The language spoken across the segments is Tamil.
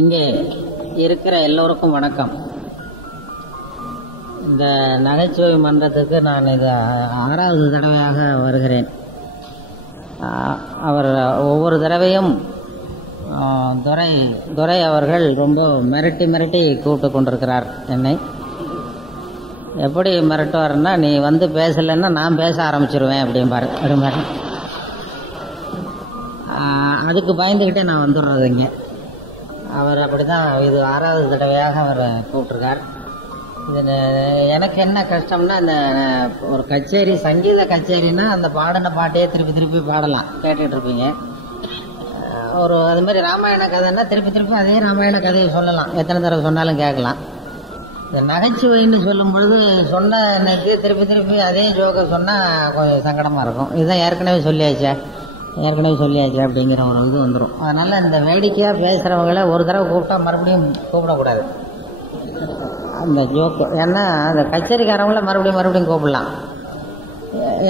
இங்கே இருக்கிற எல்லோருக்கும் வணக்கம். இந்த நகைச்சுவை மன்றத்துக்கு நான் இது 6வது தடவையாக வருகிறேன். அவர் ஒவ்வொரு தடவையும் துரை அவர்கள் ரொம்ப மிரட்டி கூப்பிட்டு கொண்டிருக்கிறார் என்னை. எப்படி மிரட்டுவார்னா, நீ வந்து பேசலைன்னா நான் பேச ஆரம்பிச்சிருவேன் அப்படிம்பாரு. அதுக்கு பயந்துக்கிட்டே நான் வந்துடுறதுங்க. அவர் அப்படி தான் இது 6வது தடவையாக அவர் கூப்பிட்ருக்கார். இது எனக்கு என்ன கஷ்டம்னா, இந்த ஒரு கச்சேரி, சங்கீத கச்சேரின்னா அந்த பாடின பாட்டையே திருப்பி பாடலாம், கேட்டுக்கிட்டு இருப்பீங்க. அதுமாரி ராமாயண கதைன்னா திருப்பி அதே ராமாயண கதையை சொல்லலாம், எத்தனை தடவை சொன்னாலும் கேட்கலாம். இந்த நகைச்சுவைன்னு சொல்லும் பொழுது சொன்ன எனக்கு திருப்பி அதே ஜோக்கை சொன்னால் கொஞ்சம் சங்கடமாக இருக்கும். இதுதான் ஏற்கனவே சொல்லியாச்சு அப்படிங்கிற ஒரு இது வந்துடும். அதனால் இந்த வேடிக்கையாக பேசுகிறவங்கள ஒரு தடவை கூப்பிட்டா மறுபடியும் கூப்பிடக்கூடாது அந்த ஜோக்கு. ஏன்னா அந்த கச்சேரிக்காரவங்கள மறுபடியும் கூப்பிடலாம்.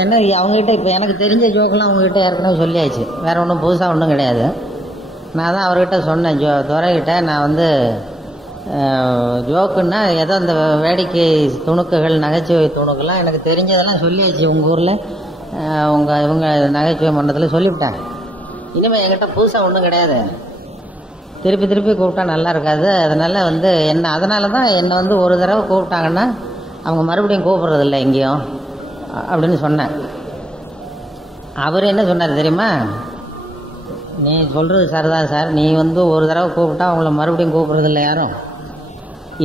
ஏன்னா அவங்ககிட்ட இப்போ எனக்கு தெரிஞ்ச ஜோக்கெலாம் அவங்ககிட்ட ஏற்கனவே சொல்லியாச்சு, வேறு ஒன்றும் புதுசாக ஒன்றும் கிடையாது. நான் தான் அவர்கிட்ட சொன்னேன், துரைகிட்ட, நான் வந்து ஜோக்குன்னா ஏதோ இந்த வேடிக்கை துணுக்குகள், நகைச்சுவை துணுக்கெல்லாம் எனக்கு தெரிஞ்சதெல்லாம் சொல்லியாச்சு. உங்கள் ஊரில் இவங்க நகைச்சுவை மன்றத்தில் சொல்லிவிட்டாங்க. இனிமேல் என்கிட்ட புதுசாக ஒன்றும் கிடையாது. திருப்பி கூப்பிட்டா நல்லா இருக்காது. அதனால் அதனால தான் என்னை வந்து ஒரு தடவை கூப்பிட்டாங்கன்னா அவங்க மறுபடியும் கூப்பிட்றதில்ல எங்கேயும் அப்படின்னு சொன்னேன். அவர் என்ன சொன்னார் தெரியுமா? நீ சொல்கிறது சரிதான் சார், நீ வந்து ஒரு தடவை கூப்பிட்டா அவங்கள மறுபடியும் கூப்பிட்றதில்ல யாரும்.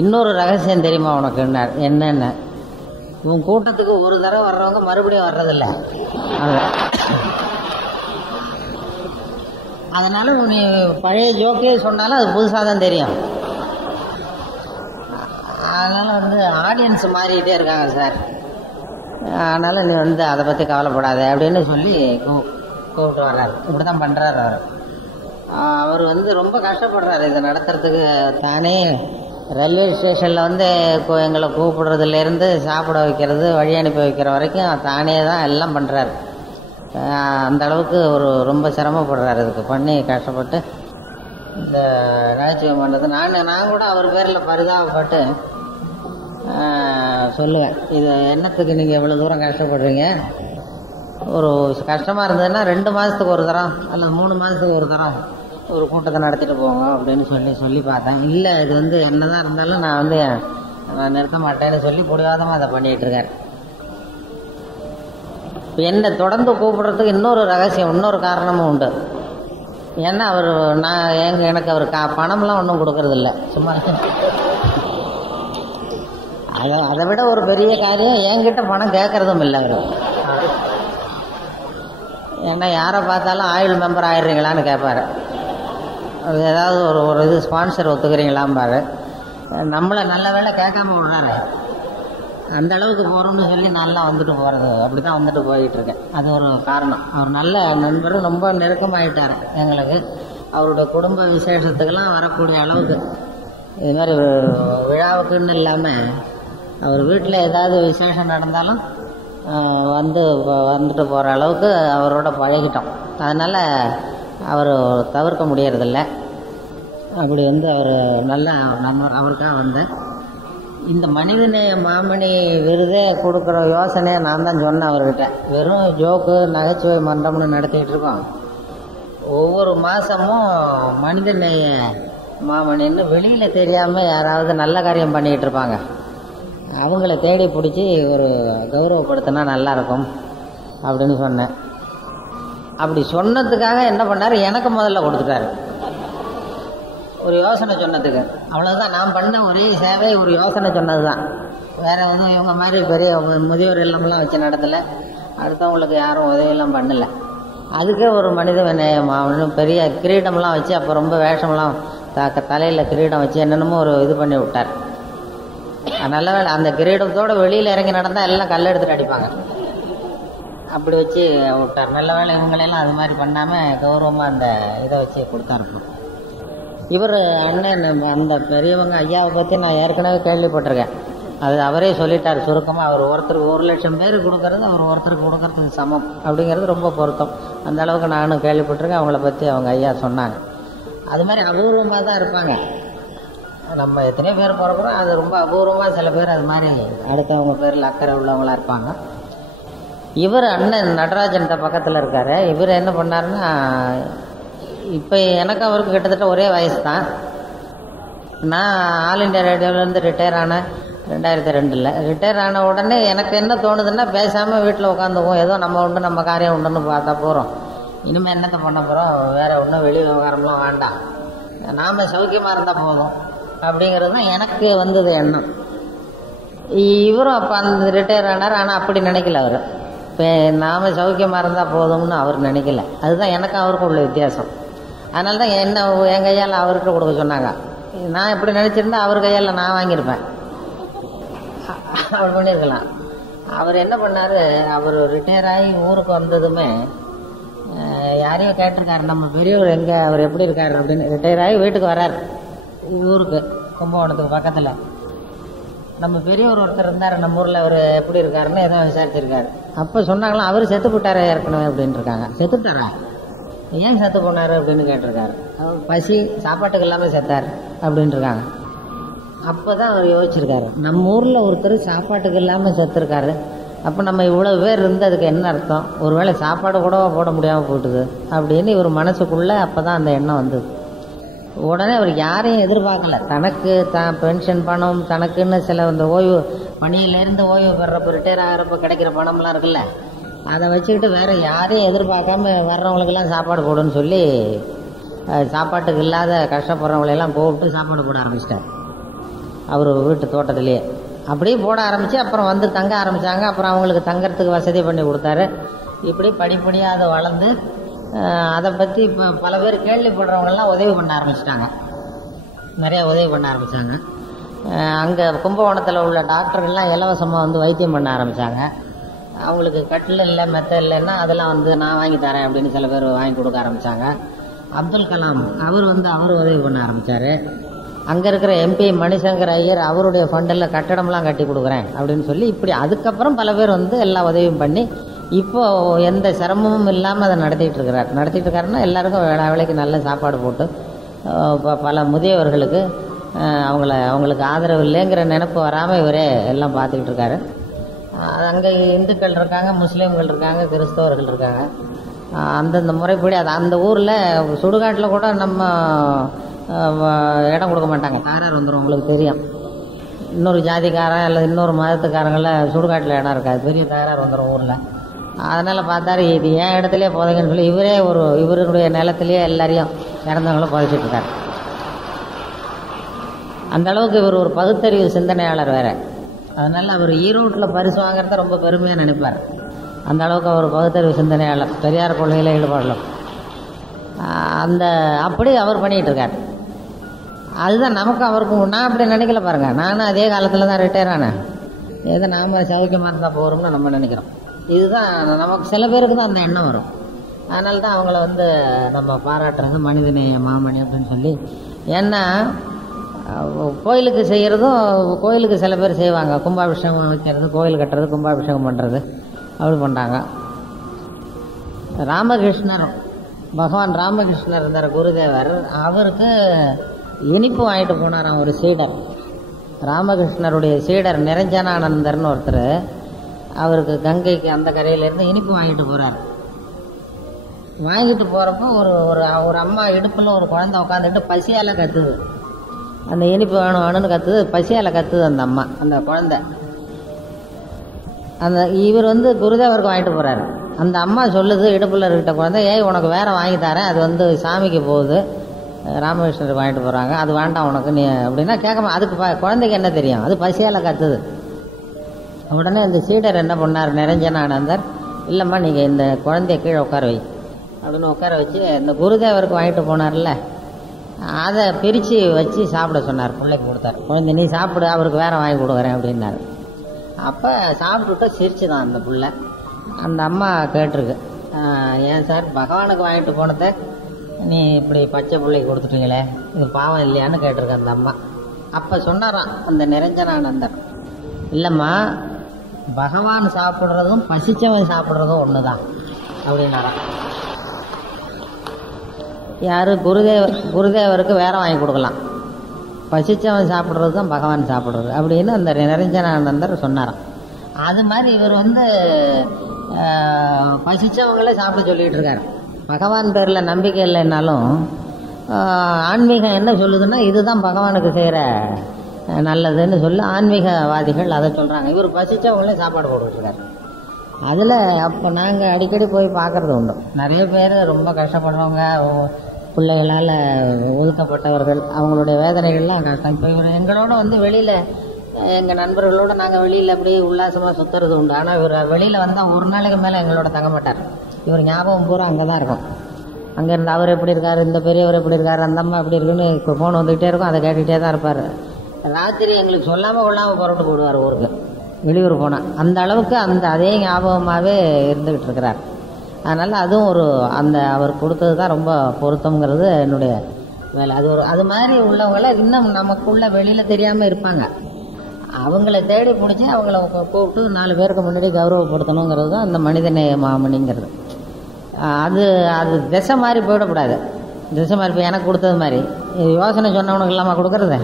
இன்னொரு ரகசியம் தெரியுமா உனக்குன்னார். என்னென்ன? உன் கூட்டத்துக்கு ஒரு தடவை வர்றவங்க மறுபடியும் வர்றதில்லை. அதனால நீ பழைய ஜோக்கே சொன்னாலும் அது புதுசாக தான் தெரியும். அதனால் ஆடியன்ஸ் மாறிக்கிட்டே இருக்காங்க சார், அதனால் நீ அதை பற்றி கவலைப்படாத அப்படின்னு சொல்லி கூப்பிட்டு வர்றாரு. இப்படி தான் பண்ணுறாரு அவர். ரொம்ப கஷ்டப்படுறாரு இதை நடத்துறதுக்கு. தானே ரயில்வே ஸ்டேஷனில் எங்களை கூப்பிடுறதுலேருந்து சாப்பிட வைக்கிறது, வழி அனுப்பி வைக்கிற வரைக்கும் தானே தான் எல்லாம் பண்ணுறாரு. அந்த அளவுக்கு ரொம்ப சிரமப்படுறாரு. இதுக்கு பண்ணி கஷ்டப்பட்டு இந்த நகைச்சுவை பண்ணுறது. நான் கூட அவர் பேரில் பரிதாபப்பட்டு சொல்லுவேன், இது என்னத்துக்கு நீங்கள் இவ்வளோ தூரம் கஷ்டப்படுறீங்க? ஒரு கஷ்டமாக இருந்ததுன்னா 2 மாதத்துக்கு ஒரு தரம் அல்லது 3 மாதத்துக்கு ஒரு தரம் ஒரு கூட்டத்தை நடத்திட்டு போங்க அப்படின்னு சொல்லி பார்த்தேன். இல்லை, இது என்ன தான் இருந்தாலும் நான் நிறுத்த மாட்டேன்னு சொல்லி பிடிவாதமாக அதை பண்ணிகிட்டு இருக்கார். இப்போ என்னை தொடர்ந்து கூப்பிடுறதுக்கு இன்னொரு ரகசியம், இன்னொரு காரணமும் உண்டு. ஏன்னா எனக்கு அவர் பணம்லாம் ஒன்றும் கொடுக்கறதில்ல, சும்மா. அதை விட ஒரு பெரிய காரியம், என்கிட்ட பணம் கேட்கறதும் இல்லை அவர். ஏன்னா யாரை பார்த்தாலும் ஆயுள் மெம்பர் ஆயிடுறீங்களான்னு கேட்பாரு. அது ஏதாவது ஒரு இது ஸ்பான்சர் ஒத்துக்கிறீங்களாம்பாரு. நம்மளை நல்ல வேலை கேட்காம விடுறாரு. அந்த அளவுக்கு போகிறோம்னு சொல்லி நல்லா வந்துட்டு போகிறது, அப்படி தான் வந்துட்டு போயிட்டுருக்கேன். அது ஒரு காரணம். அவர் நல்ல நண்பர், ரொம்ப நெருக்கமாயிட்டார் எங்களுக்கு. அவருடைய குடும்ப விசேஷத்துக்கெல்லாம் வரக்கூடிய அளவுக்கு, இது மாதிரி விழாவுக்குன்னு இல்லாமல் அவர் வீட்டில் ஏதாவது விசேஷம் நடந்தாலும் வந்துட்டு போகிற அளவுக்கு அவரோட பழகிட்டோம். அதனால் அவர் தவிர்க்க முடியறதில்ல. அப்படி அவர் நல்ல நண்பர். அவருக்காக இந்த மனிதநேய மாமணி விருதே கொடுக்குற யோசனையை நான் தான் சொன்னேன் அவர்கிட்ட. வெறும் ஜோக்கு நகைச்சுவை மன்றம்னு நடத்திக்கிட்டு இருக்கோம். ஒவ்வொரு மாதமும் மனிதநேய மாமணின்னு வெளியில் தெரியாமல் யாராவது நல்ல காரியம் பண்ணிக்கிட்டு இருப்பாங்க, அவங்கள தேடி பிடிச்சி ஒரு கௌரவப்படுத்தினா நல்லாயிருக்கும் அப்படின்னு சொன்னேன். அப்படி சொன்னதுக்காக என்ன பண்ணார், எனக்கு முதல்ல கொடுத்துட்டாரு. ஒரு யோசனை சொன்னதுக்கு, அவ்வளோதான். நான் பண்ண ஒரே சேவை ஒரு யோசனை சொன்னது தான். வேறு எதுவும் இவங்க மாதிரி பெரிய முதியோர் இல்லம்லாம் வச்சு நடத்தலை, அடுத்தவங்களுக்கு யாரும் உதவியெல்லாம் பண்ணலை. அதுக்கே ஒரு மனித வினயமாக பெரிய கிரீடம்லாம் வச்சு, அப்போ ரொம்ப வேஷம்லாம் தலையில் கிரீடம் வச்சு என்னென்னமோ ஒரு இது பண்ணி விட்டார். நல்ல வேலை, அந்த கிரீடத்தோடு வெளியில் இறங்கி நடந்தால் எல்லாம் கல் எடுத்துட்டு அடிப்பாங்க, அப்படி வச்சு விட்டார். நல்ல வேலை இவங்களெல்லாம் அது மாதிரி பண்ணாமல் கௌரவமாக அந்த இதை வச்சு கொடுத்தாருப்போம். இவர் அண்ணன், அந்த பெரியவங்க ஐயாவை பற்றி நான் ஏற்கனவே கேள்விப்பட்டிருக்கேன். அது அவரே சொல்லிட்டார் சுருக்கமாக. அவர் ஒருத்தருக்கு 1 லட்சம் பேர் கொடுக்கறது அவர் ஒருத்தருக்கு கொடுக்கறதுக்கு சமம் அப்படிங்கிறது ரொம்ப பொருத்தம். அந்த அளவுக்கு நானும் கேள்விப்பட்டிருக்கேன். அவங்கள பற்றி அவங்க ஐயா சொன்னாங்க. அது மாதிரி அபூர்வமாக தான் இருப்பாங்க. நம்ம எத்தனையோ பேர் பிறக்கிறோம், அது ரொம்ப அபூர்வமாக சில பேர் அது மாதிரி அடுத்தவங்க பேரில் அக்கறை உள்ளவங்களாக இருப்பாங்க. இவர் அண்ணன் நடராஜன் பக்கத்தில் இருக்கார். இவர் என்ன பண்ணாருன்னா, இப்போ எனக்கு அவருக்கு கிட்டத்தட்ட ஒரே வயசு தான். நான் ஆல் இண்டியா ரேடியோவிலேருந்து ரிட்டையர் ஆனேன் 2002. ரிட்டையர் ஆன உடனே எனக்கு என்ன தோணுதுன்னா, பேசாமல் வீட்டில் உட்காந்துக்குவோம், ஏதோ நம்ம உண்டு நம்ம காரியம் உண்டுன்னு பார்த்தா போகிறோம், இனிமேல் என்னத்தை பண்ண போகிறோம், வேறு ஒன்றும் வெளி விவகாரம்லாம் வேண்டாம், நாம் சௌக்கியமாக இருந்தால் போதும் அப்படிங்கிறது தான் எனக்கு வந்தது எண்ணம். இவரும் அப்போ அந்த ரிட்டையர் ஆனார். ஆனால் அப்படி நினைக்கல அவர். இப்போ நாம் சௌக்கியமாக இருந்தால் போதும்னு அவர் நினைக்கல. அதுதான் எனக்கு அவருக்கும் உள்ள வித்தியாசம். அதனால தான் என் கையால் அவர்கிட்ட கொடுக்க சொன்னாங்க. நான் இப்படி நினச்சிருந்தா அவர் கையால் நான் வாங்கியிருப்பேன், அப்படி பண்ணியிருக்கலாம். அவர் என்ன பண்ணார், அவர் ரிட்டையர் ஆகி ஊருக்கு வந்ததுமே யாரையும் கேட்டிருக்காரு, நம்ம பெரியவர் எங்கே, அவர் எப்படி இருக்காரு அப்படின்னு. ரிட்டையர் ஆகி வீட்டுக்கு வர்றார், ஊருக்கு கும்பகோணத்துக்கு பக்கத்தில். நம்ம பெரியவர் ஒருத்தர் இருந்தார் நம்ம ஊரில், அவர் எப்படி இருக்காருன்னு எதுவும் விசாரிச்சிருக்காரு. அப்போ சொன்னாங்களாம், அவர் செத்து போட்டார் ஏற்கனவே அப்படின்னு இருக்காங்க. செத்துட்டாரா, ஏன் செத்து போனார் அப்படின்னு கேட்டிருக்காரு. பசி சாப்பாட்டுக்கு இல்லாமல் செத்தார் அப்படின்னு இருக்காங்க. அப்போ தான் அவர் யோசிச்சிருக்காரு, நம்ம ஊரில் ஒருத்தர் சாப்பாட்டுக்கு இல்லாமல் செத்துருக்காரு, அப்போ நம்ம இவ்வளோ பேர் இருந்து அதுக்கு என்ன அர்த்தம், ஒருவேளை சாப்பாடு கூட போட முடியாமல் போட்டுது அப்படின்னு இவர் மனசுக்குள்ளே அப்போ தான் அந்த எண்ணம் வந்தது. உடனே அவர் யாரையும் எதிர்பார்க்கல. தனக்கு தான் பென்ஷன் பணம், தனக்குன்னு சில இந்த ஓய்வு பணியிலேருந்து ஓய்வு பெறப்போ ரிட்டையர் ஆகிறப்ப கிடைக்கிற பணம்லாம் இருக்குல்ல, அதை வச்சுக்கிட்டு வேறு யாரையும் எதிர்பார்க்காம வர்றவங்களுக்கெல்லாம் சாப்பாடு போடுன்னு சொல்லி சாப்பாட்டுக்கு இல்லாத கஷ்டப்படுறவங்களையெல்லாம் கூப்பிட்டு சாப்பாடு போட ஆரம்பிச்சிட்டார் அவர் வீட்டு தோட்டத்திலேயே. அப்படியே போட ஆரம்பித்து அப்புறம் வந்து தங்க ஆரம்பித்தாங்க. அப்புறம் அவங்களுக்கு தங்கறதுக்கு வசதி பண்ணி கொடுத்தாரு. இப்படி படிப்படியாக அதை வளர்ந்து அதை பற்றி இப்போ பல பேர் கேள்விப்படுறவங்கெல்லாம் உதவி பண்ண ஆரம்பிச்சிட்டாங்க, நிறையா உதவி பண்ண ஆரம்பித்தாங்க. அங்கே கும்பகோணத்தில் உள்ள டாக்டர்கள்லாம் இலவசமாக வந்து வைத்தியம் பண்ண ஆரம்பித்தாங்க. அவங்களுக்கு கட்டில் இல்லை மெத்த இல்லைன்னா அதெல்லாம் வந்து நான் வாங்கி தரேன் அப்படின்னு சில பேர் வாங்கி கொடுக்க ஆரம்பித்தாங்க. அப்துல் கலாம் அவர் உதவி பண்ண ஆரம்பித்தார். அங்கே இருக்கிற எம்பி மணிசங்கர் ஐயர் அவருடைய ஃபண்டில் கட்டடம்லாம் கட்டி கொடுக்குறேன் அப்படின்னு சொல்லி இப்படி அதுக்கப்புறம் பல பேர் வந்து எல்லா உதவியும் பண்ணி இப்போது எந்த சிரமமும் இல்லாமல் அதை நடத்திட்டு இருக்காருன்னா எல்லாருக்கும் வேலைக்கு நல்ல சாப்பாடு போட்டு இப்போ பல முதியவர்களுக்கு அவங்களுக்கு ஆதரவு இல்லைங்கிற நினைப்பு வராமல் இவரே எல்லாம் பார்த்துக்கிட்டு இருக்காரு. அங்கே இந்துக்கள் இருக்காங்க, முஸ்லீம்கள் இருக்காங்க, கிறிஸ்தவர்கள் இருக்காங்க. அந்தந்த முறைப்படி அது அந்த ஊரில் சுடுகாட்டில் கூட நம்ம இடம் கொடுக்க மாட்டாங்க, தகராறு வந்துடும். உங்களுக்கு தெரியும், இன்னொரு ஜாதிக்காரன் இல்லை இன்னொரு மதத்துக்காரங்கள சுடுகாட்டில் இடம் இருக்காது, பெரிய தகராறு வந்துடும் ஊரில். அதனால் பார்த்தாரு, இது என் இடத்துலையே புதைங்கன்னு சொல்லி இவரே இவருடைய நிலத்திலேயே எல்லாரையும் இறந்தவங்களும் புதைச்சிட்டு இருக்காரு. அந்த அளவுக்கு இவர் ஒரு பகுத்தறிவு சிந்தனையாளர் வேறு. அதனால் அவர் ஈரோட்டில் பரிசு வாங்குறத ரொம்ப பெருமையாக நினைப்பார். அந்த அளவுக்கு அவர் பகுத்தறிவு சிந்தனையாளர், பெரியார் கொள்கையில் ஈடுபாடலாம். அப்படி அவர் பண்ணிகிட்டு இருக்கார். அதுதான் நமக்கு அவருக்கும். நான் அப்படி நினைக்கல பாருங்கள், நானும் அதே காலத்தில் தான் ரிட்டையர் ஆனேன். ஏதோ நாம் சௌக்கியமாக இருந்தால் போகிறோம்னு நம்ம நினைக்கிறோம். இதுதான் நமக்கு சில பேருக்கு தான் அந்த எண்ணம் வரும். அதனால தான் அவங்கள வந்து நம்ம பாராட்டுறது மனிதநேய மாமணி அப்படின்னு சொல்லி. ஏன்னா கோயிலுக்கு செய்கிறதும், கோயிலுக்கு சில பேர் செய்வாங்க, கும்பாபிஷேகம் வைக்கிறது, கோயில் கட்டுறது, கும்பாபிஷேகம் பண்ணுறது, அப்படி பண்ணுறாங்க. ராமகிருஷ்ணர், பகவான் ராமகிருஷ்ணர் இருந்தார் குருதேவர், அவருக்கு இனிப்பு வாங்கிட்டு போனாராம் ஒரு சீடர். ராமகிருஷ்ணருடைய சீடர் நிரஞ்சனானந்தர்னு ஒருத்தர், அவருக்கு கங்கைக்கு அந்த கரையிலேருந்து இனிப்பு வாங்கிட்டு போகிறார். வாங்கிட்டு போகிறப்போ ஒரு அம்மா இடுப்பில் ஒரு குழந்தை உட்காந்துட்டு பசியால் கத்துது. அந்த இனிப்பு வேணும்னு கத்துது, பசியால் கத்துது அந்த அம்மா, அந்த குழந்தை. இவர் வந்து குருதேவருக்கு வாங்கிட்டு போகிறாரு. அந்த அம்மா சொல்லுது இடுப்பில் இருக்கிட்ட குழந்தை, ஏய் உனக்கு வேறு வாங்கி தரேன், அது வந்து சாமிக்கு போகுது, ராமகிருஷ்ணருக்கு வாங்கிட்டு போகிறாங்க, அது வேண்டாம் உனக்கு நீ அப்படின்னா கேட்காம. அதுக்கு குழந்தைக்கு என்ன தெரியும், அது பசியால் கத்துது. உடனே இந்த சீடர் என்ன பண்ணார், நிரஞ்சனானந்தர், இல்லைம்மா நீங்கள் இந்த குழந்தைய கீழே உட்கார வை அப்படின்னு உட்கார வச்சு இந்த குருதேவருக்கு வாங்கிட்டு போனார்ல அதை பிரித்து வச்சு சாப்பிட சொன்னார், பிள்ளைக்கு கொடுத்தார். குழந்தை நீ சாப்பிடு, அவருக்கு வேறு வாங்கி கொடுக்குறேன் அப்படின்னாரு. அப்போ சாப்பிட்டுட்டு சிரிச்சு தான் அந்த பிள்ளை. அந்த அம்மா கேட்டிருக்கு, ஏன் சார் பகவானுக்கு வாங்கிட்டு போனதை நீ இப்படி பச்சை பிள்ளைக்கு கொடுத்துட்டீங்களே, இது பாவம் இல்லையான்னு கேட்டிருக்கு அந்த அம்மா. அப்போ சொன்னாராம் அந்த நிரஞ்சனானந்தர், இல்லைம்மா பகவான் சாப்பிட்றதும் பசிச்சவன் சாப்பிட்றதும் ஒன்று தான் அப்படின்னாராம். யார் குருதேவருக்கு வேற வாங்கி கொடுக்கலாம், பசிச்சவன் சாப்பிட்றது தான் பகவான் சாப்பிட்றது அப்படின்னு அந்த நிரஞ்சனானந்தர் சொன்னாராம். அது மாதிரி இவர் பசிச்சவங்களே சாப்பிட சொல்லிகிட்டு இருக்காரு. பகவான் பேரில் நம்பிக்கை இல்லைன்னாலும் ஆன்மீகம் என்ன சொல்லுதுன்னா இதுதான் பகவானுக்கு செய்கிற நல்லதுன்னு சொல்லி ஆன்மீகவாதிகள் அதை சொல்கிறாங்க. இவர் பசிச்சவங்களே சாப்பாடு போட்டுருக்காரு. அதில் அப்போ நாங்கள் அடிக்கடி போய் பார்க்குறது உண்டு. நிறைய பேர் ரொம்ப கஷ்டப்படுறவங்க, பிள்ளைகளால் ஒதுக்கப்பட்டவர்கள், அவங்களுடைய வேதனைகள்லாம் கஷ்டம். இப்போ இவர் எங்களோட வெளியில் எங்கள் நண்பர்களோடு நாங்கள் வெளியில் அப்படியே உல்லாசமாக சுற்றுறது உண்டு. ஆனால் இவர் வெளியில் வந்தால் ஒரு நாளைக்கு மேலே எங்களோட தங்க மாட்டார். இவர் ஞாபகம் பூரா அங்கே தான் இருக்கும். அங்கேருந்து அவர் எப்படி இருக்கார், இந்த பெரியவர் எப்படி இருக்கார், அந்த அம்மா எப்படி இருக்குன்னு இப்போ ஃபோன் வந்துக்கிட்டே இருக்கும், அதை கேட்டுக்கிட்டே தான் இருப்பார். ராத்திரி எங்களுக்கு சொல்லாமல் கொள்ளாமல் புறப்பட்டு போடுவார் ஊருக்கு, வெளியூர் போனால். அந்த அளவுக்கு அதே ஞாபகமாகவே இருந்துக்கிட்டு இருக்கிறார். அதனால் அதுவும் அவர் கொடுத்தது தான் ரொம்ப பொருத்தம்ங்கிறது என்னுடைய வேலை. அது மாதிரி உள்ளவங்கள இன்னும் நமக்குள்ள வெளியில் தெரியாமல் இருப்பாங்க. அவங்கள தேடி பிடிச்சி அவங்கள கூப்பிட்டு 4 பேருக்கு முன்னாடி கௌரவப்படுத்தணுங்கிறது தான் அந்த மனிதநேய மாமணிங்கிறது. அது திசை மாதிரி போயிடக்கூடாது. திசை மாதிரி இப்போ எனக்கு கொடுத்தது மாதிரி யோசனை சொன்னவனுக்கு இல்லாமல் கொடுக்குறது,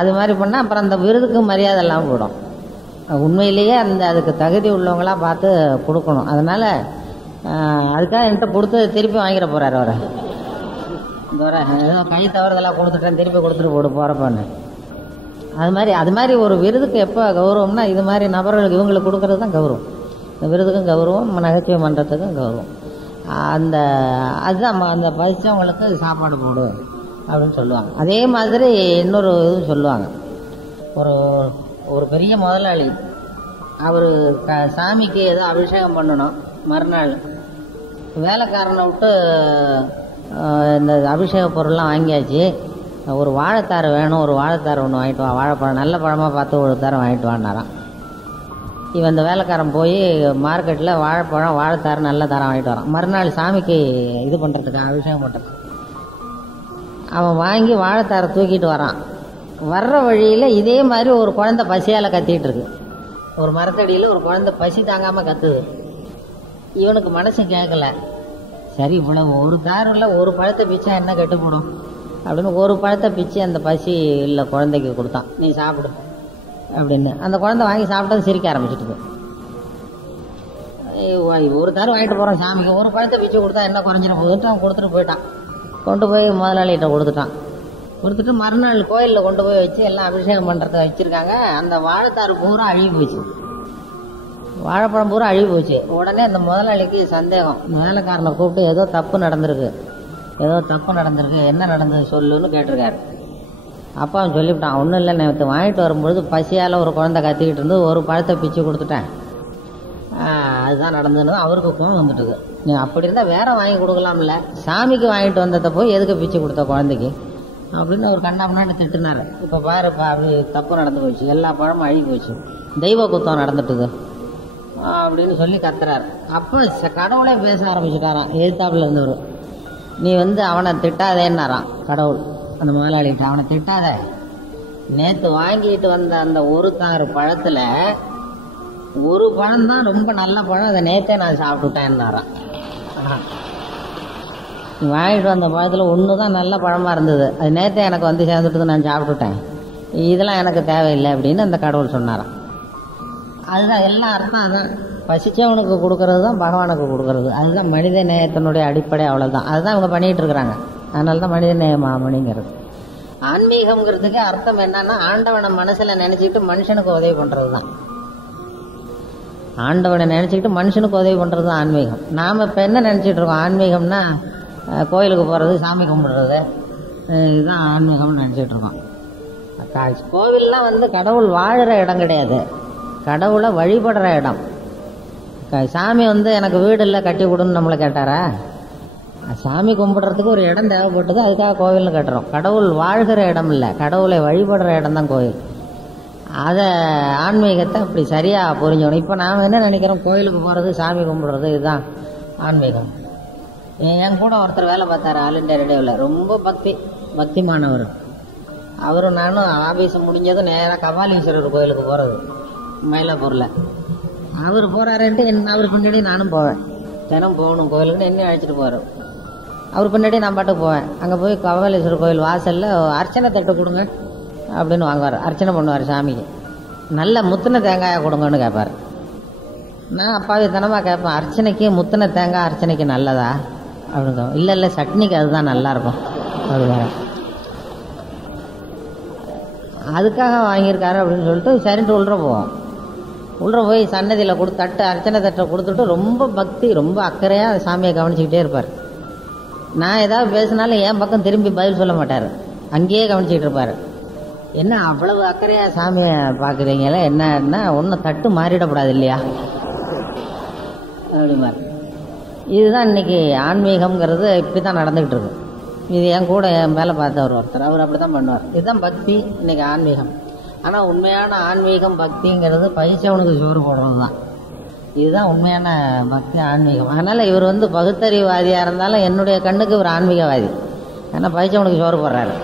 அது மாதிரி பண்ணால் அப்புறம் அந்த விருதுக்கு மரியாதை இல்லாமல் போயிடும். உண்மையிலேயே அதுக்கு தகுதி உள்ளவங்களாக பார்த்து கொடுக்கணும். அதனால் அதுக்காக என்கிட்ட கொடுத்து திருப்பி வாங்கிட போகிறார் அவர். ஏதோ கை தவறுதெல்லாம் கொடுத்துட்டேன், திருப்பி கொடுத்துட்டு போகிறப்பான்னு. அது மாதிரி ஒரு விருதுக்கு எப்போ கௌரவம்னா இது மாதிரி நபர்களுக்கு இவங்களுக்கு கொடுக்கறது தான் கௌரவம். இந்த விருதுக்கும் கௌரவம், நகைச்சுவை மன்றத்துக்கும் கௌரவம். அதுதான் அந்த பசித்தவங்களுக்கு சாப்பாடு போடு அப்படின்னு சொல்லுவாங்க. அதே மாதிரி இன்னொரு இதுவும் சொல்லுவாங்க. ஒரு பெரிய முதலாளி அவர் சாமிக்கு ஏதோ அபிஷேகம் பண்ணணும். மறுநாள் வேலைக்காரனை விட்டு இந்த அபிஷேக பொருள்லாம் வாங்கியாச்சு. ஒரு வாழைத்தார் வேணும், ஒரு வாழைத்தார் ஒன்று வாங்கிட்டு வா, வாழைப்பழம் நல்ல பழமாக பார்த்து ஒரு தாரம் வாங்கிட்டு வான்னாரான். இவன் இந்த வேலைக்காரன் போய் மார்க்கெட்டில் வாழைத்தார் நல்ல தாரம் வாங்கிட்டு வரான். மறுநாள் சாமிக்கு இது பண்ணுறதுக்கு அபிஷேகம் பண்ணுறதுக்கு அவன் வாங்கி வாழைத்தாரை தூக்கிட்டு வரான். வர்ற வழியில் இதே மாதிரி ஒரு குழந்தை பசியால் கத்திட்டு இருக்கு. ஒரு மரத்தடியில் ஒரு குழந்தை பசி தாங்காமல் கத்துது. இவனுக்கு மனசு கேட்கல. சரி, இவ்வளவு ஒரு தாரில் ஒரு பழத்தை பிச்சா என்ன கெட்டுப்படும் அப்படின்னு ஒரு பழத்தை பிச்சு அந்த பசி இல்லை குழந்தைக்கு கொடுத்தான். நீ சாப்பிடு அப்படின்னு. அந்த குழந்தை வாங்கி சாப்பிட்டது சிரிக்க ஆரம்பிச்சிட்டு. ஒரு தார் வாங்கிட்டு போகிறோம் சாமிக்கு, ஒரு பழத்தை பிச்சு கொடுத்தா என்ன குறைஞ்சிட போகுதுன்ட்டு அவன் கொடுத்துட்டு போயிட்டான். கொண்டு போய் முதலாளிகிட்ட கொடுத்துட்டு மறுநாள் கோயிலில் கொண்டு போய் வச்சு எல்லாம் அபிஷேகம் பண்ணுறத வச்சுருக்காங்க. அந்த வாழைத்தாறு பூரா அழுகி போச்சு, வாழைப்பழம் பூரா அழுகி போச்சு. உடனே அந்த முதலாளிக்கு சந்தேகம். வேலைக்காரனை கூப்பிட்டு ஏதோ தப்பு நடந்திருக்கு, என்ன நடந்தது சொல்லுன்னு கேட்டிருக்காரு. அப்பா அவன் சொல்லிவிட்டான், ஒன்றும் இல்லை, நேற்று வாங்கிட்டு வரும்பொழுது பசியால் ஒரு குழந்தை கத்திக்கிட்டு இருந்து ஒரு பழத்தை பிச்சு கொடுத்துட்டேன், அதுதான் நடந்ததுன்னு. அவருக்கு கோவம் வந்துட்டுது. நீ அப்படி இருந்தால் வேற வாங்கி கொடுக்கலாம்ல, சாமிக்கு வாங்கிட்டு வந்ததை போய் எதுக்கு பிச்சு கொடுத்த குழந்தைக்கு அப்படின்னு அவர் கண்ணா முன்னாடி திட்டுனாரு. இப்போ பாருப்பா, அப்படி தப்பு நடந்து போச்சு, எல்லா பழமும் அழுகி போச்சு, தெய்வ குத்தம் நடந்துட்டுது அப்படின்னு சொல்லி கத்துறாரு. அப்போ கடவுளே பேச ஆரம்பிச்சுட்டாராம் எதிர்த்தாப்புல இருந்தவர். நீ அவனை திட்டாதேன்னாரான் கடவுள் அந்த முதலாளிகிட்ட. அவனை திட்டாத, நேற்று வாங்கிட்டு வந்த அந்த ஒரு தாறு பழத்தில் ஒரு பழம் தான் ரொம்ப நல்ல பழம், அதை நேற்றே நான் சாப்பிட்டுட்டேன்னாரான். நீ வாங்கிட்டு வந்த பழத்தில் ஒன்று தான் நல்ல பழமாக இருந்தது, அது நேற்றே எனக்கு சேர்ந்துட்டு நான் சாப்பிட்டுட்டேன், இதெல்லாம் எனக்கு தேவையில்லை அப்படின்னு அந்த கடவுள் சொன்னாரான். அதுதான் எல்லா அர்த்தம். அதுதான் பசிச்சவனுக்கு கொடுக்கறது தான் பகவானுக்கு கொடுக்கறது. அதுதான் மனித நேயத்தினுடைய அடிப்படை. அவ்வளோதான். அதுதான் இவங்க பண்ணிகிட்டு இருக்கிறாங்க. அதனால தான் மனித நேய மாமணிங்கிறது. ஆன்மீகம்ங்கிறதுக்கு அர்த்தம் என்னன்னா, ஆண்டவனை மனசில் நினச்சிக்கிட்டு மனுஷனுக்கு உதவி பண்ணுறது தான். ஆண்டவனை நினச்சிக்கிட்டு மனுஷனுக்கு உதவி பண்ணுறது தான் ஆன்மீகம். நாம் இப்போ என்ன நினச்சிட்டு இருக்கோம், ஆன்மீகம்னா கோயிலுக்கு போகிறது, சாமி கும்பிடுறது, இதுதான் ஆன்மீகம்னு நினச்சிட்டு இருக்கோம். கோவில்லாம் கடவுள் வாழ்கிற இடம் கிடையாது, கடவுளை வழிபடுற இடம். சாமி எனக்கு வீடு இல்லை கட்டி கொடுன்னு நம்மளை கேட்டாரா? சாமி கும்பிடுறதுக்கு ஒரு இடம் தேவைப்பட்டது, அதுக்காக கோவில்னு கட்டுறோம். கடவுள் வாழ்கிற இடம் இல்லை, கடவுளை வழிபடுற இடம் தான் கோயில். அதை ஆன்மீகத்தை அப்படி சரியாக புரிஞ்சோணும். இப்போ நாம் என்ன நினைக்கிறோம், கோயிலுக்கு போகிறது, சாமி கும்பிடுறது, இதுதான் ஆன்மீகம். என் கூட ஒருத்தர் வேலை பார்த்தாரு ஆல் இண்டியா ரேடியோவில், ரொம்ப பக்திமானவர். அவரும் நானும் ஆஃபீஸ் முடிஞ்சதும் நேராக கபாலீஸ்வரர் கோயிலுக்கு போகிறது மயிலாப்பூரில். அவர் போகிறாருன்ட்டு அவர் பின்னாடி நானும் போவேன். தினம் போகணும் கோயிலுக்குன்னு என்ன அழைச்சிட்டு போகிறார். அவர் பின்னாடி நான் பாட்டுக்கு போவேன். அங்கே போய் கபாலீஸ்வரர் கோயில் வாசலில் அர்ச்சனை தட்டு கொடுங்க அப்படின்னு வாங்குவார். அர்ச்சனை பண்ணுவார் சாமிக்கு. நல்ல முத்தின தேங்காயை கொடுங்கன்னு கேட்பார். நான் அப்பாவித்தனமாக கேட்பேன், அர்ச்சனைக்கு முத்தின தேங்காய் அர்ச்சனைக்கு நல்லதா அப்படின்னு. இல்லை இல்லை, சட்னிக்கு அதுதான் நல்லாயிருக்கும் அப்படிங்கிற. அதுக்காக வாங்கியிருக்காரு அப்படின்னு சொல்லிட்டு சரின்ட்டு உள்ள போவோம். உள்ள போய் சன்னதியில் தட்டு அர்ச்சனை தட்டை கொடுத்துட்டு ரொம்ப பக்தி, ரொம்ப அக்கறையாக சாமியை கவனிச்சுக்கிட்டே இருப்பார். நான் ஏதாவது பேசினாலும் என் பக்கம் திரும்பி பதில் சொல்ல மாட்டார், அங்கேயே கவனிச்சிக்கிட்டு இருப்பார். என்ன அவ்வளவு அக்கறையாக சாமியை பார்க்குறீங்களே, என்னன்னா ஒன்றும் தட்டு மாறிடக்கூடாது இல்லையா அப்படிமார். இதுதான் இன்னைக்கு ஆன்மீகம்ங்கிறது இப்படி தான் நடந்துக்கிட்டு இருக்கு. இது என் கூட என் மேலே பார்த்தவர் ஒருத்தர், அவர் அப்படி தான் பண்ணுவார். இதுதான் பக்தி, இன்னைக்கு ஆன்மீகம். ஆனால் உண்மையான ஆன்மீகம் பக்திங்கிறது பைசவனுக்கு சோறு போடுறது தான். இதுதான் உண்மையான பக்தி ஆன்மீகம். அதனால் இவர் பகுத்தறிவாதியாக இருந்தாலும் என்னுடைய கண்ணுக்கு இவர் ஆன்மீகவாதி. ஏன்னா பைசவனுக்கு சோறு போடுறாரு.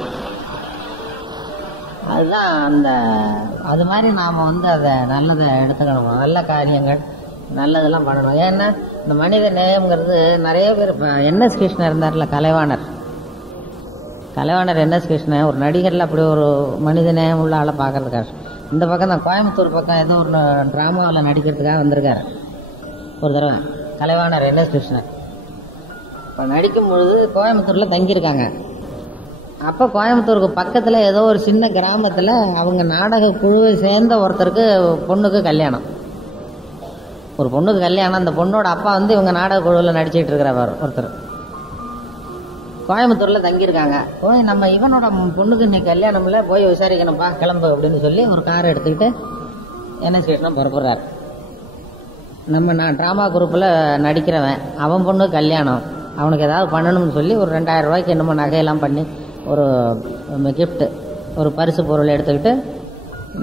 அதுதான் அது மாதிரி நாம் அதை நல்லதை எடுத்துக்கணும். நல்ல காரியங்கள் நல்லதெல்லாம் பண்ணணும். ஏன்னா இந்த மனித நேயம்ங்கிறது நிறைய பேர். இப்போ என்எஸ் கிருஷ்ணன் இருந்தார்ல, கலைவாணர் என்எஸ் கிருஷ்ணன் ஒரு நடிகரில் அப்படி ஒரு மனித நேயம் உள்ள ஆளை பார்க்கறதுக்காக இந்த பக்கம் தான் கோயம்புத்தூர் பக்கம் ஏதோ ஒரு ட்ராமாவில் நடிக்கிறதுக்காக வந்திருக்காரு ஒரு தடவை. கலைவாணர் என்எஸ் கிருஷ்ணன் இப்போ நடிக்கும் பொழுது கோயம்புத்தூரில் தங்கியிருக்காங்க. அப்போ கோயம்புத்தூருக்கு பக்கத்தில் ஏதோ ஒரு சின்ன கிராமத்தில் அவங்க நாடக குழுவை சேர்ந்த ஒருத்தருக்கு பொண்ணுக்கு கல்யாணம். ஒரு பொண்ணுக்கு கல்யாணம். அந்த பொண்ணோட அப்பா இவங்க நாடக குழுவில் நடிச்சிட்டு இருக்கிறவர் ஒருத்தர் கோயம்புத்தூரில் தங்கியிருக்காங்க. போய் நம்ம இவனோட பொண்ணுக்கு இன்னைக்கு கல்யாணம் இல்லை, போய் விசாரிக்கணும்ப்பா, கிளம்பு அப்படின்னு சொல்லி ஒரு காரை எடுத்துக்கிட்டு என்எஸ் கிருஷ்ணன் புறப்படுறார். நான் ட்ராமா குரூப்பில் நடிக்கிறவன், அவன் பொண்ணு கல்யாணம், அவனுக்கு ஏதாவது பண்ணணும்னு சொல்லி ஒரு 2000 ரூபாய்க்கு என்னமோ நகையெல்லாம் பண்ணி ஒரு கிஃப்ட்டு, ஒரு பரிசு பொருள் எடுத்துக்கிட்டு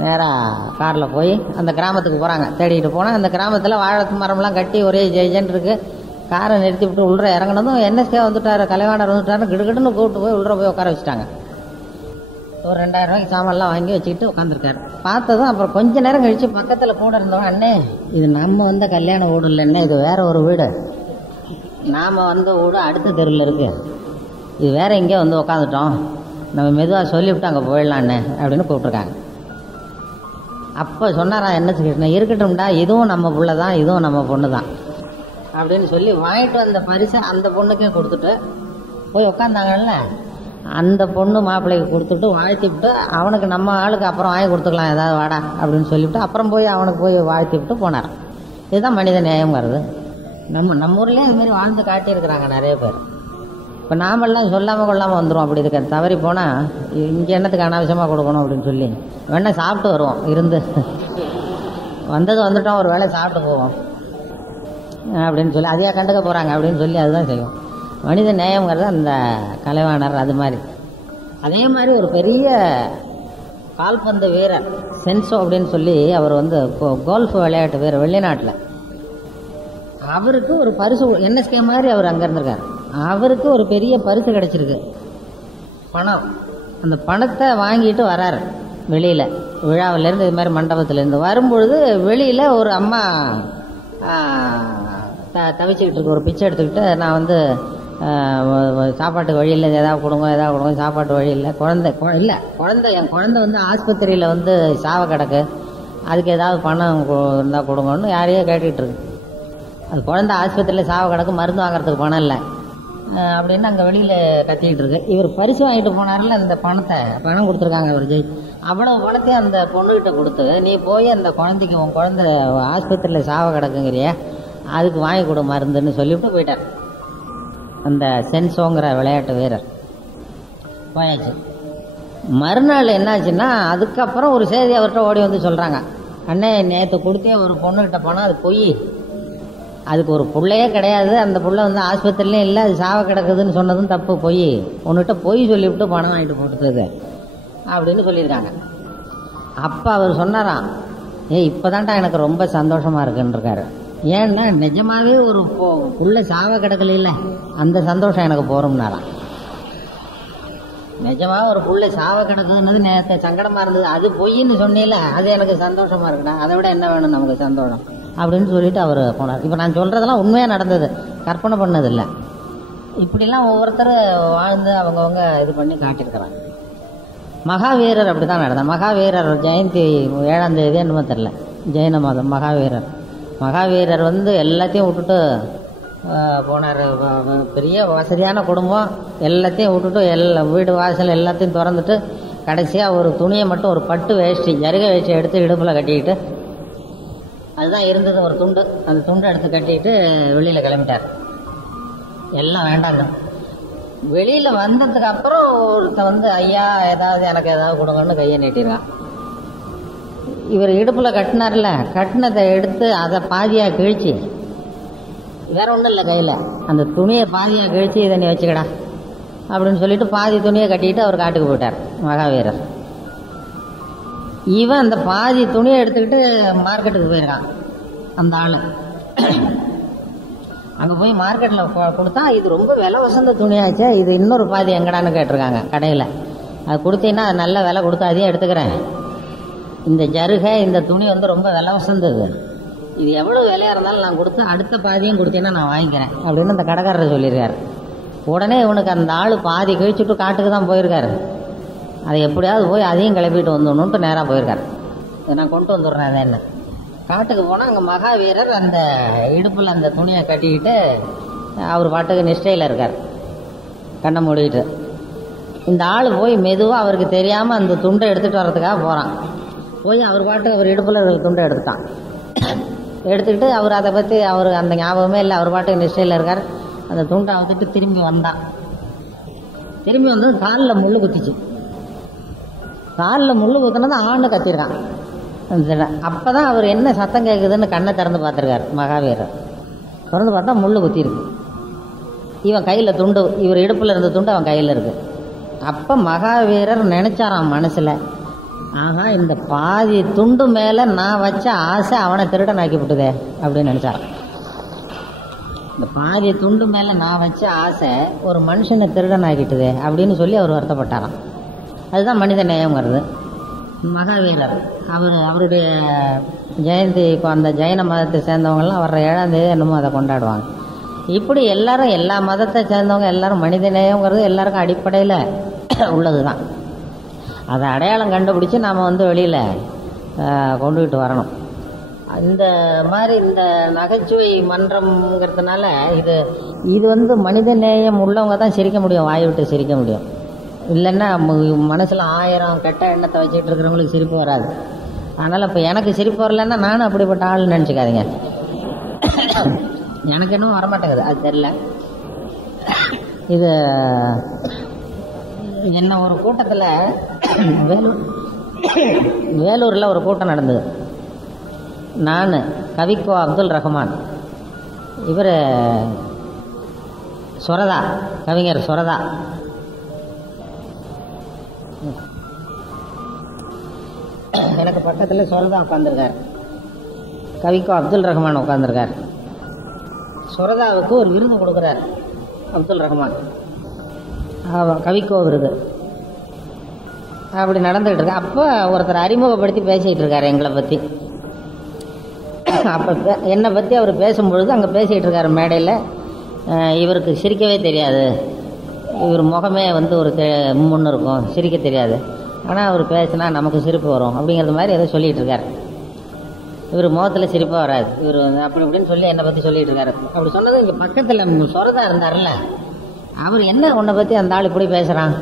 நேராக காரில் போய் அந்த கிராமத்துக்கு போகிறாங்க. தேடிக்கிட்டு போனால் அந்த கிராமத்தில் வாழை மரம்லாம் கட்டி ஒரே ஜெய்ஜன் இருக்குது. காரை நிறுத்தி விட்டு உள்ள இறங்கினதும் என்எஸ்கே வந்துட்டார், கலைவாணர் வந்துட்டாரு, கிடுகிடுன்னு கூப்பிட்டு போய் உள்ள போய் உட்கார வச்சுட்டாங்க. ஒரு 2000 ரூபாய்க்கு சாமான்லாம் வாங்கி வச்சுக்கிட்டு உட்காந்துருக்காரு. பார்த்ததும் அப்புறம் கொஞ்ச நேரம் கழித்து பக்கத்தில் கூட இருந்தவங்க, அண்ணே இது நம்ம கல்யாண வீடு இல்லைண்ணே, இது வேற ஒரு வீடு, நாம் வீடு அடுத்த தெருவில் இருக்குது, இது வேற எங்கேயோ உட்காந்துட்டோம், நம்ம மெதுவாக சொல்லிவிட்டு அங்கே போயிடலான்னு அப்படின்னு கூப்பிட்ருக்காங்க. அப்போ சொன்னாரா என்எஸ் கிருஷ்ணன், இருக்கட்டும்டா, இதுவும் நம்ம பிள்ளை தான், இதுவும் நம்ம பொண்ணு தான் அப்படின்னு சொல்லி வாங்கிட்டு வந்த பரிசை அந்த பொண்ணுக்கே கொடுத்துட்டு போய் உட்காந்தாங்கல்ல, அந்த பொண்ணு மாப்பிள்ளைக்கு கொடுத்துட்டு வாழ்த்திவிட்டு அவனுக்கு நம்ம ஆளுக்கு அப்புறம் வாங்கி கொடுத்துக்கலாம் ஏதாவது வாடா அப்படின்னு சொல்லிவிட்டு அப்புறம் போய் அவனுக்கு போய் வாழ்த்தி விட்டு போனார். இதுதான் மனித நேயம்ங்கிறது. நம்ம ஊர்லேயே இதுமாரி வாழ்ந்து காட்டியிருக்கிறாங்க நிறைய பேர். இப்போ நாமெல்லாம் சொல்லாமல் கொள்ளாமல் வந்துடும். அப்படி இருக்க தவறி போனால் இங்கே என்னத்துக்கு அனாவசியமாக கொடுக்கணும் அப்படின்னு சொல்லி வேணா சாப்பிட்டு வருவோம், இருந்து வந்துட்டோம், ஒரு வேளை சாப்பிட்டு போவோம் அப்படின்னு சொல்லி அதையா கண்டுக்க போகிறாங்க அப்படின்னு சொல்லி அதுதான் செய்வோம். மனித நேயம்ங்கிறது அந்த கலைவாணர் அது மாதிரி. அதே மாதிரி ஒரு பெரிய கால்பந்து வீரர் சென்சோ அப்படின்னு சொல்லி அவர் கோல்ஃப் விளையாட்டு வீரர் வெளிநாட்டில், அவருக்கு ஒரு பரிசு என்எஸ்கே மாதிரி அவர் அங்கே இருந்திருக்காரு. அவருக்கு ஒரு பெரிய பரிசு கிடைச்சிருக்கு, பணம். அந்த பணத்தை வாங்கிட்டு வராரு வெளியில், விழாவிலேருந்து இது மாதிரி மண்டபத்திலேருந்து வரும்பொழுது வெளியில் ஒரு அம்மா தவிச்சுக்கிட்டு இருக்கு, ஒரு பிச்சை எடுத்துக்கிட்டு, நான் சாப்பாட்டுக்கு வழி இல்லை, ஏதாவது கொடுங்க, சாப்பாட்டு வழி இல்லை, குழந்தை என் குழந்தை ஆஸ்பத்திரியில் சாவ கிடக்கு, அதுக்கு ஏதாவது பணம் இருந்தால் கொடுங்கன்னு யாரையோ கேட்டுக்கிட்டு இருக்கு. அது குழந்தை ஆஸ்பத்திரியில் சாவ கிடக்கு, மருந்து வாங்குறதுக்கு பணம் இல்லை அப்படின்னு அங்கே வெளியில் கத்திக்கிட்டு இருக்கு. இவர் பரிசு வாங்கிட்டு போனார்ல, அந்த பணம் கொடுத்துருக்காங்க அவர் அவ்வளவு பணத்தையும் அந்த பொண்ணுகிட்ட கொடுத்து, நீ போய் அந்த குழந்தைக்கு, உன் குழந்தை ஆஸ்பத்திரியில் சாவ கிடக்குங்கிறிய, அதுக்கு வாங்கி கொடு மருந்துன்னு சொல்லிவிட்டு போயிட்டார் அந்த சென்சோங்கிற விளையாட்டு வீரர். போயாச்சு. மறுநாள் என்னாச்சுன்னா அதுக்கப்புறம் ஒரு செய்தி அவர்கிட்ட ஓடி சொல்கிறாங்க, அண்ணே நேற்று கொடுத்தே ஒரு பொண்ணுகிட்ட போனால் அது பொய், அதுக்கு ஒரு பிள்ளையே கிடையாது, அந்த பிள்ளை ஆஸ்பத்திரிலையும் இல்லை, அது சாவ கிடக்குதுன்னு சொன்னதும் தப்பு, பொய், உன்னிட்ட பொய் சொல்லிவிட்டு பணம் வாங்கிட்டு போட்டுது அப்படின்னு சொல்லியிருக்காங்க. அப்போ அவர் சொன்னாராம், இப்போதான்டா எனக்கு ரொம்ப சந்தோஷமாக இருக்குன்றிருக்காரு. ஏன்னா நிஜமாவே ஒரு புள்ள சாவ கிடக்கல இல்லை, அந்த சந்தோஷம் எனக்கு போகிறோம்னாராம். நிஜமாக ஒரு புள்ள சாவ கிடக்குதுன்னு நேற்று சங்கடமாக இருந்தது, அது பொய்ன்னு சொன்னீல, அது எனக்கு சந்தோஷமாக இருக்குடா, அதை விட என்ன வேணும் நமக்கு சந்தோஷம் அப்படின்னு சொல்லிட்டு அவர் போனார். இப்போ நான் சொல்கிறதெல்லாம் உண்மையாக நடந்தது, கற்பனை பண்ணதில்லை. இப்படிலாம் ஒவ்வொருத்தர் வாழ்ந்து அவங்கவுங்க இது பண்ணி காட்டியிருக்கிறாங்க. மகாவீரர் அப்படி தான் நடந்தார். மகாவீரர் ஜெயந்தி 7ஆம் தேதி என்னமோ தெரில, ஜெயின மாதம். மகாவீரர் வந்து எல்லாத்தையும் விட்டுட்டு போனார். பெரிய வசதியான குடும்பம், எல்லாத்தையும் விட்டுட்டு வீடு வாசல் எல்லாத்தையும் திறந்துட்டு கடைசியாக ஒரு துணியை மட்டும், ஒரு பட்டு வேஷ்டி, ஜருகை வேஷ்டி எடுத்து இடுப்பில் கட்டிக்கிட்டு, அதுதான் இருந்தது ஒரு துண்டு, அந்த துண்டை எடுத்து கட்டிக்கிட்டு வெளியில் கிளம்பிட்டார். எல்லாம் வேண்டாங்க. வெளியில் வந்ததுக்கு அப்புறம் ஒருத்த வந்து ஐயா எனக்கு ஏதாவது கொடுங்கன்னு கையை நீட்டிருக்கான். இவர் இடுப்பில் கட்டினார்ல, கட்டினதை எடுத்து அதை பாதியாக கிழிச்சு, வேற ஒன்றும் இல்லை கையில், அந்த துணியை பாதியாக கிழிச்சு இதை நீ வச்சுக்கடா அப்படின்னு சொல்லிட்டு பாதி துணியை கட்டிக்கிட்டு அவர் காட்டுக்கு போயிட்டார் மகாவீரர். இவன் அந்த பாதி துணியை எடுத்துக்கிட்டு மார்க்கெட்டுக்கு போயிருக்கான். அந்த ஆள் அங்கே போய் மார்க்கெட்டில் கொடுத்தா, இது ரொம்ப விலை வசந்த துணியாச்சே, இது இன்னொரு பாதி எங்கடான்னு கேட்டிருக்காங்க கடையில். அது கொடுத்தீங்கன்னா அது நல்ல விலை கொடுத்து அதையும் எடுத்துக்கிறேன், இந்த ஜருகை இந்த துணி வந்து ரொம்ப விலை வசந்தது, இது எவ்வளோ விலையாக இருந்தாலும் நான் கொடுத்து அடுத்த பாதியும் கொடுத்தீங்கன்னா நான் வாங்கிக்கிறேன் அப்படின்னு அந்த கடைக்காரர் சொல்லியிருக்காரு. உடனே இவனுக்கு அந்த ஆள் பாதி கழிச்சுட்டு காட்டுக்கு தான் போயிருக்காரு. அதை எப்படியாவது போய் அதையும் கிளப்பிட்டு வந்துடணுன்ட்டு நேராக போயிருக்காரு. நான் கொண்டு வந்துடுறேன். அதை என்ன காட்டுக்கு போனால் அங்கே மகாவீரர் அந்த இடுப்பில் அந்த துணியை கட்டிக்கிட்டு அவர் பாட்டுக்கு நிஷ்டையில் இருக்கார், கண்ணை மூடிக்கிட்டு. இந்த ஆள் போய் மெதுவாக அவருக்கு தெரியாமல் அந்த துண்டை எடுத்துகிட்டு வர்றதுக்காக போகிறான். போய் அவர் பாட்டு அவர் இடுப்பில் இருக்கிற துண்டை எடுத்துட்டான். எடுத்துக்கிட்டு அவர் அதை பற்றி அவர் அந்த ஞாபகமே இல்லை, அவர் பாட்டுக்கு நிஷ்டையில் இருக்கார். அந்த துண்டை வந்துட்டு திரும்பி வந்தான். திரும்பி வந்து காலில் முள் குத்திச்சு. காலில் முள் குத்தினது ஆண் கத்திருக்கான். அப்போ தான் அவர் என்ன சத்தம் கேட்குதுன்னு கண்ணை திறந்து பார்த்துருக்கார் மகாவீரர். திறந்து பார்த்தா முள் குத்திருக்கு. இவன் கையில் துண்டு, இவர் இடுப்பில் இருந்த துண்டு அவன் கையில் இருக்கு. அப்போ மகாவீரர் நினைச்சாராம் மனசில், ஆஹா இந்த பாதி துண்டு மேலே நான் வச்ச ஆசை அவனை திருடனாக்கி விட்டுதே அப்படின்னு நினச்சாரான். இந்த பாதி துண்டு மேலே நான் வச்ச ஆசை ஒரு மனுஷனை திருடனாக்கிட்டுதே அப்படின்னு சொல்லி அவர் வருத்தப்பட்டாராம். அதுதான் மனித நேயங்கிறது. மகாவீரர் அவருடைய ஜெயந்தி, இப்போ அந்த ஜெயின மதத்தை சேர்ந்தவங்கலாம் வர்ற 7ஆம் தேதி என்னமோ அதை கொண்டாடுவாங்க. இப்படி எல்லாரும், எல்லா மதத்தை சேர்ந்தவங்க எல்லாரும் மனித நேயங்கிறது எல்லாருக்கும் அடிப்படையில் உள்ளது தான். அதை அடையாளம் கண்டுபிடிச்சி நாம் வந்து வெளியில் கொண்டுகிட்டு வரணும். இந்த மாதிரி இந்த நகைச்சுவை மன்றம்ங்கிறதுனால இது வந்து மனித நேயம் உள்ளவங்க தான் சிரிக்க முடியும், வாய் விட்டு சிரிக்க முடியும். இல்லைன்னா மனசில் 1000 கெட்ட எண்ணத்தை வச்சுக்கிட்டு இருக்கிறவங்களுக்கு சிரிப்பு வராது. அதனால் இப்போ எனக்கு சிரிப்பு வரலன்னா நானும் அப்படிப்பட்ட ஆள் நினச்சிக்காதீங்க. எனக்கு இன்னும் வரமாட்டேங்குது, அது தெரில. இது என்ன ஒரு கூட்டத்தில் வேலூரில் ஒரு கூட்டம் நடந்தது. நான், கவிக்கோ அப்துல் ரஹ்மான், இவர் சுரதா, கவிஞர் சுரதா, எனக்கு பக்கத்தில் சுரதா உட்காந்துருக்கார், கவிக்கோ அப்துல் ரஹ்மான் உட்காந்துருக்கார். சுரதாவுக்கு ஒரு விருது கொடுக்குறார் அப்துல் ரஹ்மான், கவிக்கோ விருது. அப்படி நடந்துகிட்டு இருக்கு. அப்போ ஒருத்தர் அறிமுகப்படுத்தி பேசிகிட்டு இருக்கார் எங்களை பற்றி. அப்போ என்னை பற்றி அவர் பேசும்பொழுது அங்கே பேசிகிட்டு இருக்கார் மேடையில். இவருக்கு சிரிக்கவே தெரியாது, இவர் முகமே வந்து ஒரு முன்னு இருக்கும், சிரிக்க தெரியாது, ஆனால் அவர் பேசினா நமக்கு சிரிப்பு வரும் அப்படிங்கிறது மாதிரி ஏதோ சொல்லிகிட்டு இருக்கார். இவர் முகத்தில் சிரிப்பாக வராது, இவர் அப்படி இப்படின்னு சொல்லி என்னை பற்றி சொல்லிகிட்டு இருக்காரு. அப்படி சொன்னது இங்கே பக்கத்தில் சுரதா இருந்தார்ல, அவர் என்ன உன்னை பற்றி அந்த ஆள் இப்படி பேசுகிறான்,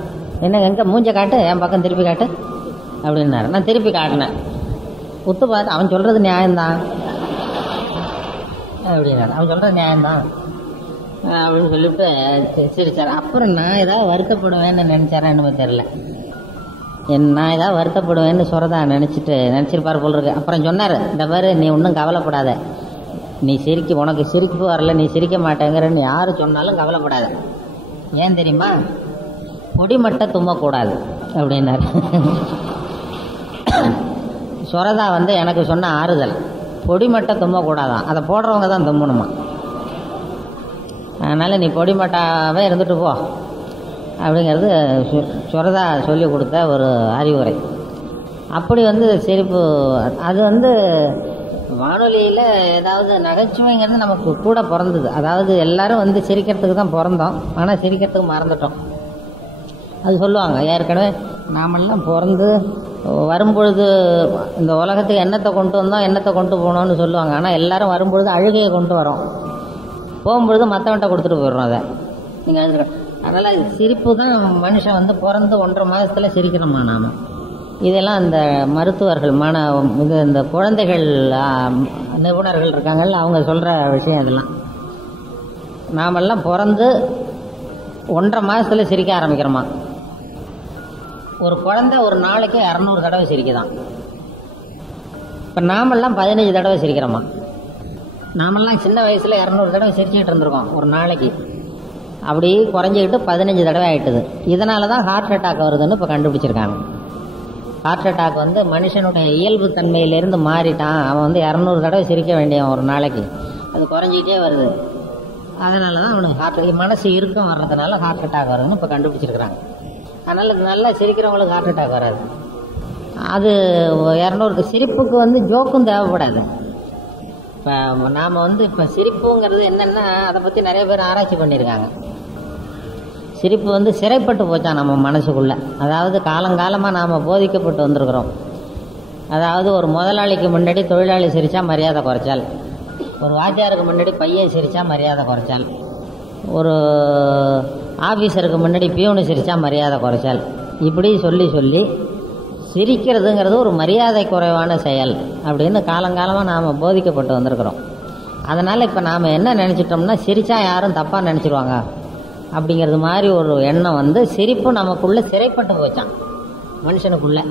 என்ன எங்கே மூஞ்ச காட்டு, என் பக்கம் திருப்பி காட்டு அப்படின்னாரு. நான் திருப்பி காட்டினேன். உத்து பார்த்து அவன் சொல்கிறது நியாயம்தான் அப்படின்னாரு. அவன் சொல்கிறது நியாயம்தான் அப்படின்னு சொல்லிவிட்டு சிரிச்சார். அப்புறம் நான் ஏதாவது வருத்தப்படுவேன்னு நினச்சாரா என்னமோ தெரில, நான் ஏதாவது வருத்தப்படுவேன்னு சுரதா நினச்சிருப்பார் போல் இருக்கு. அப்புறம் சொன்னார், இந்த மாதிரி நீ ஒன்றும் கவலைப்படாத, நீ உனக்கு சிரிப்பு வரல, நீ சிரிக்க மாட்டேங்கிறன்னு யார் சொன்னாலும் கவலைப்படாத. ஏன் தெரியுமா, பொடிமட்டை தும்மக்கூடாது அப்படின்னார். சுரதா வந்து எனக்கு சொன்ன ஆறுதல், பொடிமட்டை தும்மக்கூடாதான், அதை போடுறவங்க தான் தும்மணுமா, அதனால் நீ பொடிமட்டாவே இருந்துட்டு போ அப்படிங்கிறது சுரதா சொல்லி கொடுத்த ஒரு அறிவுரை. அப்படி வந்து சிரிப்பு, அது வந்து வானொலியில் ஏதாவது நகைச்சுவைங்கிறது நமக்கு கூட பிறந்தது. அதாவது எல்லாரும் வந்து சிரிக்கிறதுக்கு தான் பிறந்தோம், ஆனால் சிரிக்கிறதுக்கு மறந்துட்டோம். அது சொல்லுவாங்க ஏற்கனவே நாமெல்லாம் பிறந்து வரும்பொழுது இந்த உலகத்துக்கு என்னத்தை கொண்டு வந்தோம் என்னத்தை கொண்டு போனோம்னு சொல்லுவாங்க. ஆனால் எல்லாரும் வரும்பொழுது அழுகையை கொண்டு வரோம், போகும்பொழுது மற்றவன்ட்ட கொடுத்துட்டு போயிடுறோம். அதை நீங்கள் அதனால் சிரிப்பு தான் மனுஷன் வந்து பிறந்து 1.5 மாதத்தில் சிரிக்கணுமா நாம். இதெல்லாம் இந்த மருத்துவர்கள் இந்த குழந்தைகள் நிபுணர்கள் இருக்காங்கல்ல, அவங்க சொல்கிற விஷயம் இதெல்லாம். நாமெல்லாம் பிறந்து 1.5 மாதத்தில் சிரிக்க ஆரம்பிக்கிறோமா. ஒரு குழந்தை ஒரு நாளைக்கு 200 தடவை சிரிக்குதான். இப்போ நாமெல்லாம் 15 தடவை சிரிக்கிறோமா. நாமெல்லாம் சின்ன வயசில் 200 தடவை சிரிச்சுக்கிட்டு இருந்திருக்கோம் ஒரு நாளைக்கு. அப்படி குறைஞ்சிக்கிட்டு 15 தடவை ஆகிட்டுது. இதனால தான் ஹார்ட் அட்டாக் வருதுன்னு இப்போ கண்டுபிடிச்சிருக்காங்க. ஹார்ட் அட்டாக் வந்து மனுஷனுடைய இயல்பு தன்மையிலேருந்து மாறிட்டான். அவன் வந்து 200 தடவை சிரிக்க வேண்டியவன் ஒரு நாளைக்கு, அது குறைஞ்சிக்கிட்டே வருது. அதனால தான் அவனுக்கு மனசு இறுக்கம் வர்றதுனால ஹார்ட் அட்டாக் வருதுன்னு இப்போ கண்டுபிடிச்சிருக்கிறாங்க. அதனால் நல்லா சிரிக்கிறவங்களுக்கு ஹார்ட் அட்டாக் வராது. அது 200 சிரிப்புக்கு வந்து ஜோக்கும் தேவைப்படாது. இப்போ நாம் வந்து இப்போ சிரிப்புங்கிறது என்னென்னா அதை பற்றி நிறைய பேர் ஆராய்ச்சி பண்ணியிருக்காங்க. சிரிப்பு வந்து சிறைப்பட்டு போச்சான் நம்ம மனசுக்குள்ளே. அதாவது காலங்காலமாக நாம் போதிக்கப்பட்டு வந்திருக்கிறோம். அதாவது ஒரு முதலாளிக்கு முன்னாடி தொழிலாளி சிரித்தா மரியாதை குறைச்சால், ஒரு வாத்தியாருக்கு முன்னாடி பையன் சிரித்தா மரியாதை குறைச்சால், ஒரு ஆஃபீஸருக்கு முன்னாடி பியூனு சிரித்தா மரியாதை குறைச்சால், இப்படி சொல்லி சொல்லி சிரிக்கிறதுங்கிறது ஒரு மரியாதை குறைவான செயல் அப்படின்னு காலங்காலமாக நாம் போதிக்கப்பட்டு வந்திருக்கிறோம். அதனால் இப்போ நாம் என்ன நினச்சிட்டோம்னா, சிரித்தா யாரும் தப்பாக நினச்சிடுவாங்க அப்படிங்கிறது மாதிரி ஒரு எண்ணம் வந்து சிரிப்பு நமக்குள்ளே சிறைப்பட்டு போச்சான் மனுஷனுக்குள்ளே.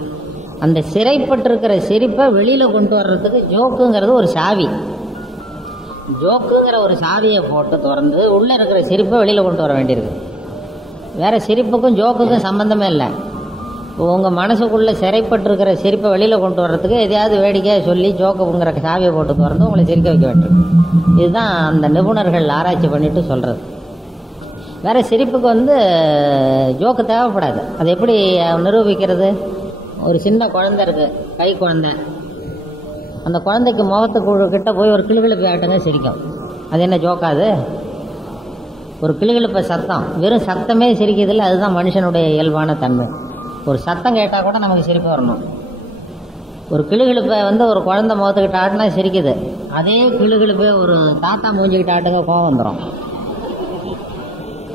அந்த சிறைப்பட்டிருக்கிற சிரிப்பை வெளியில் கொண்டு வர்றதுக்கு ஜோக்குங்கிறது ஒரு சாவி. ஜோக்குங்கிற ஒரு சாவியை போட்டு திறந்து உள்ளே இருக்கிற சிரிப்பை வெளியில் கொண்டு வர வேண்டியிருக்கு. வேறு சிரிப்புக்கும் ஜோக்குக்கும் சம்மந்தமே இல்லை. உங்கள் மனசுக்குள்ளே சிறைப்பட்டிருக்கிற சிரிப்பை வெளியில் கொண்டு வர்றதுக்கு எதையாவது வேடிக்கையாக சொல்லி ஜோக்குங்கிற சாவியை போட்டு திறந்து உங்களை சிரிக்க வைக்க வேண்டியிருக்கு. இதுதான் அந்த நிபுணர்கள் ஆராய்ச்சி பண்ணிட்டு சொல்கிறது. வேறு சிரிப்புக்கு வந்து ஜோக்கு தேவைப்படாது. அது எப்படி நிரூபிக்கிறது? ஒரு சின்ன குழந்தை இருக்குது, கை குழந்தை. அந்த குழந்தைக்கு முகத்துக்கிட்ட போய் ஒரு கிளுகிழப்பு ஆகிட்டங்க சிரிக்கும். அது என்ன ஜோக்காது? ஒரு கிளுகிழப்ப சத்தம், வெறும் சத்தமே சிரிக்கிறதில்ல. அதுதான் மனுஷனுடைய இயல்பான தன்மை. ஒரு சத்தம் கேட்டால் கூட நமக்கு சிரிப்பு வரணும். ஒரு கிளுகிழப்பை வந்து ஒரு குழந்தை முகத்துக்கிட்ட ஆட்டினா சிரிக்குது. அதே கிளுகிழப்பை ஒரு தாத்தா மூஞ்சிக்கிட்ட ஆட்டுங்க கோவம் வந்துடும்.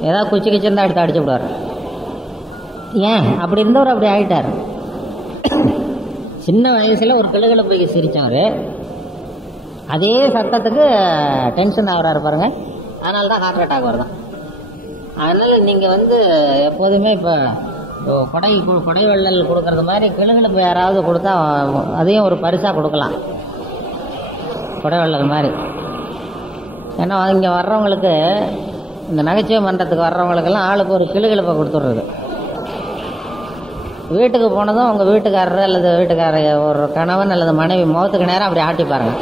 ஏதாவது குச்சி கிச்சிருந்தா எடுத்து அடிச்சு விடுவார். ஏன் அப்படி இருந்தவர் அப்படி ஆகிட்டார். சின்ன வயசில் ஒரு கிளுகிழப்பைக்கு சிரித்தவர் அதே சத்தத்துக்கு டென்ஷன் ஆகிறாரு பாருங்க. அதனால தான் ஹார்ட் அட்டாக் வருதான். அதனால் நீங்கள் வந்து எப்போதுமே இப்போ கொடை வெள்ளல் கொடுக்கறது மாதிரி கிளுகிழப்பு யாராவது கொடுத்தா அதையும் ஒரு பரிசாக கொடுக்கலாம், கொடை வெள்ளல் மாதிரி. ஏன்னா இங்கே வர்றவங்களுக்கு, இந்த நகைச்சுவை மன்றத்துக்கு வர்றவங்களுக்கெல்லாம் ஆளுக்கு ஒரு கிளுகிழப்பை கொடுத்துட்றது. வீட்டுக்கு போனதும் உங்கள் வீட்டுக்காரர் அல்லது வீட்டுக்கார ஒரு கணவன் அல்லது மனைவி முகத்துக்கு நேரம் அப்படி ஆட்டி பாருங்க.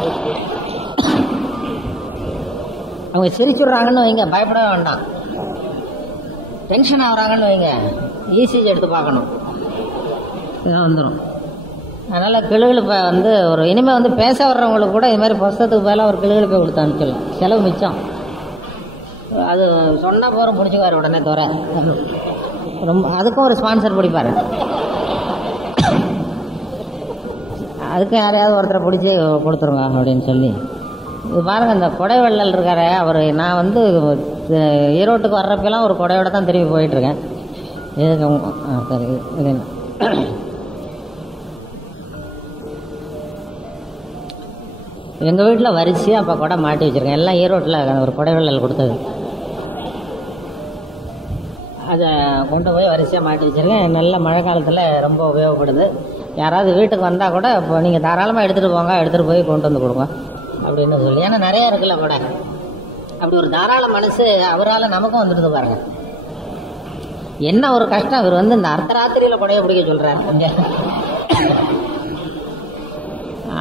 அவங்க சிரிச்சுடுறாங்கன்னு வைங்க, பயப்படவே வேண்டாம். டென்ஷன் ஆகுறாங்கன்னு வைங்க, ஈஸியாக எடுத்து பார்க்கணும், இதான் வந்துடும். அதனால் கிளுகிழப்பை வந்து ஒரு இனிமேல் வந்து பேச வர்றவங்களுக்கு கூட இது மாதிரி புஸ்தகத்துக்கு மேலே ஒரு கிளுகிழப்பை கொடுத்து அனுப்பிச்சிடலாம், செலவு மிச்சம். அது சொன்னால் போகிற பிடிச்சிக்குவார் உடனே தவிர. ரொம்ப அதுக்கும் ஒரு ஸ்பான்சர் பிடிப்பார். அதுக்கும் யாரையாவது ஒருத்தரை பிடிச்சி கொடுத்துருங்க அப்படின்னு சொல்லி. இது பாருங்கள், இந்த கொடை வெள்ளல் இருக்கார அவர், நான் வந்து ஈரோட்டுக்கு வர்றப்பெல்லாம் ஒரு கொடையோட தான் திரும்பி போயிட்டுருக்கேன். சரி, இது எங்கள் வீட்டில் வரிசையாக அப்போ கொடை மாட்டி வச்சுருக்கேன். எல்லாம் ஈரோட்டில் ஒரு கொடை வெள்ளல் கொடுத்தது. அதை கொண்டு போய் வரிசையாக மாட்டி வச்சுருக்கேன். நல்ல மழை காலத்தில் ரொம்ப உபயோகப்படுது. யாராவது வீட்டுக்கு வந்தால் கூட இப்போ நீங்கள் தாராளமாக எடுத்துகிட்டு போங்க, எடுத்துகிட்டு போய் கொண்டு வந்து கொடுங்க அப்படின்னு சொல்லி. ஏன்னா நிறையா இருக்குல்ல கொடை. அப்படி ஒரு தாராள மனசு அவரால் நமக்கும் வந்துடுது பாருங்கள். என்ன ஒரு கஷ்டம், அவர் வந்து இந்த அர்த்தராத்திரியில் கொடையை பிடிக்க சொல்கிறார் இங்கே.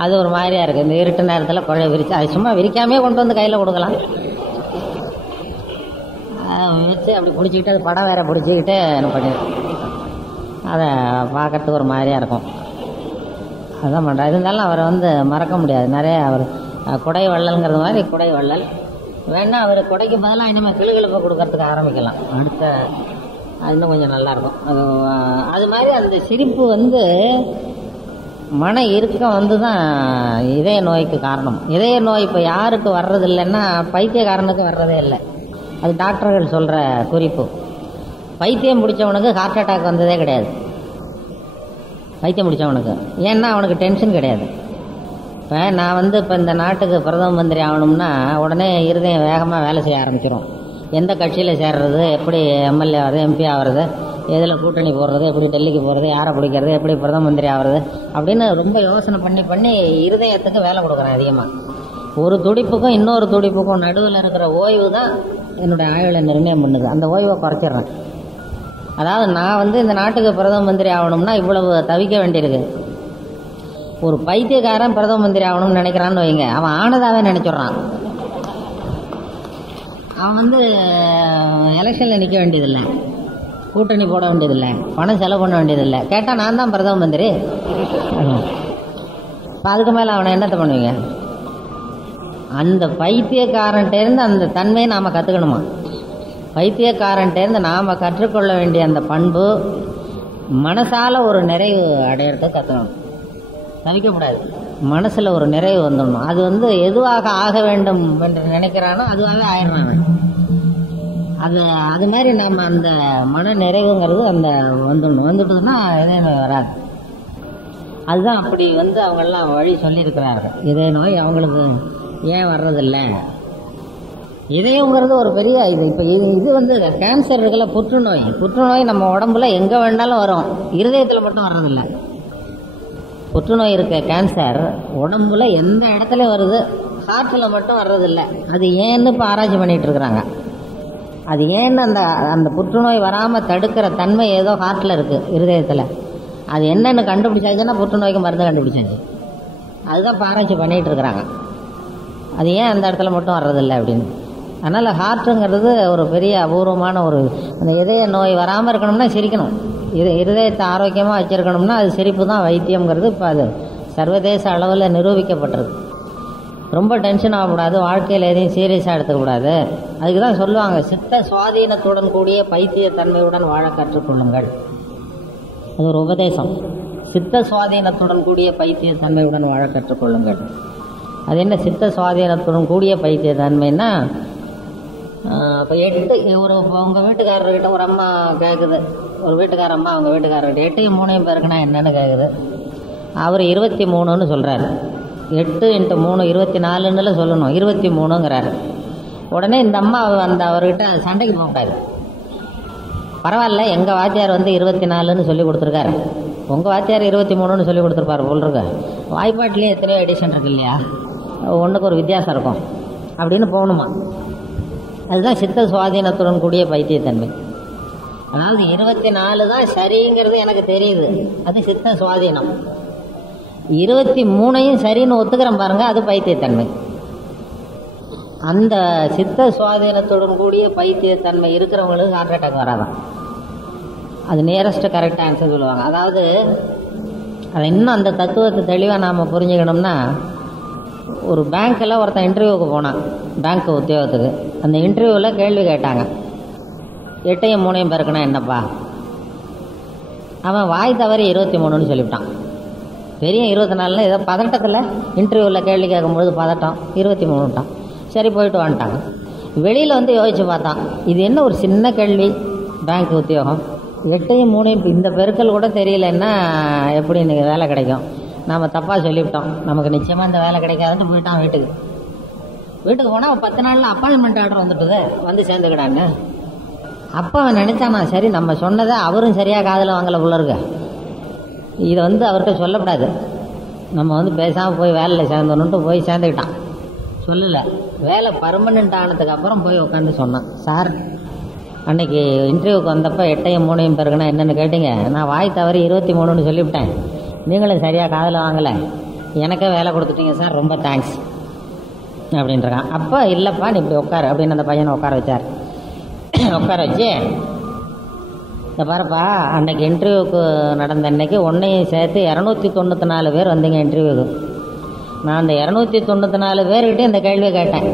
அது ஒரு மாதிரியாக இருக்குது. இந்த இருட்டு நேரத்தில் கொடையை விரித்து, அது சும்மா விரிக்காமே கொண்டு வந்து கையில் கொடுக்கலாம். வச்சு அப்படி பிடிச்சிக்கிட்டு அது படம் வேறு பிடிச்சிக்கிட்டு என்ன பண்ணி அதை பார்க்கறதுக்கு ஒரு மாதிரியாக இருக்கும். அதான் பண்ணுறாரு. இருந்தாலும் அவரை வந்து மறக்க முடியாது. நிறைய அவர் குடை வள்ளல்ங்கிறது மாதிரி குடை வள்ளல் வேணா அவர் கொடைக்கு பதிலாக இனிமேல் கிளுகிழப்பை கொடுக்கறதுக்கு ஆரம்பிக்கலாம். அடுத்த இன்னும் கொஞ்சம் நல்லாயிருக்கும். அது மாதிரி அந்த சிரிப்பு வந்து மன இறுக்கம் வந்து தான் இதய நோய்க்கு காரணம். இதய நோய் இப்போ யாருக்கு வர்றது இல்லைன்னா பைத்தியக்காரனுக்கு வர்றதே இல்லை. அது டாக்டர்கள் சொல்கிற குறிப்பு. பைத்தியம் பிடிச்சவனுக்கு ஹார்ட் அட்டாக் வந்ததே கிடையாது. பைத்தியம் பிடிச்சவனுக்கு ஏன்னா அவனுக்கு டென்ஷன் கிடையாது. இப்போ நான் வந்து இப்போ இந்த நாட்டுக்கு பிரதம மந்திரி ஆகணும்னா உடனே இருதயம் வேகமாக வேலை செய்ய ஆரம்பிச்சிடும். எந்த கட்சியில் சேர்றது, எப்படி எம்எல்ஏ ஆகிறது, எம்பி ஆகிறது, எதில் கூட்டணி போடுறது, எப்படி டெல்லிக்கு போகிறது, யாரை பிடிக்கிறது, எப்படி பிரதம மந்திரி ஆகிறது அப்படின்னு ரொம்ப யோசனை பண்ணி இருதயத்துக்கு வேலை கொடுக்குறேன் அதிகமாக. ஒரு துடிப்புக்கும் இன்னொரு துடிப்புக்கும் நடுவில் இருக்கிற ஓய்வு தான் என்னுடைய ஆயுளை நிர்ணயம் பண்ணுது. அந்த ஓய்வை குறைச்சிட்றேன். அதாவது நான் வந்து இந்த நாட்டுக்கு பிரதம மந்திரி ஆகணும்னா இவ்வளவு தவிக்க வேண்டியிருக்கு. ஒரு பைத்தியக்காரன் பிரதம மந்திரி ஆகணும்னு நினைக்கிறான்னு வைங்க, அவன் ஆனதாவே நினைச்சிட்றான். அவன் வந்து எலெக்ஷனில் நிற்க வேண்டியதில்லை, கூட்டணி போட வேண்டியதில்லை, பணம் செலவு பண்ண வேண்டியதில்லை. கேட்டால் நான் தான் பிரதம மந்திரி. இப்போ அதுக்கு மேலே அவனை என்னத்தை பண்ணுவீங்க? அந்த பைத்தியக்காரன்ட்டேருந்து அந்த தன்மையை நாம் கற்றுக்கணுமா? பைத்தியக்காரன்ட்டேருந்து நாம் கற்றுக்கொள்ள வேண்டிய அந்த பண்பு மனசால் ஒரு நிறைவு அடையிறத கற்றுக்கணும். தவிக்கக்கூடாது. மனசில் ஒரு நிறைவு வந்துடணும். அது வந்து எதுவாக ஆக வேண்டும் என்று நினைக்கிறானோ அதுவாகவே ஆயிடுறாங்க. அது மாதிரி நம்ம அந்த மன நிறைவுங்கிறது அந்த வந்துட்டுதுன்னா இதய நோய் வராது. அதுதான் அப்படி வந்து அவங்கெல்லாம் வழி சொல்லியிருக்கிறார்கள். இதய நோய் அவங்களுக்கு ஏன் வர்றதில்லை? இதயங்கிறது ஒரு பெரிய இப்போ இது வந்து கேன்சர் இருக்குல்ல, புற்றுநோய் நம்ம உடம்புல எங்கே வேணாலும் வரும், இருதயத்தில் மட்டும் வர்றதில்லை. புற்றுநோய் இருக்க கேன்சர் உடம்புல எந்த இடத்துல வருது, ஹார்ட்டில் மட்டும் வர்றதில்லை. அது ஏன்னு இப்போ ஆராய்ச்சி பண்ணிகிட்டு இருக்கிறாங்க. அது ஏன்னு அந்த புற்றுநோய் வராமல் தடுக்கிற தன்மை ஏதோ ஹார்ட்டில் இருக்குது, இருதயத்தில். அது என்னென்னு கண்டுபிடிச்சாச்சுன்னா புற்றுநோய்க்கு மருந்து கண்டுபிடிச்சாச்சு. அதுதான் இப்போ ஆராய்ச்சி பண்ணிகிட்டு இருக்கிறாங்க. அது ஏன் அந்த இடத்துல மட்டும் வர்றதில்லை அப்படின்னு. அதனால் ஹார்ட்டுங்கிறது ஒரு பெரிய அபூர்வமான ஒரு அந்த இதய நோய் வராமல் இருக்கணும்னா சிரிக்கணும். இருதயத்தை ஆரோக்கியமாக வச்சுருக்கணும்னா அது சிரிப்பு தான் வைத்தியங்கிறது இப்போ அது சர்வதேச அளவில் நிரூபிக்கப்பட்டிருக்கு. ரொம்ப டென்ஷன் ஆகக்கூடாது, வாழ்க்கையில் எதையும் சீரியஸாக எடுத்துக்கூடாது. அதுக்கு தான் சொல்லுவாங்க, சித்த சுவாதீனத்துடன் கூடிய பைத்தியத்தன்மையுடன் வாழ கற்றுக்கொள்ளுங்கள். அது ஒரு உபதேசம். சித்த சுவாதீனத்துடன் கூடிய பைத்தியத்தன்மையுடன் வாழ கற்றுக்கொள்ளுங்கள். அது என்ன சித்த சுவாதீனத்துடன் கூடிய பைத்தியத்தன்மைன்னா, இப்போ உங்கள் வீட்டுக்காரர்கிட்ட ஒரு அம்மா கேட்குது, ஒரு வீட்டுக்கார அம்மா அவங்க வீட்டுக்காரர்கிட்ட 8 3 பேருக்குன்னா என்னென்னு கேட்குது. அவர் 23ன்னு சொல்கிறாரு. 8 × 3 24ன்னு சொல்லணும், 23ங்கிறாரு. உடனே இந்த அம்மா அவர்கிட்ட சண்டைக்கு போகக்கூடாது. பரவாயில்ல, எங்கள் வாத்தியார் வந்து 24ன்னு சொல்லி கொடுத்துருக்காரு, உங்கள் வாத்தியார் 23ன்னு சொல்லி கொடுத்துருப்பாரு போல் இருக்கு. வாய்ப்பாட்டிலேயே எத்தனையோ எடிஷன் இருக்கு இல்லையா, ஒன்றுக்கு ஒரு வித்தியாசம் இருக்கும் அப்படின்னு போகணுமா. அதுதான் சித்த சுவாதீனத்துடன் கூடிய பைத்தியத்தன்மை. அதாவது 24 தான் சரிங்கிறது எனக்கு தெரியுது, அது சித்த சுவாதீனம். 23ஐயும் சரின்னு ஒத்துக்கிறேன் பாருங்க, அது பைத்தியத்தன்மை. அந்த சித்த சுவாதீனத்துடன் கூடிய பைத்தியத்தன்மை இருக்கிறவங்களுக்கு ஹார்ட் அட்டாக் வராதான். அது நியரஸ்ட் கரெக்ட் ஆன்சர் சொல்லுவாங்க. அதாவது அதை இன்னும் அந்த தத்துவத்தை தெளிவாக நாம் புரிஞ்சுக்கணும்னா, ஒரு பேங்க்கில் ஒருத்தன் இன்டர்வியூவுக்கு போனான், பேங்க் உத்தியோகத்துக்கு. அந்த இன்டர்வியூவில் கேள்வி கேட்டாங்க, 8 × 3 பேருக்குன்னா என்னப்பா? அவன் வாய் தவறி 23ன்னு சொல்லிவிட்டான். பெரிய 24ன்னு ஏதோ பதட்டத்தில் இன்டர்வியூவில் கேள்வி கேட்கும்பொழுது பதட்டம் 23ட்டான். சரி போயிட்டு வந்துட்டாங்க. வெளியில் வந்து யோசித்து பார்த்தான், இது என்ன ஒரு சின்ன கேள்வி, பேங்க் உத்தியோகம், 8 × 3 இந்த பெருக்கள் கூட தெரியலன்னா எப்படி இன்றைக்கி வேலை கிடைக்கும்? நாம் தப்பாக சொல்லிவிட்டோம், நமக்கு நிச்சயமாக இந்த வேலை கிடைக்காதுன்னு போயிட்டான் வீட்டுக்கு போனால் 10 நாளில் அப்பாயின்மெண்ட் ஆர்டர் வந்துட்டுது, வந்து சேர்ந்துக்கிட்டாங்க. அப்போ அவன் நினச்சானா, சரி நம்ம சொன்னதை அவரும் சரியாக காதில் வாங்கலை போல இருக்கு, இதை வந்து அவர்கிட்ட சொல்லக்கூடாது, நம்ம வந்து பேசாமல் போய் வேலையில் சேர்ந்தோன்னுட்டு போய் சேர்ந்துக்கிட்டான். சொல்லலை, வேலை பர்மனெண்ட் ஆனதுக்கு அப்புறம் போய் உட்காந்து சொன்னான், சார் அன்றைக்கி இன்டர்வியூக்கு வந்தப்போ 8 × 3 பேருக்குன்னா என்னென்னு கேட்டீங்க, நான் வாய் தவறி 23ன்னு சொல்லிவிட்டேன், நீங்களும் சரியாக காதில் வாங்கலை, எனக்கே வேலை கொடுத்துட்டீங்க சார், ரொம்ப தேங்க்ஸ் அப்படின்றான். அப்போ இல்லைப்பா நீ இப்படி உட்காரு அப்படின்னு அந்த பையனை உட்கார வச்சார். உட்கார வச்சு இந்த பாருப்பா, அன்னைக்கு இன்டர்வியூக்கு நடந்த அன்னைக்கு ஒன்றையும் சேர்த்து 294 பேர் வந்தீங்க இன்டர்வியூக்கு. நான் அந்த 294 பேர்கிட்ட இந்த கேள்வியை கேட்டேன்,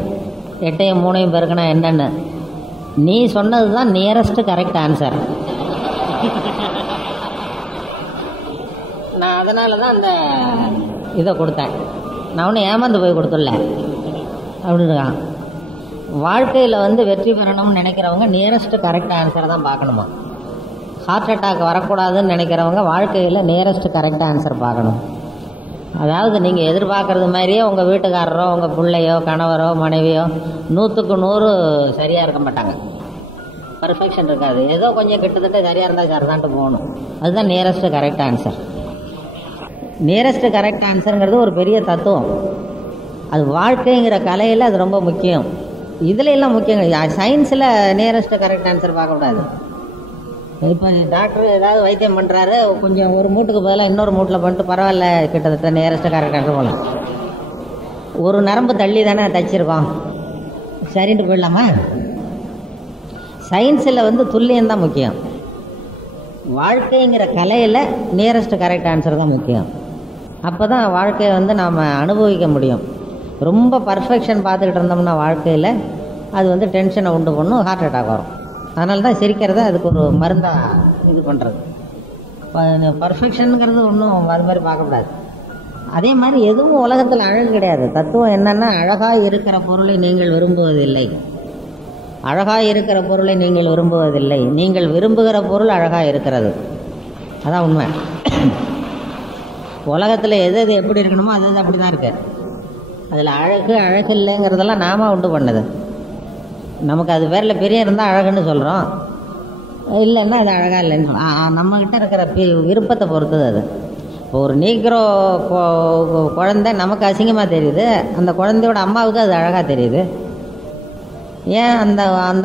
8ஐயும் 3ஐயும் பெருக்கினா என்னென்னு. நீ சொன்னது தான் நியரஸ்ட் கரெக்ட் ஆன்சர். நான் அதனால தான் அந்த இதை கொடுத்தேன். நான் ஒன்றும் ஏமாந்து போய் கொடுத்துடல அப்படின்னுக்கான். வாழ்க்கையில் வந்து வெற்றி பெறணும்னு நினைக்கிறவங்க நியரஸ்ட் கரெக்ட் ஆன்சரை தான் பார்க்கணுமா. ஹார்ட் அட்டாக் வரக்கூடாதுன்னு நினைக்கிறவங்க வாழ்க்கையில் நியரஸ்ட் கரெக்ட் ஆன்சர் பார்க்கணும். அதாவது நீங்கள் எதிர்பார்க்குறது மாதிரியே உங்கள் வீட்டுக்காரரோ உங்கள் பிள்ளையோ கணவரோ மனைவியோ 100க்கு 100 சரியாக இருக்க மாட்டாங்க. பர்ஃபெக்ஷன் இருக்காது. ஏதோ கொஞ்சம் கிட்டத்தட்ட சரியாக இருந்தால் சரிதான்ட்டு போகணும். அதுதான் nearest correct answer. Nearest correct ஆன்சருங்கிறது ஒரு பெரிய தத்துவம். அது வாழ்க்கைங்கிற கலையில் அது ரொம்ப முக்கியம். இதில் எல்லாம் முக்கியங்க. சயின்ஸில் நியரஸ்ட் கரெக்ட் ஆன்சர் பார்க்கக்கூடாது. இப்போ டாக்டர் ஏதாவது வைத்தியம் பண்ணுறாரு, கொஞ்சம் ஒரு மூட்டுக்கு பதிலாக இன்னொரு மூட்டில் பண்ணிட்டு பரவாயில்ல, கிட்டத்தட்ட நியரஸ்ட் கரெக்ட் ஆன்சர் போகலாம். ஒரு நரம்பு தள்ளி தானே தைச்சிருக்கோம், சரின்ட்டு போயிடலாமா? சயின்ஸில் வந்து துல்லியம்தான் முக்கியம். வாழ்க்கைங்கிற கலையில் நியரஸ்ட் கரெக்ட் ஆன்சர் தான் முக்கியம். அப்போ தான் வாழ்க்கையை வந்து நாம் அனுபவிக்க முடியும். ரொம்ப பர்ஃபெக்ஷன் பார்த்துக்கிட்டு இருந்தோம்னா வாழ்க்கையில் அது வந்து டென்ஷனை உண்டு பண்ணும், ஹார்ட் அட்டாக் வரும். அதனால தான் சிரிக்கிறத அதுக்கு ஒரு மருந்தாக இது பண்ணுறது. பர்ஃபெக்ஷனுங்கிறது ஒன்றும் அது மாதிரி பார்க்கக்கூடாது. அதே மாதிரி எதுவும் உலகத்தில் அழகு கிடையாது. தத்துவம் என்னென்னா, அழகாக இருக்கிற பொருளை நீங்கள் விரும்புவதில்லை. அழகாக இருக்கிற பொருளை நீங்கள் விரும்புவதில்லை, நீங்கள் விரும்புகிற பொருள் அழகாக இருக்கிறது. அதான் உண்மை. உலகத்தில் எது எது எப்படி இருக்கணுமோ அது அது அப்படி தான் இருக்கு. அதில் அழகு இல்லைங்கிறதெல்லாம் நாம உண்டு பண்ணது. நமக்கு அது பேரில் பெரிய இருந்தால் அழகுன்னு சொல்கிறோம், இல்லைன்னா அது அழகாக இல்லைன்னு சொல்கிறோம். நம்மக்கிட்ட இருக்கிற விருப்பத்தை பொறுத்தது அது. இப்போ ஒரு நீக்ரோ குழந்தை நமக்கு அசிங்கமாக தெரியுது, அந்த குழந்தையோட அம்மாவுக்கு அது அழகாக தெரியுது. ஏன் அந்த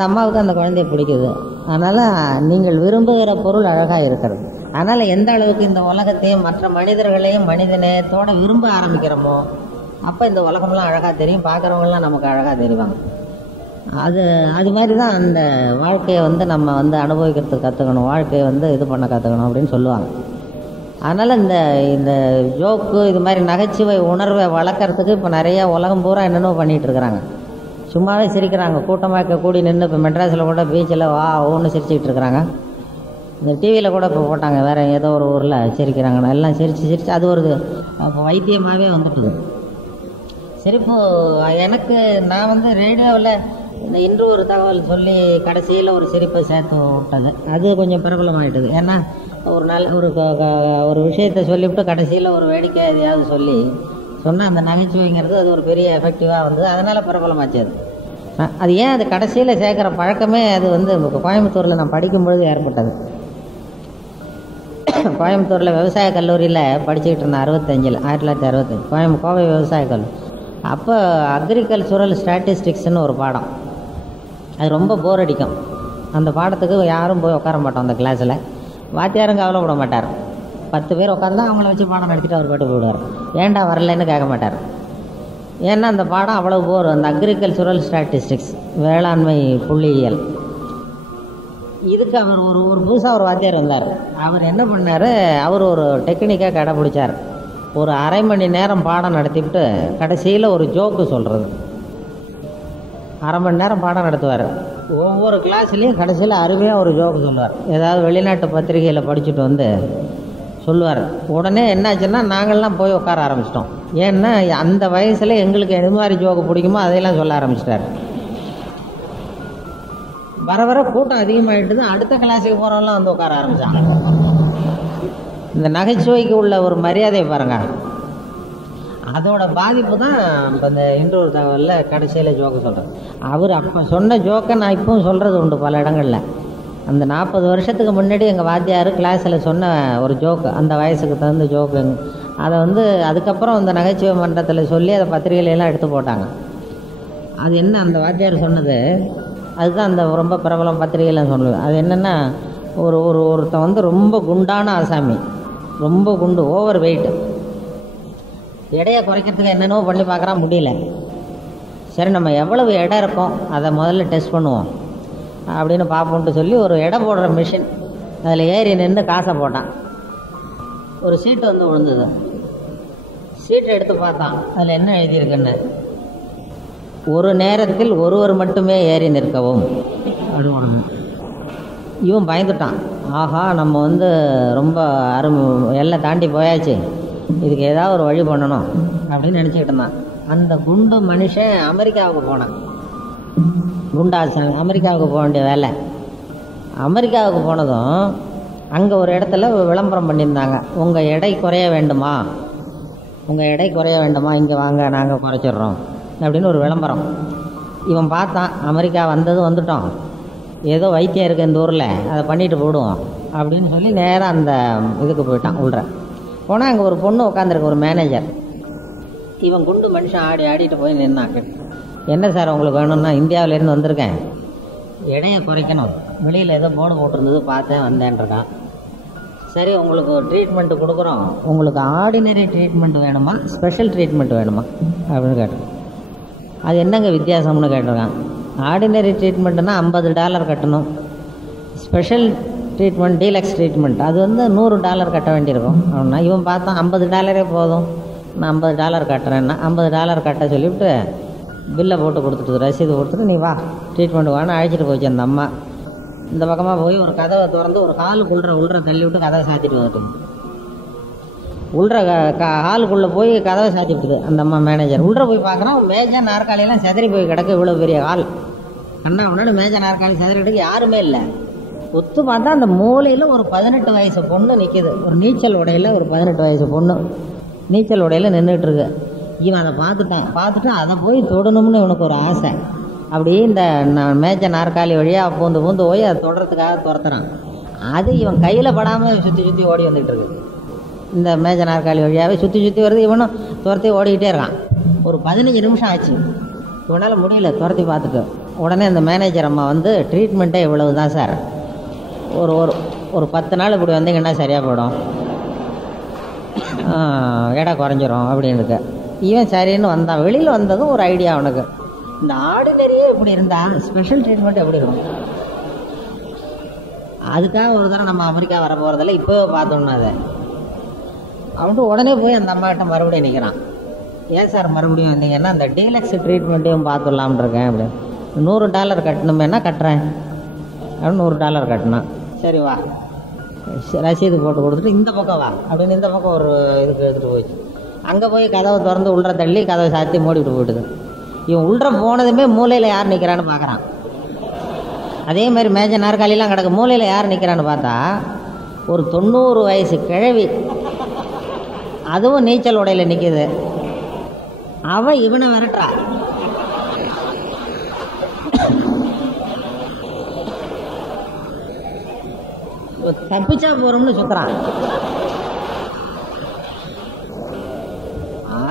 அம்மாவுக்கு அந்த குழந்தைய பிடிக்குது. அதனால் நீங்கள் விரும்புகிற பொருள் அழகாக இருக்கிறது. அதனால் எந்த அளவுக்கு இந்த உலகத்தையும் மற்ற மனிதர்களையும் மனித நேயத்தோடு விரும்ப ஆரம்பிக்கிறோமோ அப்போ இந்த உலகம்லாம் அழகாக தெரியும், பார்க்குறவங்களாம் நமக்கு அழகாக தெரிவாங்க. அது மாதிரி தான் அந்த வாழ்க்கையை வந்து நம்ம வந்து அனுபவிக்கிறதுக்கு கற்றுக்கணும், வாழ்க்கையை வந்து இது பண்ண கற்றுக்கணும் அப்படின்னு சொல்லுவாங்க. அதனால் இந்த ஜோக்கு இது மாதிரி நகைச்சுவை உணர்வை வளர்க்குறதுக்கு இப்போ நிறையா உலகம் பூரா என்னென்னோ பண்ணிகிட்ருக்குறாங்க. சும்மாவே சிரிக்கிறாங்க, கூட்டமாக கூடி நின்று. இப்போ மெட்ராஸில் கூட பீச்சில் ஒன்று சிரிச்சுக்கிட்டு இருக்கிறாங்க. இந்த டிவியில் கூட இப்போ போட்டாங்க, வேறு ஏதோ ஒரு ஊரில் சிரிக்கிறாங்கண்ணா, எல்லாம் சிரித்து அது ஒரு வைத்தியமாகவே வந்துட்டுது சிரிப்பு. எனக்கு நான் வந்து ரேடியோவில் இந்த இன்று ஒரு தகவல் சொல்லி கடைசியில் ஒரு சிரிப்பை சேர்த்து விட்டது. அது கொஞ்சம் பிரபலமாகிட்டுது. ஏன்னா ஒரு விஷயத்தை சொல்லிவிட்டு கடைசியில் ஒரு வேடிக்கை எதையாவது சொன்னால் அந்த நகைச்சுவைங்கிறது அது ஒரு பெரிய எஃபெக்டிவாக வந்தது. அதனால் பிரபலமாச்சு. அது ஏன் அது கடைசியில் சேர்க்குற பழக்கமே அது வந்து கோயம்புத்தூரில் நான் படிக்கும்பொழுது ஏற்பட்டது. கோயம்புத்தூரில் விவசாய கல்லூரியில் படிச்சுக்கிட்டு இருந்தேன் 1965 கோவை விவசாய கல்லூரி. அப்போ அக்ரிகல்ச்சுரல் ஸ்டாட்டிஸ்டிக்ஸ்னு ஒரு பாடம், அது ரொம்ப போர் அடிக்கும். அந்த பாடத்துக்கு யாரும் போய் உட்கார மாட்டோம். அந்த கிளாஸில் வாத்தியாரும் கவலைப்பட மாட்டார். 10 பேர் உட்காந்தா அவங்கள வச்சு பாடம் நடத்திட்டு அவர் பாட்டு போயிடுவார். ஏன்டா வரலைன்னு கேட்க மாட்டார். ஏன்னா அந்த பாடம் அவ்வளோ போர். அந்த அக்ரிகல்ச்சுரல் ஸ்டாட்டிஸ்டிக்ஸ், வேளாண்மை புள்ளியியல், இதுக்கு அவர் ஒரு புதுசாக ஒரு வாத்தியார் வந்தார். அவர் என்ன பண்ணார், அவர் ஒரு டெக்னிக்காக கடைப்பிடிச்சார். ஒரு அரை மணி நேரம் பாடம் நடத்திவிட்டு கடைசியில் ஒரு ஜோக்கு சொல்கிறது. அரை மணி நேரம் பாடம் நடத்துவார். ஒவ்வொரு கிளாஸ்லேயும் கடைசியில் அருமையாக ஒரு ஜோக்கு சொல்லுவார். ஏதாவது வெளிநாட்டு பத்திரிகையில் படிச்சுட்டு வந்து சொல்லுவார். உடனே என்னாச்சுன்னா நாங்கள்லாம் போய் உட்கார ஆரம்பிச்சிட்டோம். ஏன்னா அந்த வயசில் எங்களுக்கு எது மாதிரி ஜோக்கு பிடிக்குமோ அதையெல்லாம் சொல்ல ஆரம்பிச்சிட்டார். வர வர கூட்டம் அதிகமாகிட்டுது. அடுத்த கிளாஸுக்கு போகிறவங்களாம் வந்து உட்கார ஆரம்பித்தாங்க. இந்த நகைச்சுவைக்கு உள்ள ஒரு மரியாதையை பாருங்கள். அதோட பாதிப்பு தான் இப்போ இந்த இன்றொரு தகவலில் கடைசியில் ஜோக்கு சொல்கிறேன். அவர் அப்போ சொன்ன ஜோக்கை நான் இப்பவும் சொல்கிறது உண்டு பல இடங்களில். அந்த 40 வருஷத்துக்கு முன்னாடி எங்கள் வாத்தியார் கிளாஸில் சொன்ன ஒரு ஜோக்கு, அந்த வயசுக்கு தகுந்த ஜோக்கு, அதை வந்து அதுக்கப்புறம் அந்த நகைச்சுவை மன்றத்தில் சொல்லி அதை பத்திரிகையிலெல்லாம் எடுத்து போட்டாங்க. அது என்ன அந்த வாத்தியார் சொன்னது, அதுதான் அந்த ரொம்ப பிரபலம் பத்திரிகையில் சொல்லுவேன். அது என்னென்னா, ஒருத்தன் வந்து ரொம்ப குண்டான ஆசாமி, ரொம்ப குண்டு, ஓவர் வெயிட்டு, எடையை குறைக்கிறதுக்கு என்னென்னோ பண்ணி பார்க்குறான், முடியல. சரி நம்ம எவ்வளவு எடை இருக்கோம் அதை முதல்ல டெஸ்ட் பண்ணுவோம் அப்படின்னு பார்ப்போன்ட்டு சொல்லி ஒரு எடை போடுற மிஷின் அதில் ஏறி நின்று காசை போட்டான். ஒரு சீட்டு வந்து விழுந்தது. சீட்டை எடுத்து பார்த்தான், அதில் என்ன எழுதியிருக்குன்னு, ஒரு நேரத்தில் ஒருவர் மட்டுமே ஏறி நிற்கவும் அப்படின்னு. இவன் பயந்துட்டான். ஆஹா, நம்ம வந்து ரொம்ப எல்லாம் தாண்டி போயாச்சு, இதுக்கு ஏதாவது ஒரு வழி பண்ணணும் அப்படின்னு நினச்சிக்கிட்டு இருந்தான். அந்த குண்டு மனுஷன் அமெரிக்காவுக்கு போனான். குண்டாசன் அமெரிக்காவுக்கு போக வேண்டிய வேலை. அமெரிக்காவுக்கு போனதும் அங்கே ஒரு இடத்துல விளம்பரம் பண்ணியிருந்தாங்க, உங்கள் எடை குறைய வேண்டுமா, உங்கள் எடை குறைய வேண்டுமா, இங்கே வாங்க நாங்கள் குறைச்சிட்றோம் அப்படின்னு ஒரு விளம்பரம். இவன் பார்த்தான், அமெரிக்கா வந்துட்டோம், ஏதோ வைத்தியம் இருக்குது இந்த ஊரில், அதை பண்ணிட்டு போடுவோம் அப்படின்னு சொல்லி நேராக அந்த இதுக்கு போயிட்டான். உள்ள போனால் அங்கே ஒரு பொண்ணு உட்காந்துருக்கு, ஒரு மேனேஜர். இவன் குண்டு மனுஷன் ஆடிட்டு போய் நின்னாங்க. என்ன சார் உங்களுக்கு வேணும்னா, இந்தியாவிலேருந்து வந்திருக்கேன், எடையை குறைக்கணும், வெளியில் ஏதோ போர்டு போட்டிருந்தது பார்த்தேன் வந்தேன்ருக்கான். சரி, உங்களுக்கு ட்ரீட்மெண்ட்டு கொடுக்குறோம், உங்களுக்கு ஆர்டினரி ட்ரீட்மெண்ட் வேணுமா ஸ்பெஷல் ட்ரீட்மெண்ட் வேணுமா அப்படின்னு கேட்டிருக்கான். அது என்னங்க வித்தியாசம்னு கேட்டிருக்கான். ஆர்டினரி ட்ரீட்மெண்ட்டுனா $50 கட்டணும், ஸ்பெஷல் ட்ரீட்மெண்ட் டீலக்ஸ் ட்ரீட்மெண்ட் அது வந்து $100 கட்ட வேண்டியிருக்கும் அப்படின்னா. இவன் பார்த்தான், $50 போதும், நான் $50 கட்டுறேன்னா $50 கட்ட சொல்லிவிட்டு பில்லை போட்டு கொடுத்துட்டு, ரசீது கொடுத்துட்டு, நீ வா ட்ரீட்மெண்ட் வான்னு அழைச்சிட்டு போச்சு அந்த அம்மா. இந்த பக்கமாக போய் ஒரு கதவை திறந்து ஒரு உள்ற தள்ளி விட்டு கதவை சாத்திட்டு வந்துட்டு, ஹாலுக்குள்ளே போய் கதவை சாத்தி விட்டுது அந்த அம்மா மேனேஜர். உள்ளே போய் பார்க்குறான், மேஜை நாற்காலியெல்லாம் செதறி போய் கிடக்கு, இவ்வளோ பெரிய ஹால். அண்ணா முன்னாடி மேஜை நாற்காலி செதறிக்கிட்டு யாருமே இல்லை. ஒத்து பார்த்தா அந்த மூலையில் ஒரு 18 வயசு பொண்ணு நிற்கிது. ஒரு நீச்சல் உடையில் ஒரு 18 வயசு பொண்ணு நீச்சல் உடையில் நின்றுட்டு இருக்கு. இவன் அதை பார்த்துட்டு அதை போய் தொடணும்னு இவனுக்கு ஒரு ஆசை. அப்படியே இந்த மேஜை நாற்காலி வழியாக பூந்து போய் அதை தொடறதுக்காக துரத்துறான். அது இவன் கையில் படாமல் சுற்றி ஓடி வந்துகிட்டு இருக்கு. இந்த மேஜை நாற்காலி வழியாகவே சுற்றி வருது, இவனும் துரத்தி ஓடிக்கிட்டே இருக்கான். ஒரு 15 நிமிஷம் ஆச்சு, இவனால் முடியல துரத்தி பார்த்துட்டு. உடனே அந்த மேனேஜர் அம்மா வந்து, ட்ரீட்மெண்ட்டே இவ்வளவு தான் சார், ஒரு 10 நாள் இப்படி வந்தீங்கன்னா சரியாக போயிடும், எடை குறைஞ்சிரும் அப்படின்னு. இவன் சரின்னு வந்தான். வெளியில் வந்ததும் ஒரு ஐடியா அவனுக்கு, இந்த ஆர்டினரியே இப்படி இருந்தால் ஸ்பெஷல் ட்ரீட்மெண்ட் எப்படி இருக்கும். அதுக்காக ஒரு தடவை நம்ம அமெரிக்கா வர போகிறதில்ல, இப்போ பார்த்தோம்னா அதை அவன்ட்டு உடனே போய் அந்த அம்மாக்கிட்ட மறுபடியும் நிற்கிறான். ஏன் சார் மறுபடியும் வந்தீங்கன்னா, அந்த டீலக்ஸ் ட்ரீட்மெண்ட்டையும் பார்த்துடலாம்னு இருக்கேன் அப்படின்னு. $100 கட்டணுமேனா கட்டுறேன் அப்படின்னு $100 கட்டினான். சரி வா, ரசீது போட்டு கொடுத்துட்டு இந்த பக்கம் வா அப்படின்னு இந்த பக்கம் ஒரு இதுக்கு எடுத்துகிட்டு போயிடுச்சு. அங்கே போய் கதவை திறந்து உள்ள தள்ளி கதவை சாத்தி மூடிவிட்டு போயிடுது. இவன் உள்ள போனதுமே மூலையில் யார் நிற்கிறான்னு பார்க்குறான். அதே மாதிரி மேஜை நாற்காலிலாம் கிடக்கு, மூலையில் யார் நிற்கிறான்னு பார்த்தா ஒரு 90 வயசு கிழவி, அதுவும் நீச்சல் உடையில் நிற்கிது. அவன் இவனை விரட்டுறா. தப்பிச்சா போறோம்னு சுத்துறான்.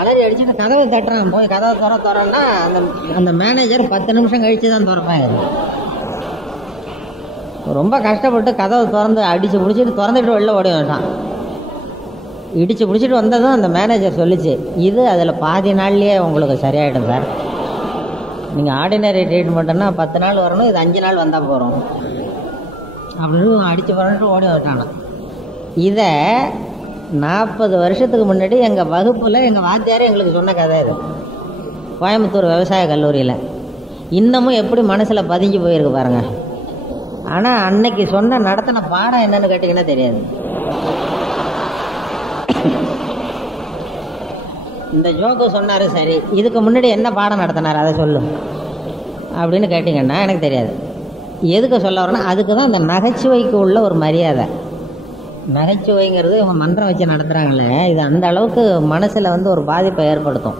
அலறி அடிச்சுட்டு கதவை தட்டுறான். போய் கதவை திறன்னா அந்த மேனேஜர் 10 நிமிஷம் கழிச்சு தான் திறப்பாங்க. ரொம்ப கஷ்டப்பட்டு கதவை திறந்து அடிச்சு பிடிச்சிட்டு திறந்துட்டு வெளில ஓடி வந்துட்டான். இடிச்சு பிடிச்சிட்டு வந்ததும் அந்த மேனேஜர் சொல்லிச்சு, இது அதில் பாதி நாள்லேயே உங்களுக்கு சரியாயிடும் சார், நீங்கள் ஆர்டினரி ட்ரீட்மெண்ட்டுன்னா 10 நாள் வரணும், இது 5 நாள் வந்தால் போகிறோம் அப்படின்னு அடித்து பண்ணிட்டு ஓடி வந்துட்டான். இதை 40 வருஷத்துக்கு முன்னாடி எங்கள் வகுப்பில் எங்கள் வாத்தியாரே எங்களுக்கு சொன்ன கதை இது. கோயம்புத்தூர் விவசாய கல்லூரியில் இன்னமும் எப்படி மனசில் பதிஞ்சு போயிருக்கு பாருங்கள். ஆனால் அன்னைக்கு சொன்ன நடத்தின பாடம் என்னன்னு கேட்டிங்கன்னா தெரியாது. இந்த ஜோக்கு சொன்னார் சரி, இதுக்கு முன்னாடி என்ன பாடம் நடத்தினார் அதை சொல்லு அப்படின்னு கேட்டிங்கன்னா எனக்கு தெரியாது. எதுக்கு சொல்ல வரேன்னா, அதுக்கு தான் இந்த நகைச்சுவைக்கு உள்ள ஒரு மரியாதை. நகைச்சுவைங்கிறது இவங்க மன்றம் வச்சு நடத்துகிறாங்களே, இது அந்த அளவுக்கு மனசில் வந்து ஒரு பாதிப்பை ஏற்படுத்தும்.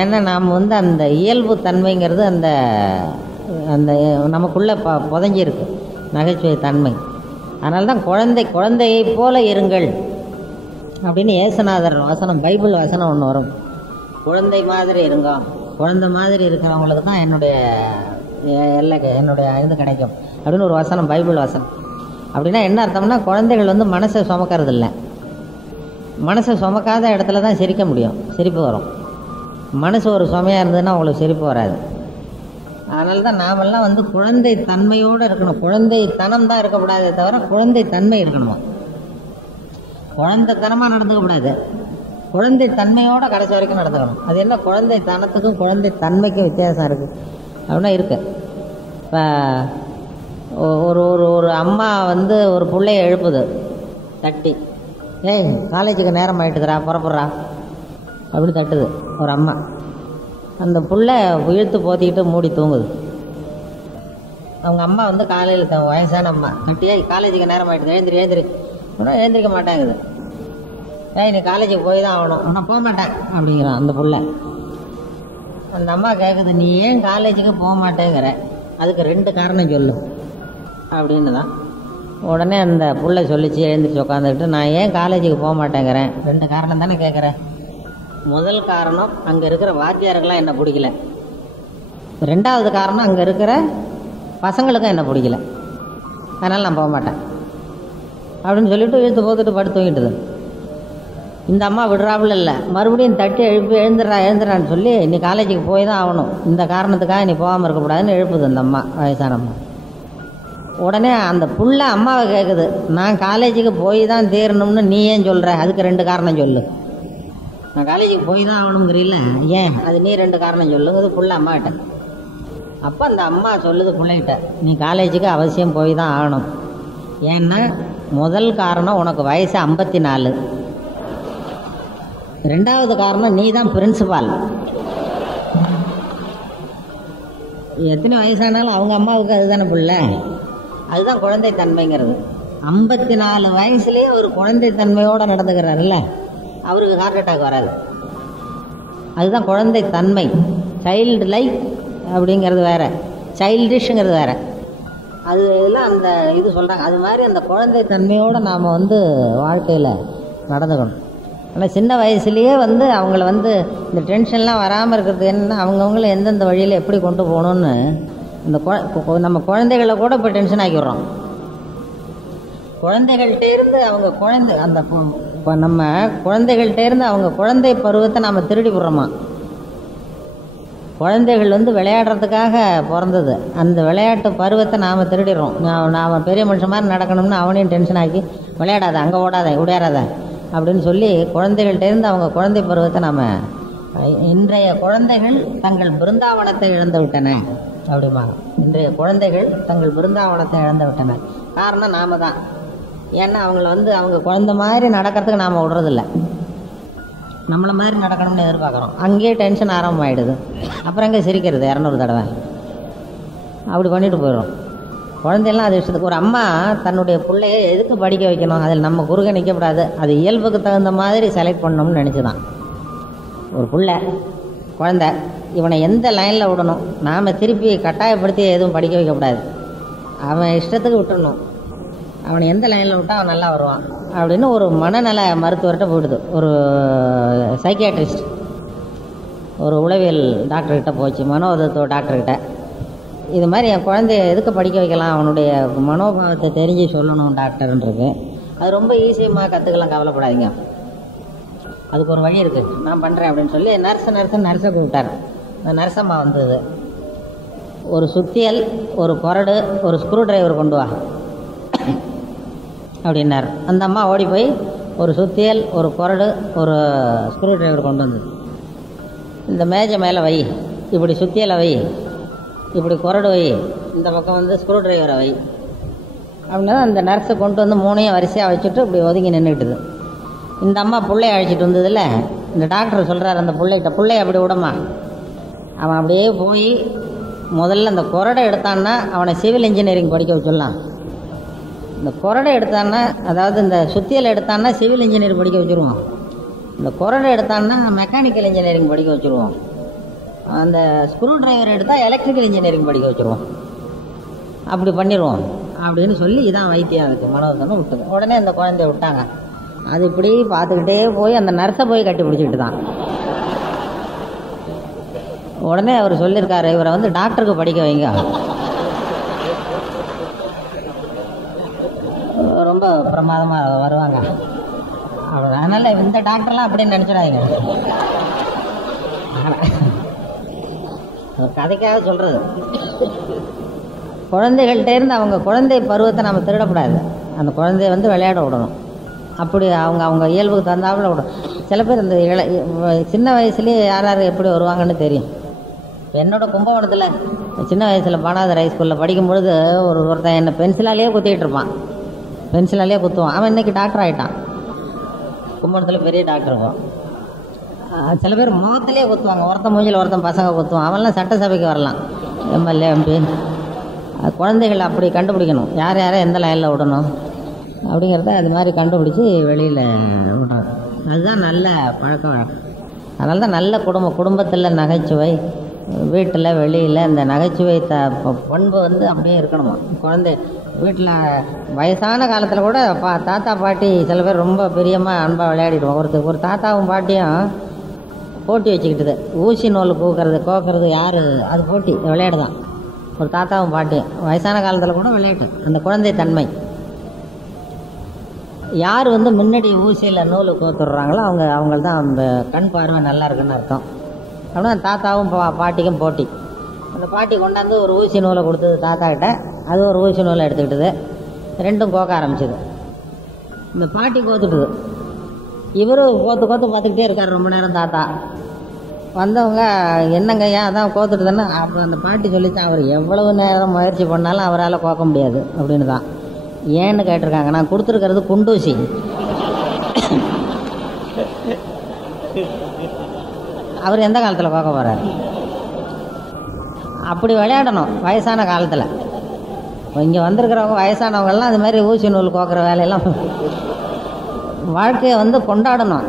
ஏன்னா நாம் வந்து அந்த இயல்பு தன்மைங்கிறது அந்த அந்த நமக்குள்ளே புதஞ்சிருக்கு நகைச்சுவை தன்மை. அதனால தான் குழந்தையை போல இருங்கள் அப்படின்னு ஏசுநாதர் வசனம், பைபிள் வசனம் ஒன்று வரும். குழந்தை மாதிரி இருங்க, குழந்தை மாதிரி இருக்கிறவங்களுக்கு தான் என்னுடைய இது கிடைக்கும் அப்படின்னு ஒரு வசனம், பைபிள் வசனம். அப்படின்னா என்ன அர்த்தம்னா, குழந்தைகள் வந்து மனசை சுமக்கிறது இல்லை. மனசை சுமக்காத இடத்துல தான் சிரிக்க முடியும், சிரிப்பு வரும். மனசு ஒரு சுமையாக இருந்ததுன்னா உங்களுக்கு சிரிப்பு வராது. அதனால தான் நாமெல்லாம் வந்து குழந்தை தன்மையோடு இருக்கணும். குழந்தைத்தனம் தான் இருக்கக்கூடாதே தவிர குழந்தை தன்மை இருக்கணுமா. குழந்தைத்தனமாக நடந்துக்கக்கூடாது, குழந்தை தன்மையோட கடைசி வரைக்கும் நடந்துக்கணும். அது என்ன குழந்தை தனத்துக்கும் குழந்தை தன்மைக்கும் வித்தியாசம் இருக்குது அப்படின்னா இருக்குது. இப்போ ஒரு ஒரு ஒரு அம்மா வந்து ஒரு பிள்ளைய எழுப்புது தட்டி, ஏய் காலேஜுக்கு நேரம் ஆகிட்டுக்கிறா புறப்படுறா அப்படி தட்டுது ஒரு அம்மா. அந்த பிள்ளை இழுத்து போத்திக்கிட்டு மூடி தூங்குது. அவங்க அம்மா வந்து காலையில் வயசான அம்மா தட்டியே காலேஜுக்கு நேரம் ஆகிட்டுது, எழுந்திரி ஆனால் எழுந்திரிக்க மாட்டேங்குது. ஏய் நீ காலேஜுக்கு போய் தான் ஆகணும், ஆனால் போக மாட்டேன் அப்படிங்கிறான் அந்த பிள்ளை. அந்த அம்மா கேட்குது, நீ ஏன் காலேஜுக்கு போக மாட்டேங்கிற, அதுக்கு 2 காரணம் சொல்லு அப்படின்னு தான். உடனே அந்த பிள்ளை சொல்லிச்சு எழுந்திரிச்சு உட்காந்துக்கிட்டு, நான் ஏன் காலேஜுக்கு போக மாட்டேங்கிறேன், 2 காரணம் தானே கேட்குறேன். முதல் காரணம் அங்கே இருக்கிற வாத்தியாருக்கெல்லாம் என்ன பிடிக்கல. 2வது காரணம் அங்கே இருக்கிற பசங்களுக்கும் என்ன பிடிக்கல, அதனால் நான் போக மாட்டேன் அப்படின்னு சொல்லிவிட்டு இழுத்து போத்துட்டு படுத்து தூங்கிட்டுது. இந்த அம்மா விடுறாப்புல இல்லை, மறுபடியும் தட்டி எழுப்பி எழுந்துடுறான்னு சொல்லி நீ காலேஜுக்கு போய் தான் ஆகணும், இந்த காரணத்துக்காக நீ போகாமல் இருக்கக்கூடாதுன்னு எழுப்புது அந்த அம்மா, வயசான அம்மா. உடனே அந்த புள்ள அம்மாவை கேட்குது, நான் காலேஜுக்கு போய் தான் தீரணும்னு நீ ஏன் சொல்கிற, அதுக்கு 2 காரணம் சொல்லு. நான் காலேஜுக்கு போய் தான் ஆகணுங்கிறீல்ல, ஏன் அது நீ 2 காரணம் சொல்லுங்கிறது புள்ள அம்மாகிட்ட. அப்போ அந்த அம்மா சொல்லுது பிள்ளைகிட்ட, நீ காலேஜுக்கு அவசியம் போய் தான் ஆகணும். ஏன்னா முதல் காரணம் உனக்கு வயசு 54, 2வது காரணம் நீ தான் பிரின்சிபால். எத்தனை வயசானாலும் அவங்க அம்மாவுக்கு அதுதானே பிள்ளை, அதுதான் குழந்தைத்தன்மைங்கிறது. 54 வயசுலேயே ஒரு குழந்தைத்தன்மையோடு நடந்துக்கிறாருல்ல, அவருக்கு ஹார்ட் அட்டாக் வராது. அதுதான் குழந்தைத்தன்மை. சைல்டு லைக் அப்படிங்கிறது வேறு, சைல்டிஷ்ங்கிறது வேறு. அது எல்லாம் அந்த இது சொல்கிறாங்க. அது மாதிரி அந்த குழந்தைத்தன்மையோடு நாம் வந்து வாழ்க்கையில் நடந்துக்கணும். ஆனால் சின்ன வயசுலேயே வந்து அவங்கள வந்து இந்த டென்ஷன்லாம் வராமல் இருக்கிறது என்ன, அவங்கவுங்கள எந்தெந்த வழியில் எப்படி கொண்டு போகணுன்னு இந்த நம்ம குழந்தைகளை கூட இப்போ டென்ஷன் ஆக்கிடுறோம். குழந்தைகள்கிட்டேருந்து அவங்க இப்போ நம்ம குழந்தைகள்கிட்டேருந்து அவங்க குழந்தை பருவத்தை நாம் திருடி விடுறோமா. குழந்தைகள் வந்து விளையாடுறதுக்காக பிறந்தது, அந்த விளையாட்டு பருவத்தை நாம் திருடிடுறோம். நாம் பெரிய மனுஷன் மாதிரி நடக்கணும்னு அவனையும் டென்ஷன் ஆக்கி, விளையாடாத, அங்கே ஓடாத, உடையாராத அப்படின்னு சொல்லி குழந்தைகள்கிட்டேருந்து அவங்க குழந்தை பருவத்தை நாம், இன்றைய குழந்தைகள் தங்கள் பிருந்தாவனத்தை இழந்து விட்டன அப்படிம்பாங்க. இன்றைய குழந்தைகள் தங்கள் பிருந்தாவனத்தை இழந்து விட்டன. காரணம் நாம தான். ஏன்னா அவங்கள வந்து அவங்க குழந்தை மாதிரி நடக்கிறதுக்கு நாம் விடுறதில்ல, நம்மளை மாதிரி நடக்கணும்னு எதிர்பார்க்குறோம். அங்கேயே டென்ஷன் ஆரம்பமாயிடுது. அப்புறம் அங்கே சிரிக்கிறது 200 தடவை அப்படி பண்ணிட்டு போயிடும். குழந்தையெல்லாம் அது இஷ்டத்துக்கு. ஒரு அம்மா தன்னுடைய பிள்ளைய எதுக்கு படிக்க வைக்கணும், அதில் நம்ம குறுக்க நிற்கக்கூடாது, அது இயல்புக்கு தகுந்த மாதிரி செலக்ட் பண்ணணும்னு நினச்சிதான். ஒரு குழந்தை இவனை எந்த லைனில் விடணும், நாம் திருப்பி கட்டாயப்படுத்தி எதுவும் படிக்க வைக்கக்கூடாது, அவன் இஷ்டத்துக்கு விட்டுடணும். அவனை எந்த லைனில் விட்டால் அவன் நல்லா வருவான் அப்படின்னு ஒரு மனநல மருத்துவர்கிட்ட போயிடுது. ஒரு சைக்கியாட்ரிஸ்ட், ஒரு உளவியல் டாக்டர்கிட்ட போச்சு, மனோதத்துவ டாக்டர்கிட்ட. இது மாதிரி என் குழந்தைய எதுக்கு படிக்க வைக்கலாம், அவனுடைய மனோபாவத்தை தெரிஞ்சு சொல்லணும் டாக்டர்ன்றது. அது ரொம்ப ஈஸியமாக கற்றுக்கலாம், கவலைப்படாதீங்க, அதுக்கு ஒரு வழி இருக்குது, நான் பண்ணுறேன் அப்படின்னு சொல்லி நர்ஸை கூப்பிட்டார். அந்த நர்ஸம்மா வந்தது, ஒரு சுத்தியல், ஒரு கொரடு, ஒரு ஸ்க்ரூ டிரைவர் கொண்டு வா அப்படின்னார். அந்த அம்மா ஓடி போய் ஒரு சுத்தியல், ஒரு கொரடு, ஒரு ஸ்க்ரூ டிரைவர் கொண்டு வந்தது. இந்த மேஜை மேலே வை, இப்படி சுத்தியலை வை, இப்படி கொரடு வை, இந்த பக்கம் வந்து ஸ்க்ரூ டிரைவரை வை அப்படின்னா அந்த நர்ஸை கொண்டு வந்து 3ஐயும் வரிசையாக வச்சுட்டு இப்படி ஒதுங்கி நின்றுட்டுது. இந்த அம்மா பிள்ளைய அழைச்சிட்டு வந்ததில்ல, இந்த டாக்டர் சொல்கிறார் அந்த பிள்ளைய அப்படி விடமா, அவன் அப்படியே போய் முதல்ல அந்த கொரடை எடுத்தான்னா அவனை சிவில் இன்ஜினியரிங் படிக்க வச்சிடலாம். இந்த கொரடை எடுத்தான்னா, அதாவது இந்த சுத்தியல் எடுத்தான்னா சிவில் இன்ஜினியரிங் படிக்க வச்சுருவோம், இந்த கொரடை எடுத்தான்னா மெக்கானிக்கல் இன்ஜினியரிங் படிக்க வச்சுருவோம், அந்த ஸ்க்ரூ டிரைவர் எடுத்தால் எலக்ட்ரிக்கல் இன்ஜினியரிங் படிக்க வச்சுருவோம், அப்படி பண்ணிடுவோம் அப்படின்னு சொல்லி இதான் வைத்தியம். அதுக்கு மனோதனை விட்டது. உடனே அந்த குழந்தைய விட்டாங்க. அது இப்படி பார்த்துக்கிட்டே போய் அந்த நர்ஸை போய் கட்டி பிடிச்சிக்கிட்டு தான். உடனே அவர் சொல்லியிருக்காரு, இவரை வந்து டாக்டருக்கு படிக்க வைங்க, ரொம்ப பிரமாதமாக வருவாங்க. அதனால் இந்த டாக்டர்லாம் அப்படின்னு நினச்சிடாதீங்க. கதைக்காக சொல்கிறது. குழந்தைகள்கிட்டேருந்து அவங்க குழந்தை பருவத்தை நம்ம திருடக்கூடாது. அந்த குழந்தைய விளையாட விடணும். அப்படி அவங்க இயல்புக்கு தந்தாப்புல விடணும். சில பேர் இந்த சின்ன வயசுலேயே யார் யார் எப்படி வருவாங்கன்னு தெரியும். என்னோட கும்பகோணத்தில் சின்ன வயசில் பானாதர் ஹைஸ்கூலில் படிக்கும் பொழுது ஒருத்தன் என்னை பென்சிலாலேயே குத்திக்கிட்டு இருப்பான். பென்சிலாலேயே குத்துவான். அவன் இன்றைக்கி டாக்டர் ஆகிட்டான். கும்பகோணத்தில் பெரிய டாக்டர் இருக்கும். சில பேர் முகத்திலே குத்துவாங்க. ஒருத்தன் மூஞ்சில் ஒருத்தன் பசங்க குத்துவான். அவன்லாம் சட்டசபைக்கு வரலாம், எம்எல்ஏ எம்பி. குழந்தைகள் அப்படி கண்டுபிடிக்கணும், யார் யாரை எந்த லைனில் விடணும் அப்படிங்கிறத அது மாதிரி கண்டுபிடிச்சி வெளியில் விடணும். அதுதான் நல்ல பழக்க வழக்கம். அதனால தான் நல்ல குடும்பத்தில் நகைச்சுவை, வீட்டில் வெளியில் இந்த நகைச்சுவை பண்பு அப்படியே இருக்கணுமா. குழந்தை வீட்டில் வயசான காலத்தில் கூட தாத்தா பாட்டி சில பேர் ரொம்ப பிரியமாக அன்பாக விளையாடிடுவோம். ஒரு தாத்தாவும் பாட்டியும் போட்டி வச்சுக்கிட்டுது. ஊசி நூல் கோக்கிறது யார், அது போட்டி விளையாடுதான். ஒரு தாத்தாவும் பாட்டியும் வயசான காலத்தில் கூட விளையாட்டு. அந்த குழந்தை தன்மை, யார் முன்னாடி ஊசியில் நூல் கோத்துடுறாங்களோ அவங்க தான் அந்த கண் பார்வை நல்லா இருக்குன்னு அர்த்தம். அப்படின்னா தாத்தாவும் பாட்டிக்கும் போட்டி. அந்த பாட்டி கொண்டாந்து ஒரு ஊசி நூலை கொடுத்தது தாத்தா கிட்ட. அது ஒரு ஊசி நூலை எடுத்துக்கிட்டது. ரெண்டும் கோக்க ஆரம்பிச்சிது. இந்த பாட்டி கோத்துட்டுது. இவரும் கோத்து பார்த்துக்கிட்டே இருக்கார் ரொம்ப நேரம். தாத்தா வந்தவங்க என்னங்க ஏன் அதான் கோத்துட்டுதுன்னா, அப்புறம் அந்த பாட்டி சொல்லித்தான், அவர் எவ்வளவு நேரம் முயற்சி பண்ணாலும் அவரால் கோக்க முடியாது அப்படின்னு தான். ஏன்னு கேட்டிருக்காங்க. நான் கொடுத்துருக்கிறது குண்டூசி. அவர் எந்த காலத்தில் கோக்க போகிறார்? அப்படி விளையாடணும் வயசான காலத்தில். இங்கே வந்திருக்கிறவங்க வயசானவங்கெல்லாம் அது மாதிரி ஊசி நூல் கோக்குற வேலையெல்லாம் வாழ்க்கையை கொண்டாடணும்.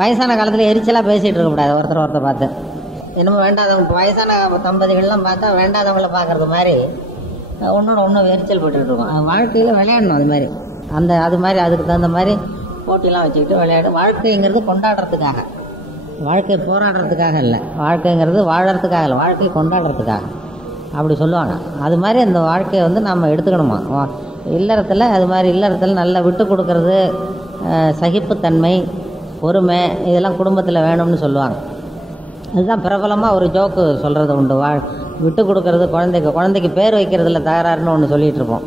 வயசான காலத்தில் எரிச்சலாக பேசிகிட்டு இருக்கக்கூடாது ஒருத்தர் பார்த்து. என்னமோ வேண்டாதவங்க வயசான தம்பதிகள்லாம் பார்த்தா வேண்டாதவங்கள பார்க்குறது மாதிரி ஒன்றோட ஒன்றும் எரிச்சல் போட்டுக்கிட்டு இருக்கோம். வாழ்க்கையில் விளையாடணும். அது மாதிரி அதுக்கு தகுந்த மாதிரி போட்டிலாம் வச்சுக்கிட்டு விளையாடும். வாழ்க்கைங்கிறது கொண்டாடுறதுக்காக, வாழ்க்கை போராடுறதுக்காக இல்லை. வாழ்க்கைங்கிறது வாழறதுக்காக இல்லை, வாழ்க்கை கொண்டாடுறதுக்காக அப்படி சொல்லுவாங்க. அது மாதிரி அந்த வாழ்க்கையை நம்ம எடுத்துக்கணுமா. இல்லறத்தில் அது மாதிரி இல்லறத்தில் நல்லா விட்டு கொடுக்கறது, சகிப்புத்தன்மை, பொறுமை, இதெல்லாம் குடும்பத்தில் வேணும்னு சொல்லுவாங்க. அதுதான் பிரபலமாக ஒரு ஜோக்கு சொல்கிறது உண்டு. விட்டு கொடுக்கறது, குழந்தைக்கு பேர் வைக்கிறதுல தகராறுன்னு ஒன்று சொல்லிகிட்டு இருப்போம்.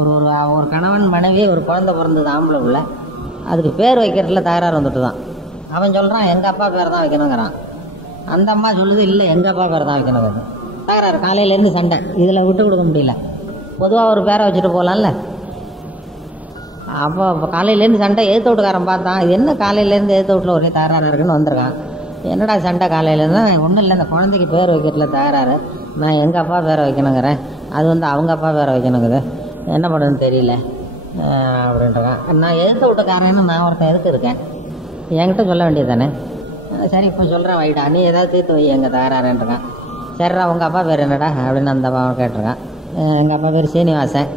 ஒரு கணவன் மனைவி ஒரு குழந்தை பிறந்தது, ஆம்பளை உள்ள. அதுக்கு பேர் வைக்கிறதுல தகராறு வந்துட்டு தான். அவன் சொல்கிறான் எங்கள் அப்பா பேர் தான் வைக்கணுங்கிறான். அந்த அம்மா சொல்லுது இல்லை எங்கள் அப்பா பேர் தான் வைக்கணுங்கிறது. தகராறு காலையிலேருந்து சண்டை. இதில் விட்டு கொடுக்க முடியல. பொதுவாக ஒரு பேரை வச்சுட்டு போகலாம்ல. அப்போ காலையிலேருந்து சண்டை. எழுத்து வீட்டுக்காரன் பார்த்தான், இது என்ன காலையிலேருந்து எழுத்து வீட்டில் ஒரே தகராறு இருக்குன்னு வந்திருக்கான். என்னடா சண்டை காலையிலேருந்து? ஒன்றும் இல்லை, இந்த குழந்தைக்கு பேர் வைக்கிறதுல தகராறு. நான் எங்கள் அப்பா பேரை வைக்கணுங்கிறேன், அது அவங்க அப்பா பேரை வைக்கணுங்குது. என்ன பண்ணுறதுன்னு தெரியல அப்படின்றான். நான் எழுத்து வீட்டுக்காரன்னு நான் ஒருத்தன் எதுக்கு இருக்கேன், என்கிட்ட சொல்ல வேண்டியது தானே. சரி இப்போ சொல்கிறேன் வைடா, நீ ஏதாவது தீர்த்து வை எங்கள் தகராறுன்றான். சரிடா உங்கள் அப்பா பேர் என்னடா அப்படின்னு அந்த அப்பா கேட்டிருக்கான். எங்கள் அப்பா பேர் சீனிவாசன்.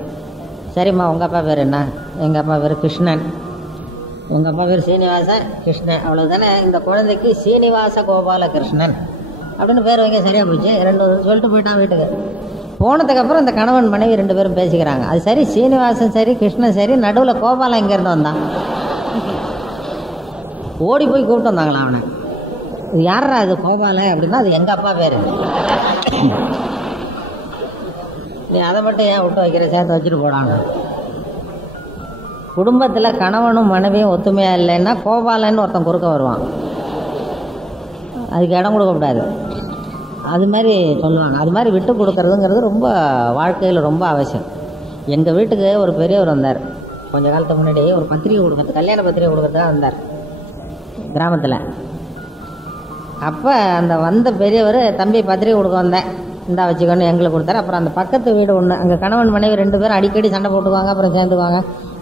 சரிம்மா உங்கள் அப்பா பேர் என்ன? எங்கள் அப்பா பேர் கிருஷ்ணன். உங்கள் அப்பா பேர் சீனிவாசன் கிருஷ்ணன், அவ்வளோதானே. இந்த குழந்தைக்கு சீனிவாச கோபால கிருஷ்ணன் அப்படின்னு பேர் வைக்க சரியாக போச்சு. 2 சொல்லிட்டு போயிட்டான் வீட்டுக்கு. போனதுக்கப்புறம் இந்த கணவன் மனைவி 2 பேரும் பேசிக்கிறாங்க. அது சரி, சீனிவாசன் சரி, கிருஷ்ணன் சரி, நடுவில் கோபாலம் இங்கேருந்து வந்தான். ஓடி போய் கூப்பிட்டு வந்தாங்களா அவனை. இது யாரா அது கோபால அப்படின்னா, அது எங்கள் அப்பா பேர். நீ அதை மட்டும் ஏன் விட்டு வைக்கிற, சேர்த்து வச்சுட்டு போடாங்க. குடும்பத்தில் கணவனும் மனைவியும் ஒத்துமையாக இல்லைன்னா கோபாலன்னு ஒருத்தன் குறுக்க வருவான். அதுக்கு இடம் கொடுக்கக்கூடாது. அது மாதிரி சொல்லுவாங்க. அது மாதிரி விட்டு கொடுக்கறதுங்கிறது ரொம்ப வாழ்க்கையில் ரொம்ப அவசியம். எங்கள் வீட்டுக்கு ஒரு பெரியவர் வந்தார் கொஞ்சம் காலத்துக்கு முன்னாடி. ஒரு பத்திரிகை கொடுக்குறது, கல்யாண பத்திரிகை கொடுக்குறதுக்காக வந்தார் கிராமத்தில். அப்போ அந்த வந்த பெரியவர், தம்பி பத்திரிகை கொடுக்க வந்தேன், இந்தா வச்சுக்கணும் எங்களுக்கு கொடுத்தாரு. அப்புறம் அந்த பக்கத்து வீடு ஒன்று, அங்கே கணவன் மனைவி 2 பேரும் அடிக்கடி சண்டை போட்டுக்குவாங்க, அப்புறம் சேர்ந்துக்குவாங்க.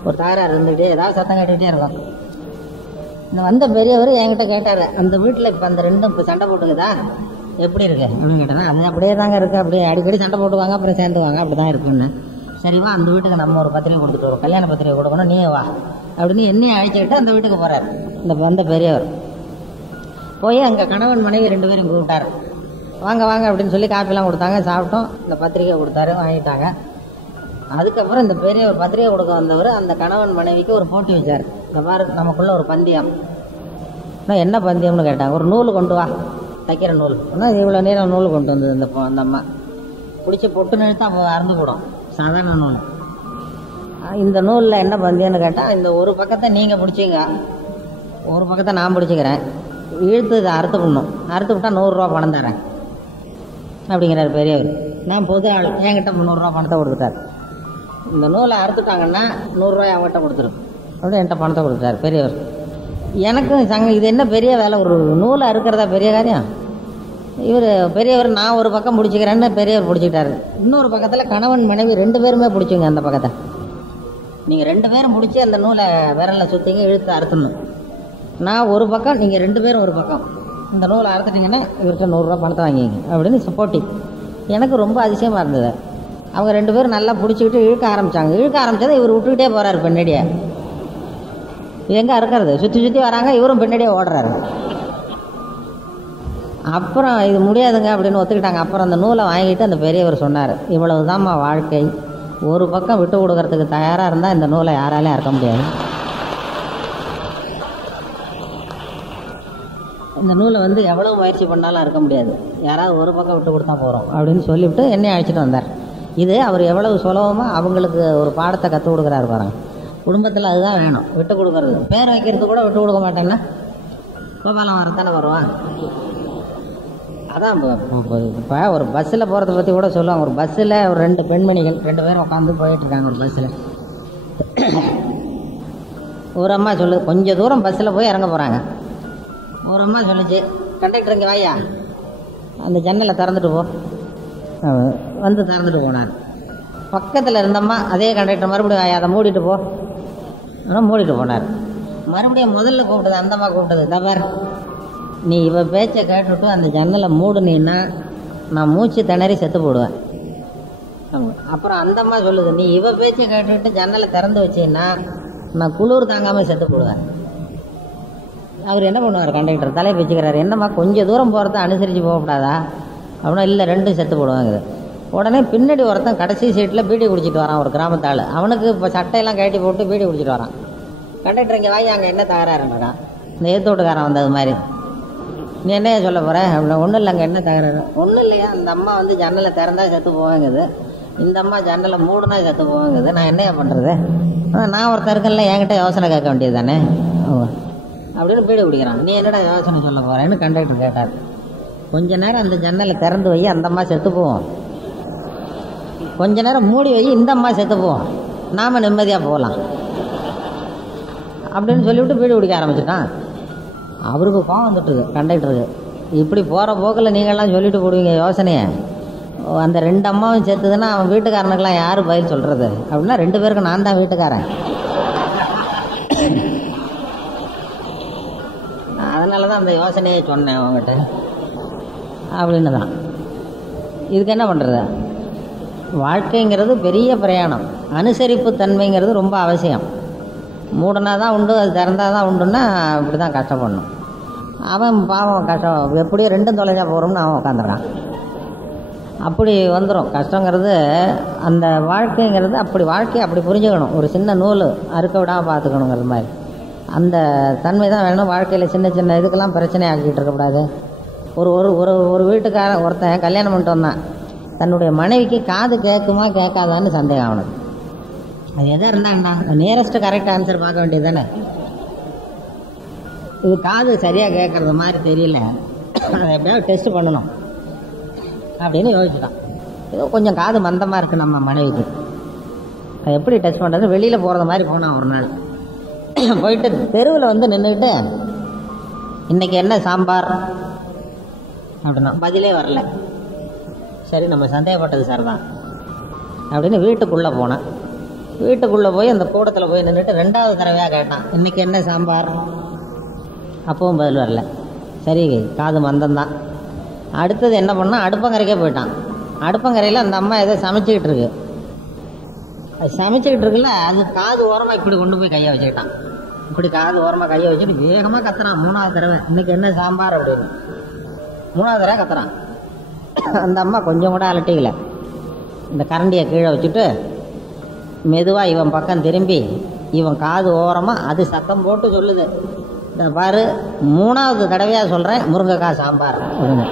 ஒரு தகராறு இருந்துகிட்டே ஏதாவது சத்தம் கேட்டுக்கிட்டே இருக்கும். இந்த வந்த பெரியவர் என்கிட்ட கேட்டார், அந்த வீட்டில் இப்போ அந்த 2 இப்போ சண்டை போட்டுக்குதா, எப்படி இருக்கு அப்படின்னு கேட்டேன். அது அப்படியே தாங்க இருக்குது, அப்படியே அடிக்கடி சண்டை போட்டுக்குவாங்க அப்புறம் சேர்ந்துக்குவாங்க, அப்படி தான் இருக்குன்னு. சரிவா அந்த வீட்டுக்கு நம்ம ஒரு பத்திரிகை கொடுத்துட்டு வரோம், கல்யாண பத்திரிகை கொடுக்கணும், நீ வா அப்படின்னு என்னையும் அழைச்சிக்கிட்டு அந்த வீட்டுக்கு போகிறார் இந்த வந்த பெரியவர். போய் அங்கே கணவன் மனைவி 2 பேரும் கூப்பிட்டார். வாங்க வாங்க அப்படின்னு சொல்லி காஃபிலாம் கொடுத்தாங்க, சாப்பிட்டோம். இந்த பத்திரிக்கை கொடுத்தாரு, வாங்கிட்டாங்க. அதுக்கப்புறம் இந்த பெரிய ஒரு பத்திரிக்கை கொடுக்க வந்தவர் அந்த கணவன் மனைவிக்கு ஒரு போட்டி வச்சார். இந்த மாதிரி நமக்குள்ள ஒரு பந்தயம். என்ன பந்தயம்னு கேட்டாங்க. ஒரு நூல் கொண்டு வா தைக்கிற நூல். ஆனால் இவ்வளோ நேரம் நூல் கொண்டு வந்தது அந்த அம்மா. பிடிச்சி பொட்டு நிறுத்தா அறுந்து போடும், சாதாரண நூல். இந்த நூலில் என்ன பந்தியன்னு கேட்டால், இந்த ஒரு பக்கத்தை நீங்கள் பிடிச்சிங்க, ஒரு பக்கத்தை நான் பிடிச்சிக்கிறேன், இழுத்து இதை அறுத்து விடணும், அறுத்து விட்டால் 100 ரூபா பணம் தரேன் அப்படிங்கிறார் பெரியவர். நான் பொது ஆள், என்கிட்ட 300 ரூபா பணத்தை கொடுத்துட்டார். இந்த நூலை அறுத்துட்டாங்கன்னா 100 ரூபாய் அவங்ககிட்ட கொடுத்துரும் அப்படி என்கிட்ட பணத்தை கொடுத்தாரு பெரியவர். எனக்கும் இது என்ன பெரிய வேலை, ஒரு நூலை அறுக்கிறதா பெரிய காரியம்? இவர் பெரியவர் நான் ஒரு பக்கம் பிடிச்சிக்கிறேன்னு பெரியவர் பிடிச்சிக்கிட்டாரு. இன்னொரு பக்கத்தில் கணவன் மனைவி 2 பேருமே பிடிச்சிங்க அந்த பக்கத்தை. நீங்கள் 2 பேரும் பிடிச்சி அந்த நூலை விரலில் சுற்றிங்க, இழுத்து அறுத்துடணும். நான் ஒரு பக்கம், நீங்கள் 2 பேரும் ஒரு பக்கம். இந்த நூலை அறுத்துட்டிங்கன்னா இவர்கிட்ட 100 ரூபா பணத்தை வாங்கிங்க அப்படின்னு போட்டி. எனக்கு ரொம்ப அதிசயமாக இருந்தது. அவங்க 2 பேரும் நல்லா பிடிச்சிக்கிட்டு இழுக்க ஆரம்பித்தாங்க. இழுக்க ஆரம்பித்ததை இவர் விட்டுக்கிட்டே போகிறாரு பின்னாடியே. எங்கே அறுக்கிறது, சுற்றி சுற்றி வராங்க, இவரும் பின்னாடியே ஓடுறாரு. அப்புறம் இது முடியாதுங்க அப்படின்னு ஒத்துக்கிட்டாங்க. அப்புறம் அந்த நூலை வாங்கிட்டு அந்த பெரியவர் சொன்னார், இவ்வளவுதான்மா வாழ்க்கை, ஒரு பக்கம் விட்டு கொடுக்கறதுக்கு தயாராக இருந்தால் இந்த நூலை யாராலையும் அறுக்க முடியாது. இந்த நூலை எவ்வளோ முயற்சி பண்ணாலும் அறுக்க முடியாது, யாராவது ஒரு பக்கம் விட்டு கொடுத்தா போகிறோம் அப்படின்னு சொல்லிவிட்டு என்னை அழைச்சிட்டு வந்தார். இது அவர் எவ்வளவு சுலபமாக அவங்களுக்கு ஒரு பாடத்தை கற்றுக் கொடுக்குறாரு பாருங்க. குடும்பத்தில் அதுதான் வேணும், விட்டு கொடுக்கறது. பேர் வைக்கிறது கூட விட்டு கொடுக்க மாட்டேங்கன்னா கோபாலம் வரத்தானே வருவான். அதான் இப்போ ஒரு பஸ்ஸில் போகிறத பற்றி கூட சொல்லுவாங்க. ஒரு பஸ்ஸில் ஒரு 2 பெண்மணிகள் 2 பேரும் உட்காந்து போயிட்டுருக்காங்க ஒரு பஸ்ஸில். ஒரு அம்மா சொல்லு, கொஞ்சம் தூரம் பஸ்ஸில் போய் இறங்க போகிறாங்க. ஒரு அம்மா சொல்லிச்சு, கண்டக்டர் இங்கே வாயா, அந்த ஜன்னலை திறந்துட்டு போ. திறந்துட்டு போனார். பக்கத்தில் இருந்தம்மா அதே கண்டக்டர் மறுபடியும் வாயா, அதை மூடிட்டு போ. ஆனால் மூடிட்டு போனார். மறுபடியும் முதல்ல கூப்பிட்டது அந்தம்மா கூப்பிட்டது, தவர் நீ இவ பேச்சை கேட்டுவிட்டு அந்த ஜன்னலை மூடுனீன்னா நான் மூச்சு திணறி செத்து போடுவேன். அப்புறம் அந்தம்மா சொல்லுது, நீ இவ பேச்சை கேட்டுவிட்டு ஜன்னலை திறந்து வச்சீன்னா நான் குளிர் தாங்காமல் செத்து போடுவேன். அவர் என்ன பண்ணுவார், கண்டக்டர் தலையை பிச்சுக்கிறாரு, என்னம்மா கொஞ்சம் தூரம் போகிறத அனுசரித்து போகக்கூடாதா அப்படின்னா, இல்லை 2 செத்து போடுவாங்க. உடனே பின்னாடி ஒருத்தன் கடைசி சீட்டில் பீடி குடிச்சிட்டு வரான், ஒரு கிராமத்தாள். அவனுக்கு இப்போ சட்டையெல்லாம் கட்டி போட்டு பீடி குடிச்சிட்டு வரான். கண்டக்டர் இங்கே வாங்கி அங்கே என்ன தகராறுன்றான். இந்த ஏத்தோட்டுக்காரன் வந்தது மாதிரி, நீ என்னையா சொல்ல போகிற அப்படின்னா, ஒன்றும் இல்லை அங்கே என்ன தகராறு. ஒன்றும் இல்லையா, அந்த அம்மா ஜன்னலை திறந்தா செத்து போவாங்குது, இந்த அம்மா ஜன்னலை மூடுனா செத்து போவாங்குது, நான் என்னையா பண்ணுறது? நான் ஒருத்தர் இருக்கல, என்கிட்ட யோசனை கேட்க வேண்டியது தானே அப்படின்னு பீடி குடிக்கிறான். நீ என்னடா யோசனை சொல்ல போகிறேன்னு கண்டக்டர் கேட்டார். கொஞ்ச நேரம் அந்த ஜன்னலை திறந்து வை, அந்த அம்மா செத்து போவோம். கொஞ்ச நேரம் மூடி வை, இந்த அம்மா செத்து போவோம், நாம் நிம்மதியாக போகலாம் அப்படின்னு சொல்லிவிட்டு பீடி குடிக்க ஆரம்பிச்சிட்டான். அவருக்கு கோவம் வந்துட்டுருக்கு கண்டக்டருக்கு. இப்படி போகிற போக்கில் நீங்கள்லாம் சொல்லிட்டு போடுவீங்க யோசனையை. அந்த 2 அம்மாவும் சேர்த்துதுன்னா அவன் வீட்டுக்காரனுக்கெல்லாம் யார் பதில் சொல்கிறது அப்படின்னா, 2 பேருக்கு நான் தான் வீட்டுக்காரன். அதனால தான் அந்த யோசனையை சொன்னேன் அவங்ககிட்ட அப்படின்னு தான். இதுக்கு என்ன பண்ணுறது? வாழ்க்கைங்கிறது பெரிய பிரயாணம். அனுசரிப்பு தன்மைங்கிறது ரொம்ப அவசியம். மூடனா தான் உண்டு, அது திறந்தா தான் உண்டுன்னா இப்படி தான் கஷ்டப்படணும். அவன் பாவம் கஷ்டம், எப்படியோ 2 தொலைஞ்சா போகிறோம்னு அவன் உட்காந்துருக்கான். அப்படி வந்துடும் கஷ்டங்கிறது. அந்த வாழ்க்கைங்கிறது அப்படி, வாழ்க்கையை அப்படி புரிஞ்சுக்கணும். ஒரு சின்ன நூல் அறுக்க விடாமல் பார்த்துக்கணுங்கிறது மாதிரி அந்த தன்மை தான் வேணும். வாழ்க்கையில் சின்ன சின்ன இதுக்கெல்லாம் பிரச்சனை ஆக்கிட்டு இருக்கக்கூடாது. ஒரு ஒரு ஒரு ஒரு வீட்டுக்காரன் ஒருத்தன் கல்யாணம் பண்ணிட்டு வந்தான். தன்னுடைய மனைவிக்கு காது கேட்குமா கேட்காதான்னு சந்தேகம் அவனுக்கு. அது எதாக இருந்தான்னா நியரஸ்ட் கரெக்ட் ஆன்சர் பார்க்க வேண்டியது தானே. இது காது சரியாக கேட்குறது மாதிரி தெரியல, அதை எப்படியாவது டெஸ்ட் பண்ணணும் அப்படின்னு யோசிச்சுட்டான். ஏதோ கொஞ்சம் காது மந்தமாக இருக்குது நம்ம மனைவிக்கு, அதை எப்படி டெஸ்ட் பண்ணுறது? வெளியில் போகிறது மாதிரி போனான் ஒரு நாள். போயிட்டு தெருவில் நின்றுக்கிட்டு, இன்றைக்கி என்ன சாம்பார் அப்படின்னா பதிலே வரல. சரி, நம்ம சந்தேகப்பட்டது சார் தான் அப்படின்னு வீட்டுக்குள்ளே போனான். வீட்டுக்குள்ளே போய் அந்த கூடத்தில் போய் நின்றுட்டு 2வது தடவையாக கேட்டான், இன்றைக்கி என்ன சாம்பார்? அப்பவும் பதில் வரல. சரி, காது மந்தம்தான். அடுத்தது என்ன பண்ணால் அடுப்பங்கரைக்கே போயிட்டான். அடுப்பங்கரையில் அந்த அம்மா ஏதோ சமைச்சிக்கிட்டு இருக்கு. அது சமைச்சிக்கிட்டு இருக்குல்ல, அது காது ஓரமாக இப்படி கொண்டு போய் கையை வச்சுக்கிட்டான். இப்படி காது ஓரமாக கையை வச்சுட்டு வேகமாக கத்துறான். 3வது தடவை இன்றைக்கி என்ன சாம்பார் அப்படின்னு 3வது தடவை கத்துறான். அந்த அம்மா கொஞ்சம் கூட அலட்டிக்கல. இந்த கரண்டியை கீழே வச்சுட்டு மெதுவாக இவன் பக்கம் திரும்பி, இவன் காது ஓரமாக அது சத்தம் போட்டு சொல்லுது, இந்த பாரு 3வது தடவையாக சொல்கிறேன் முருங்கைக்காய் சாம்பார் அப்படின்னு.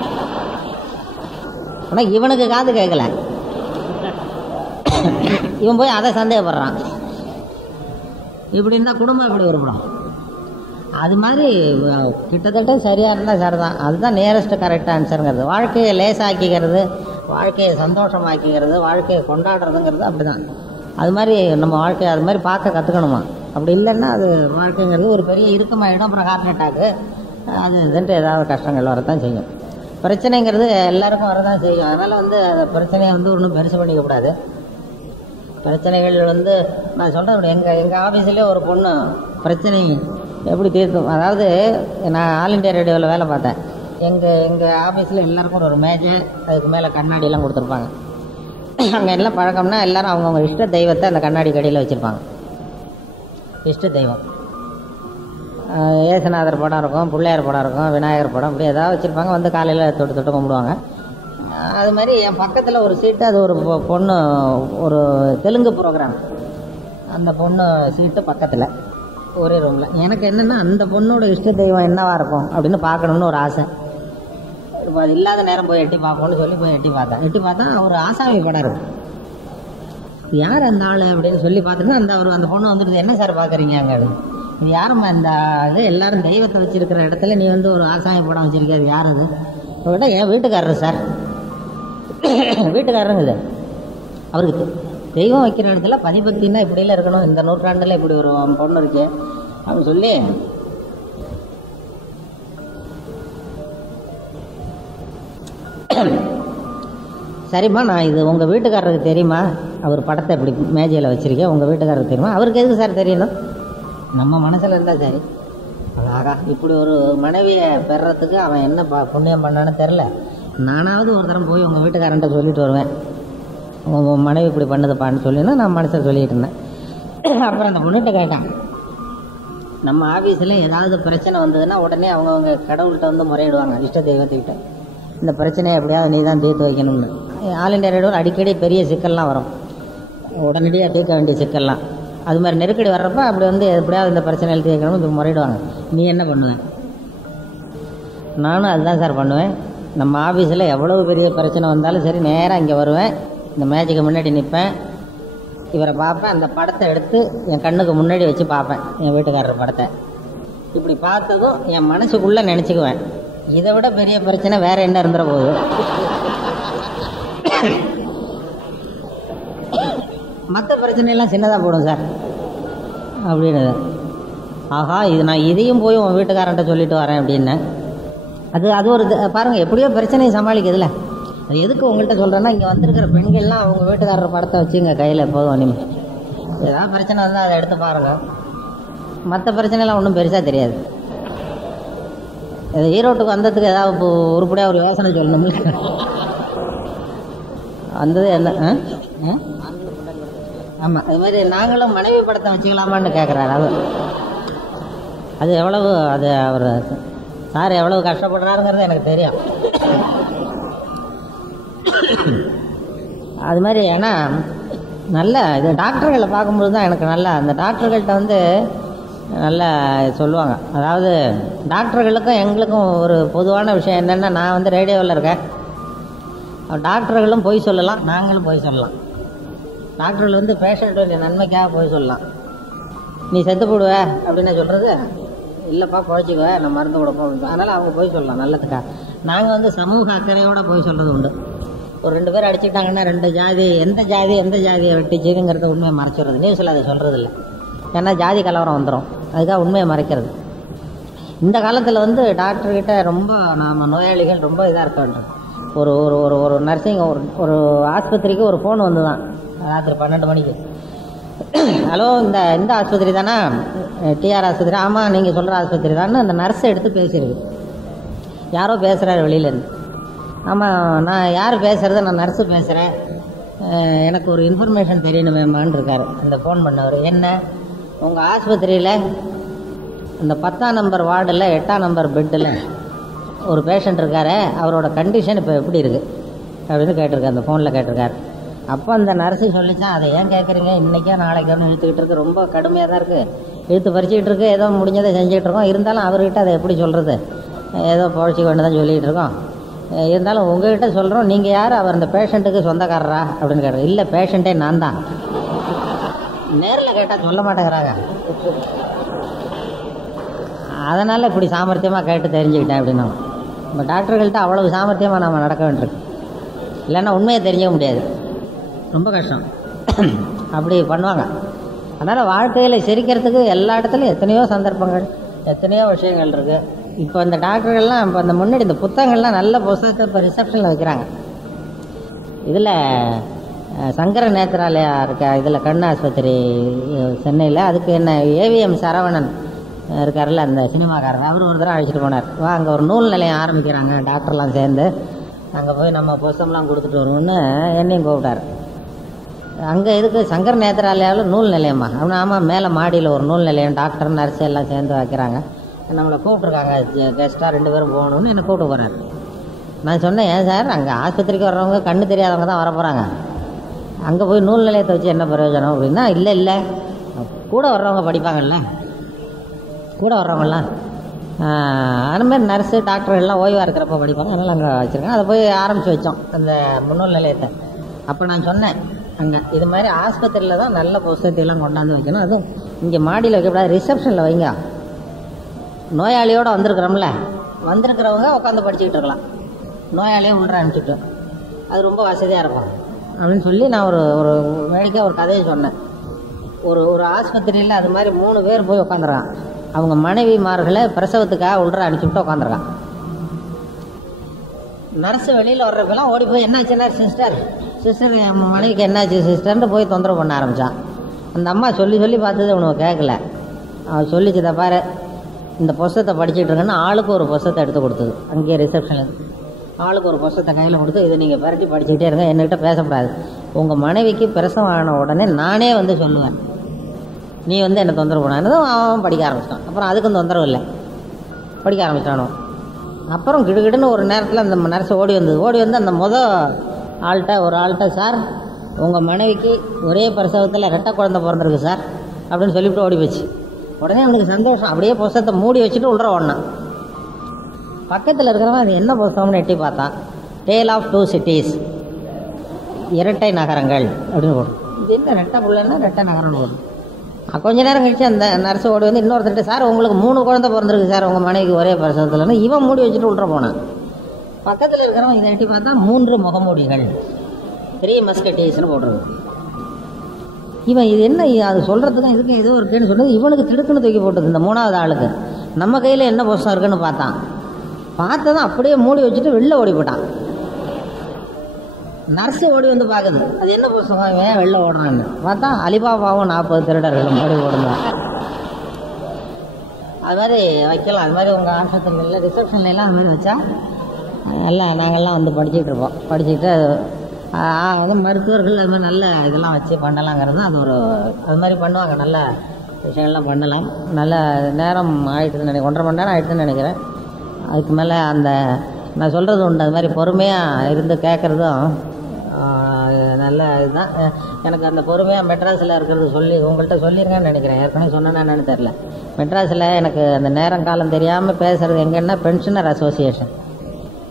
ஆனால் இவனுக்கு காது கேட்கல, இவன் போய் அதை சந்தேகப்படுறான். இப்படி இருந்தால் குடும்பம் எப்படி உருப்படும்? அது மாதிரி கிட்டத்தட்ட சரியாக இருந்தால் சரி தான். அதுதான் நியரஸ்ட் கரெக்ட் ஆன்சருங்கிறது. வாழ்க்கையை லேசாக்கிக்கிறது, வாழ்க்கையை சந்தோஷமாக்கிக்கிறது, வாழ்க்கையை கொண்டாடுறதுங்கிறது அப்படி தான். அது மாதிரி நம்ம வாழ்க்கையை அது மாதிரி பார்க்க கற்றுக்கணுமா. அப்படி இல்லைன்னா அது வாழ்க்கைங்கிறது ஒரு பெரிய இறுக்கமாகிடும். அப்புறம் ஹார்ட் அட்டாக்கு அது இதுன்ட்டு ஏதாவது கஷ்டங்கள் வரத்தான் செய்யும். பிரச்சனைங்கிறது எல்லாருக்கும் வரதான் செய்யும். அதனால் அந்த பிரச்சனையை ஒன்றும் பெருசு பண்ணிக்கக்கூடாது. பிரச்சனைகள் நான் சொல்கிறேன், எங்கள் ஆஃபீஸிலே ஒரு பொண்ணு பிரச்சனை எப்படி தீர்க்கும். அதாவது நான் ஆல் இண்டியா ரேடியோவில் வேலை பார்த்தேன். எங்கள் ஆஃபீஸில் எல்லாருக்கும் ஒரு மேஜர், அதுக்கு மேலே கண்ணாடியெல்லாம் கொடுத்துருப்பாங்க. அங்கே எல்லாம் பழக்கம்னா எல்லோரும் அவங்கவுங்க இஷ்ட தெய்வத்தை அந்த கண்ணாடி கடியில் வச்சுருப்பாங்க. இஷ்ட தெய்வம் ஏசுநாதர் படம் இருக்கும், பிள்ளையார் படம் இருக்கும், விநாயகர் படம், இப்படி ஏதாவது வச்சுருப்பாங்க. காலையில் தொட்டு கும்பிடுவாங்க. அது மாதிரி என் பக்கத்தில் ஒரு சீட்டு, அது ஒரு பொண்ணு, ஒரு தெலுங்கு ப்ரோக்ராம், அந்த பொண்ணு சீட்டு பக்கத்தில் ஒரே ரூமில். எனக்கு என்னென்னா அந்த பொண்ணோட இஷ்ட தெய்வம் என்னவாக இருக்கும் அப்படின்னு பார்க்கணுன்னு ஒரு ஆசை. இப்போ அது இல்லாத நேரம் போய் எட்டி பார்ப்போம்னு சொல்லி போய் எட்டி பார்த்தா ஒரு ஆசாமி படம் இருக்கும். யார் அந்த ஆள் அப்படின்னு சொல்லி பார்த்துட்டு அந்த பொண்ணு வந்துடுது. என்ன சார் பார்க்குறீங்க அங்கே? இது யாரும்மா இந்த இது? எல்லாரும் தெய்வத்தை வச்சுருக்கிற இடத்துல நீ ஒரு ஆசாமி படம் வச்சுருக்காரு, யார் அது? விட என் வீட்டுக்காரர் சார். வீட்டுக்காரருங்குது. அவருக்கு தெய்வம் வைக்கிற இடத்துல பதிபக்தின்னா இப்படிலாம் இருக்கணும், இந்த நூற்றாண்டில் இப்படி ஒரு பொண்ணு இருக்கு அப்படின்னு சொல்லி சரிம்மா, நான் இது உங்கள் வீட்டுக்காரருக்கு தெரியுமா? அவர் படத்தை இப்படி மேஜையில் வச்சுருக்கேன், உங்கள் வீட்டுக்காரருக்கு தெரியுமா? அவருக்கு எதுக்கு சார் தெரியணும்? நம்ம மனசில் இருந்தால் சரி. ஆகா, இப்படி ஒரு மனைவியை பெறத்துக்கு அவன் என்ன புண்ணியம் பண்ணான்னு தெரில. நானாவது ஒரு தரம் போய் உங்கள் வீட்டுக்காரன்ட்ட சொல்லிட்டு வருவேன், உங்கள் மனைவி இப்படி பண்ணுதுப்பான்னு சொல்லினா நான் மனசில் சொல்லிகிட்டு இருந்தேன். அப்புறம் அந்த பொண்ணுகிட்ட கேட்டான், நம்ம ஆஃபீஸில் ஏதாவது பிரச்சனை வந்ததுன்னா உடனே அவங்கவுங்க கடவுள்கிட்ட முறையிடுவாங்க, இஷ்ட தெய்வத்துக்கிட்ட. இந்த பிரச்சனையை எப்படியாவது நீ தான் தீர்த்து வைக்கணும்னு. ஆல் இண்டியா ரேடியோவில் அடிக்கடி பெரிய சிக்கல்லாம் வரும், உடனடியாக தீர்க்க வேண்டிய சிக்கல்லாம். அது மாதிரி நெருக்கடி வர்றப்ப அப்படி எப்படியாவது இந்த பிரச்சனையில் தீர்க்கணும் இது முறையிடுவாங்க. நீ என்ன பண்ணுவேன்? நானும் அதுதான் சார் பண்ணுவேன். நம்ம ஆஃபீஸில் எவ்வளவு பெரிய பிரச்சனை வந்தாலும் சரி, நேராக இங்கே வருவேன், இந்த மேஜைக்கு முன்னாடி நிற்பேன், இவரை பார்ப்பேன், அந்த படத்தை எடுத்து என் கண்ணுக்கு முன்னாடி வச்சு பார்ப்பேன், என் வீட்டுக்காரர் படத்தை. இப்படி பார்த்ததும் என் மனசுக்குள்ளே நினச்சிக்குவேன், இதை விட பெரிய பிரச்சனை வேறு என்ன இருந்துற போகுது. மற்ற பிரச்சனையெல்லாம் சின்னதாக போடும் சார் அப்படின்னு. ஆஹா, இது நான் இதையும் போய் உன் வீட்டுக்காரன்ட்ட சொல்லிட்டு வரேன் அப்படின்னு. அது ஒரு பாருங்கள், எப்படியோ பிரச்சனையை சமாளிக்கிறதுல. அது எதுக்கு உங்கள்கிட்ட சொல்கிறேன்னா, இங்கே வந்திருக்கிற பெண்கள்லாம் அவங்க வீட்டுக்காரர் படத்தை வச்சுங்க கையில் எப்போதும் ஒன்றுமே. ஏதாவது பிரச்சனை வந்தால் அதை எடுத்து பாருங்கள். மற்ற பிரச்சனைலாம் ஒன்றும் பெருசாக தெரியாது. ஈரோட்டுக்கு வந்ததுக்கு ஏதாவது உருப்படியாக ஒரு யோசனை சொல்லணும்ல. வந்தது என்ன? ஆமாம், அது மாதிரி நாங்களும் மனைவி படத்தை வச்சுக்கலாமான்னு கேட்குறாரு. அது எவ்வளவு, அது அவர் சார் எவ்வளவு கஷ்டப்படுறாருங்கிறது எனக்கு தெரியும். அது மாதிரி ஏன்னா நல்ல இது டாக்டர்களை பார்க்கும்போது தான் எனக்கு நல்லா அந்த டாக்டர்கள்ட்ட நல்லா சொல்லுவாங்க. அதாவது டாக்டர்களுக்கும் எங்களுக்கும் ஒரு பொதுவான விஷயம் என்னென்னா, நான் ரேடியோவில் இருக்கேன், டாக்டர்களும் போய் சொல்லலாம், நாங்களும் போய் சொல்லலாம். டாக்டர்கள் பேஷண்ட்டுடைய நன்மைக்காக போய் சொல்லலாம். நீ செத்து போடுவ அப்படின்னு சொல்கிறது, இல்லைப்பா குழச்சிக்குவ, நம்ம மருந்து கொடுப்போம். அதனால் அவங்க போய் சொல்லலாம் நல்லதுக்கா. நாங்கள் சமூக அக்கறையோடு போய் சொல்கிறது உண்டு. ஒரு 2 பேர் அடிச்சுக்கிட்டாங்கன்னா 2 ஜாதி எந்த ஜாதியை வெட்டிச்சுங்கிறத உண்மையை மறைச்சிடுறது. நியூஸில் அதை சொல்கிறது இல்லை, ஏன்னா ஜாதி கலவரம் வந்துடும், அதுக்காக உண்மையை மறைக்கிறது. இந்த காலத்தில் டாக்டர்கிட்ட ரொம்ப நம்ம நோயாளிகள் ரொம்ப இதாக இருக்க வேண்டும். ஒரு ஒரு ஒரு நர்சிங் ஒரு ஆஸ்பத்திரிக்கு ஒரு ஃபோன் வந்து தான் ராத்திரி 12 மணிக்கு, ஹலோ இந்த ஆஸ்பத்திரி தானே, டிஆர் ஆஸ்பத்திரி? ஆமாம், நீங்கள் சொல்கிற ஆஸ்பத்திரி தானே. அந்த நர்ஸை எடுத்து பேசியிருக்கு. யாரோ பேசுகிறாரு வெளியிலேருந்து. ஆமாம், நான் யார் பேசுகிறது? நான் நர்ஸு பேசுகிறேன், எனக்கு ஒரு இன்ஃபர்மேஷன் தெரியணுமேம்மான்னு இருக்கார் அந்த ஃபோன் பண்ணவர். என்ன, உங்கள் ஆஸ்பத்திரியில் இந்த 10ஆம் நம்பர் வார்டில் 8ஆம் நம்பர் பெட்டில் ஒரு பேஷண்ட் இருக்கார், அவரோட கண்டிஷன் இப்போ எப்படி இருக்குது அப்படின்னு கேட்டிருக்காரு, அந்த ஃபோனில் கேட்டிருக்காரு. அப்போ அந்த நர்ஸு சொல்லிச்சான், அதை ஏன் கேட்குறீங்க, இன்றைக்கே நாளைக்கு இழுத்துக்கிட்டு இருக்கு, ரொம்ப கடுமையாக தான் இருக்குது, இழுத்து பறிச்சுக்கிட்டு இருக்கு, ஏதோ முடிஞ்சதை செஞ்சுக்கிட்டு இருக்கோம். இருந்தாலும் அவர்கிட்ட அதை எப்படி சொல்கிறது, ஏதோ புழைச்சிக்க வேண்டியதான் தான் சொல்லிகிட்டு இருக்கோம். இருந்தாலும் உங்கள்கிட்ட சொல்கிறோம், நீங்கள் யார், அவர் அந்த பேஷண்ட்டுக்கு சொந்தக்காரரா அப்படின்னு கேட்குறேன். இல்லை, பேஷண்ட்டே நான் தான். நேரில் கேட்டால் சொல்ல மாட்டேங்கிறாங்க. அதனால் இப்படி சாமர்த்தியமாக கேட்டு தெரிஞ்சுக்கிட்டேன் அப்படின்னா. நம்ம டாக்டர்கள்ட்ட அவ்வளவு சாமர்த்தியமாக நம்ம நடக்க வேண்டியிருக்கு. இல்லைன்னா உண்மையை தெரிஞ்சிக்க முடியாது, ரொம்ப கஷ்டம். அப்படி பண்ணுவாங்க. அதனால் வாழ்க்கையில் சிரிக்கிறதுக்கு எல்லா இடத்துலையும் எத்தனையோ சந்தர்ப்பங்கள், எத்தனையோ விஷயங்கள் இருக்குது. இப்போ இந்த டாக்டர்கள்லாம் இப்போ இந்த முன்னாடி இந்த புத்தகங்கள்லாம் நல்ல புத்தகத்தை இப்போ ரிசப்ஷனில் வைக்கிறாங்க. இதில் சங்கர நேத்ராலயா இருக்க இதில் கண் ஆஸ்பத்திரி சென்னையில், அதுக்கு என்ன ஏவிஎம் சரவணன் இருக்கார்ல அந்த சினிமாக்காரர், அவர் ஒரு தடவை அழைச்சிட்டு போனார். அங்கே ஒரு நூல் நிலையம் ஆரம்பிக்கிறாங்க டாக்டர்லாம் சேர்ந்து, அங்கே போய் நம்ம புத்தகம்லாம் கொடுத்துட்டு வருவோம்னு என்னையும் கூப்பிட்டார். அங்கே இதுக்கு சங்கர நேத்ராலயாவில் நூல் நிலையமா அப்படின்னா? ஆமாம், மேலே மாடியில் ஒரு நூல் நிலையம், டாக்டர் நர்ஸ் எல்லாம் சேர்ந்து வைக்கிறாங்க. நம்மளை கூப்பிட்ருக்காங்க கெஸ்ட்டாக 2 பேரும் போகணுன்னு என்னை கூப்பிட்டு போகிறார். நான் சொன்னேன், ஏன் சார், அங்கே ஆஸ்பத்திரிக்கு வர்றவங்க கண்ணு தெரியாதவங்க தான் வர போகிறாங்க, அங்கே போய் நூல் நிலையத்தை வச்சு என்ன பிரயோஜனம் அப்படின்னா, இல்லை கூட வர்றவங்க படிப்பாங்கல்ல, கூட வர்றவங்கலாம் அதுமாதிரி நர்ஸு டாக்டர்கள்லாம் ஓய்வாக இருக்கிறப்ப படிப்பாங்க, அதனால் அங்கே வச்சுருக்கேன். அதை போய் ஆரம்பித்து வச்சோம் அந்த நூல் நிலையத்தை. அப்போ நான் சொன்னேன், அங்கே இது மாதிரி ஆஸ்பத்திரியில் தான் நல்ல புத்தகத்தையெல்லாம் கொண்டாந்து வைக்கணும், அதுவும் இங்கே மாடியில் வைக்கக்கூடாது, ரிசப்ஷனில் வைங்க. நோயாளியோடு வந்திருக்கிறோம்ல, வந்திருக்கிறவங்க உட்காந்து படிச்சுக்கிட்டு இருக்கலாம், நோயாளியை உள்ள அனுப்பிச்சிட்டு, அது ரொம்ப வசதியாக இருக்கும் அப்படின்னு சொல்லி நான் ஒரு வேடிக்கையாக ஒரு கதையை சொன்னேன். ஒரு ஆஸ்பத்திரியில் அது மாதிரி 3 பேர் போய் உட்காந்துருக்கான். அவங்க மனைவிமார்களை பிரசவத்துக்காக உள்ள அனுப்பிச்சுட்டு உட்காந்துருக்கான். நர்ஸு வெளியில் வர்றப்பெல்லாம் ஓடி போய் என்னாச்சுன்னா, சிஸ்டர் என் மனைவிக்கு என்னாச்சு சிஸ்டர்ன்ட்டு போய் தொந்தரவு பண்ண ஆரம்பித்தான். அந்த அம்மா சொல்லி பார்த்தது உனக்கு கேட்கல. அவன் சொல்லிச்சுதை பாரு, இந்த புத்தகத்தை படிச்சுட்டு இருக்கேன்னு ஆளுக்கு ஒரு புத்தகத்தை எடுத்து கொடுத்தது. அங்கேயே ரிசப்ஷனில் ஆளுக்கு ஒரு புத்தகத்தை கையில் கொடுத்து, இதை நீங்கள் பரட்டி படிச்சுக்கிட்டே இருங்க, என்கிட்ட பேசக்கூடாது. உங்கள் மனைவிக்கு பிரசவம் ஆன உடனே நானே வந்து சொல்லுவேன், நீ வந்து என்னை தொந்தரவு பண்ணானதும் அவன் படிக்க ஆரம்பிச்சிட்டான். அப்புறம் அதுக்கும் தொந்தரவு இல்லை, படிக்க ஆரம்பிச்சிட்டானோ. அப்புறம் கிடுகிடுன்னு ஒரு நேரத்தில் அந்த நர்ஸை ஓடி வந்து அந்த ஒரு ஆள்கிட்ட சார், உங்கள் மனைவிக்கு ஒரே பிரசவத்தில் 2 குழந்தை பிறந்திருக்கு சார் அப்படின்னு சொல்லிவிட்டு ஓடி போச்சு. உடனே அவனுக்கு சந்தோஷம், அப்படியே புத்தகத்தை மூடி வச்சுட்டு உள்ள ஓடினான். பக்கத்தில் இருக்கிறவன் அது என்ன புத்தகம்னு எட்டி பார்த்தான். டேல் ஆஃப் 2 சிட்டிஸ், 2 நகரங்கள் அப்படின்னு போடும். இது என்ன 2 பிள்ளைன்னா 2 நகரம் போடும். கொஞ்ச நேரம் கழிச்சு அந்த நர்ஸு ஓடி வந்து இன்னொருத்தர், சார் உங்களுக்கு 3 குழந்தை பிறந்திருக்கு சார் உங்கள் மனைவிக்கு ஒரே பிரசவத்தில்னா, இவன் மூடி வச்சுட்டு உள்ள போனான். பக்கத்தில் இருக்கிறவன் இதை எட்டி பார்த்தா 3 முகமூடிகள், 3 மஸ்கட்டீஸ்னு போட்டிருக்கு. இவன் இது என்ன அது சொல்கிறதுக்கும் இதுக்கும் எதுவும் இருக்குன்னு சொன்னது இவனுக்கு திடுக்குன்னு தூக்கி போட்டது. இந்த 3வது ஆளுக்கு நம்ம கையில் என்ன புத்தகம் இருக்குன்னு பார்த்ததான் அப்படியே மூடி வச்சுட்டு வெளில ஓடி போட்டான். நர்ஸு ஓடி வந்து பார்க்குது, அது என்ன புத்தகம், ஏன் வெளில ஓடுறான்னு பார்த்தா அலிபாபாவும் 40 திருடர்களும் ஓடி ஓடுந்தான். அது மாதிரி வைக்கலாம். அது மாதிரி உங்கள் ஆஸ்பத்திரிகளில் ரிசப்ஷன்லாம் அது மாதிரி வச்சா எல்லாம் நாங்கள்லாம் வந்து படிச்சுட்டு இருப்போம். படிச்சுட்டு அது மருத்துவர்கள் அது மாதிரி நல்ல இதெல்லாம் வச்சு பண்ணலாங்கிறது அது மாதிரி பண்ணுவாங்க. நல்ல விஷயங்கள்லாம் பண்ணலாம். நல்ல நேரம் ஆகிடுதுன்னு நினைக்கிறேன், 1.5 மணி நேரம் ஆகிடுதுன்னு நினைக்கிறேன். அதுக்கு மேலே நான் சொல்கிறது உண்டு, அது மாதிரி பொறுமையாக இருந்து கேட்குறதும் நல்ல இதுதான். எனக்கு அந்த பொறுமையாக மெட்ராஸில் இருக்கிறது உங்கள்கிட்ட சொல்லியிருக்கேன்னு நினைக்கிறேன், ஏற்கனவே சொன்னேன்னா என்னன்னு தெரில. மெட்ராஸில் எனக்கு அந்த நேரம் காலம் தெரியாமல் பேசுகிறது எங்கன்னா பென்ஷனர் அசோசியேஷன்.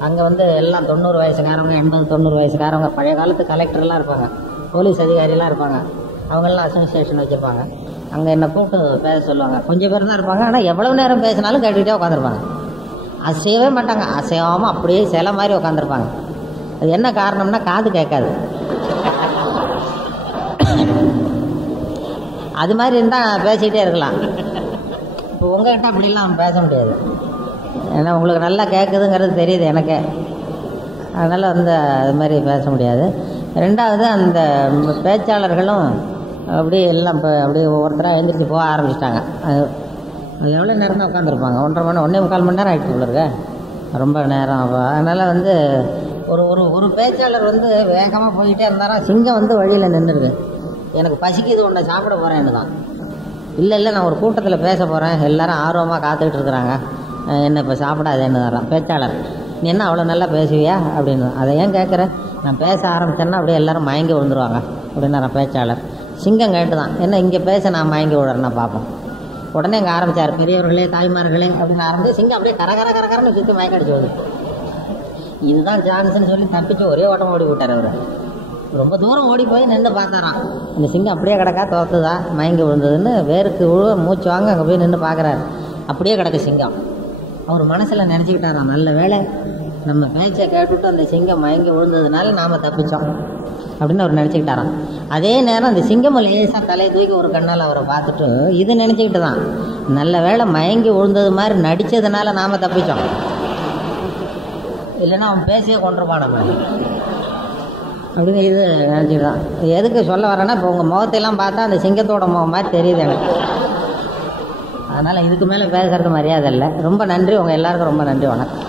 அங்கே வந்து எல்லாம் 90 வயசுக்காரவங்க, 80-90 வயசுக்காரவங்க, பழைய காலத்து கலெக்டர்லாம் இருப்பாங்க, போலீஸ் அதிகாரிலாம் இருப்பாங்க, அவங்கெல்லாம் அசோசியேஷன் வச்சுருப்பாங்க. அங்கே என்னை கூப்பிட்டு பேச சொல்லுவாங்க. கொஞ்சம் பேர் தான் இருப்பாங்க, ஆனால் எவ்வளோ நேரம் பேசினாலும் கேட்டுக்கிட்டே உட்காந்துருப்பாங்க. அசையவே மாட்டாங்க, அசையாமல் அப்படியே சில மாதிரி உட்காந்துருப்பாங்க. அது என்ன காரணம்னா காது கேட்காது. அது மாதிரி இருந்தால் பேசிக்கிட்டே இருக்கலாம். இப்போ உங்கள்கிட்ட அப்படிலாம் பேச முடியாது, ஏன்னா உங்களுக்கு நல்லா கேட்குதுங்கிறது தெரியுது எனக்கு. அதனால் வந்து அது மாதிரி பேச முடியாது. 2வது அந்த பேச்சாளர்களும் அப்படியே எல்லாம் இப்போ அப்படியே ஒவ்வொருத்தராக எழுந்திரிச்சு போக ஆரம்பிச்சிட்டாங்க. அது எவ்வளோ நேரம் தான் உட்காந்துருப்பாங்க, 1.5 மணி நேரம் ஆகிட்டு இருக்க, ரொம்ப நேரம். அதனால் வந்து ஒரு பேச்சாளர் வந்து வேகமாக போய்கிட்டே இருந்தாலும் சிங்கம் வந்து வழியில் நின்றுருக்கு. எனக்கு பசிக்குது, ஒன்றை சாப்பிட போகிறேன்னு தான். இல்லை நான் ஒரு கூட்டத்தில் பேச போகிறேன், எல்லோரும் ஆர்வமாக காத்துக்கிட்டு இருக்கிறாங்க, என்ன இப்போ சாப்பிடாதேன்னு தரான் பேச்சாளர். நீ என்ன அவ்வளோ நல்லா பேசுவியா அப்படின்னு. அதை ஏன் கேட்குறேன், நான் பேச ஆரம்பித்தேன்னா அப்படியே எல்லோரும் மயங்கி விழுந்துருவாங்க அப்படின்னா பேச்சாளர். சிங்கம் கேட்டு தான், என்ன இங்கே பேச நான் மயங்கி விடுறேன்னா பார்ப்போம். உடனே இங்கே ஆரம்பித்தார், பெரியவர்களே தாய்மார்களே அப்படின்னு ஆரம்பிச்சு சிங்கம் அப்படியே கரகரன்னு சுற்றி மயக்கடிச்சு வருது. இதுதான் சான்ஸ்ன்னு சொல்லி தப்பிச்சு ஒரே ஓட்டம் ஓடி விட்டார். அவர் ரொம்ப தூரம் ஓடி போய் நின்று பார்த்தாராம். இந்த சிங்கம் அப்படியே கிடக்கா, தோத்துதா, மயங்கி விழுந்ததுன்னு வேருக்கு மூச்சு வாங்க அங்கே போய் நின்று பார்க்குறாரு. அப்படியே கிடக்கு சிங்கம். அவர் மனசில் நினச்சிக்கிட்டாராம், நல்ல வேலை நம்ம பேச்சை கேட்டுவிட்டு அந்த சிங்கம் மயங்கி விழுந்ததுனால நாம் தப்பித்தோம் அப்படின்னு அவர் நினச்சிக்கிட்டாராம். அதே நேரம் அந்த சிங்கம் லேசாக தலையை தூக்கி ஒரு கண்ணால் அவரை பார்த்துட்டு இது நினச்சிக்கிட்டு தான், நல்ல வேலை மயங்கி விழுந்தது மாதிரி நடித்ததுனால நாம் தப்பித்தோம், இல்லைன்னா அவன் பேசியே கொண்டிருப்பான் நம்ம அப்படின்னு இது நினச்சிட்டு தான். எதுக்கு சொல்ல வரேன்னா, இப்போ உங்கள் முகத்தையெல்லாம் பார்த்தா அந்த சிங்கத்தோட முகம் மாதிரி தெரியுது எனக்கு. அதனால் இதுக்கு மேலே பேசுகிறது மரியாதை இல்லை. ரொம்ப நன்றி, உங்கள் எல்லாருக்கும் ரொம்ப நன்றி, வணக்கம்.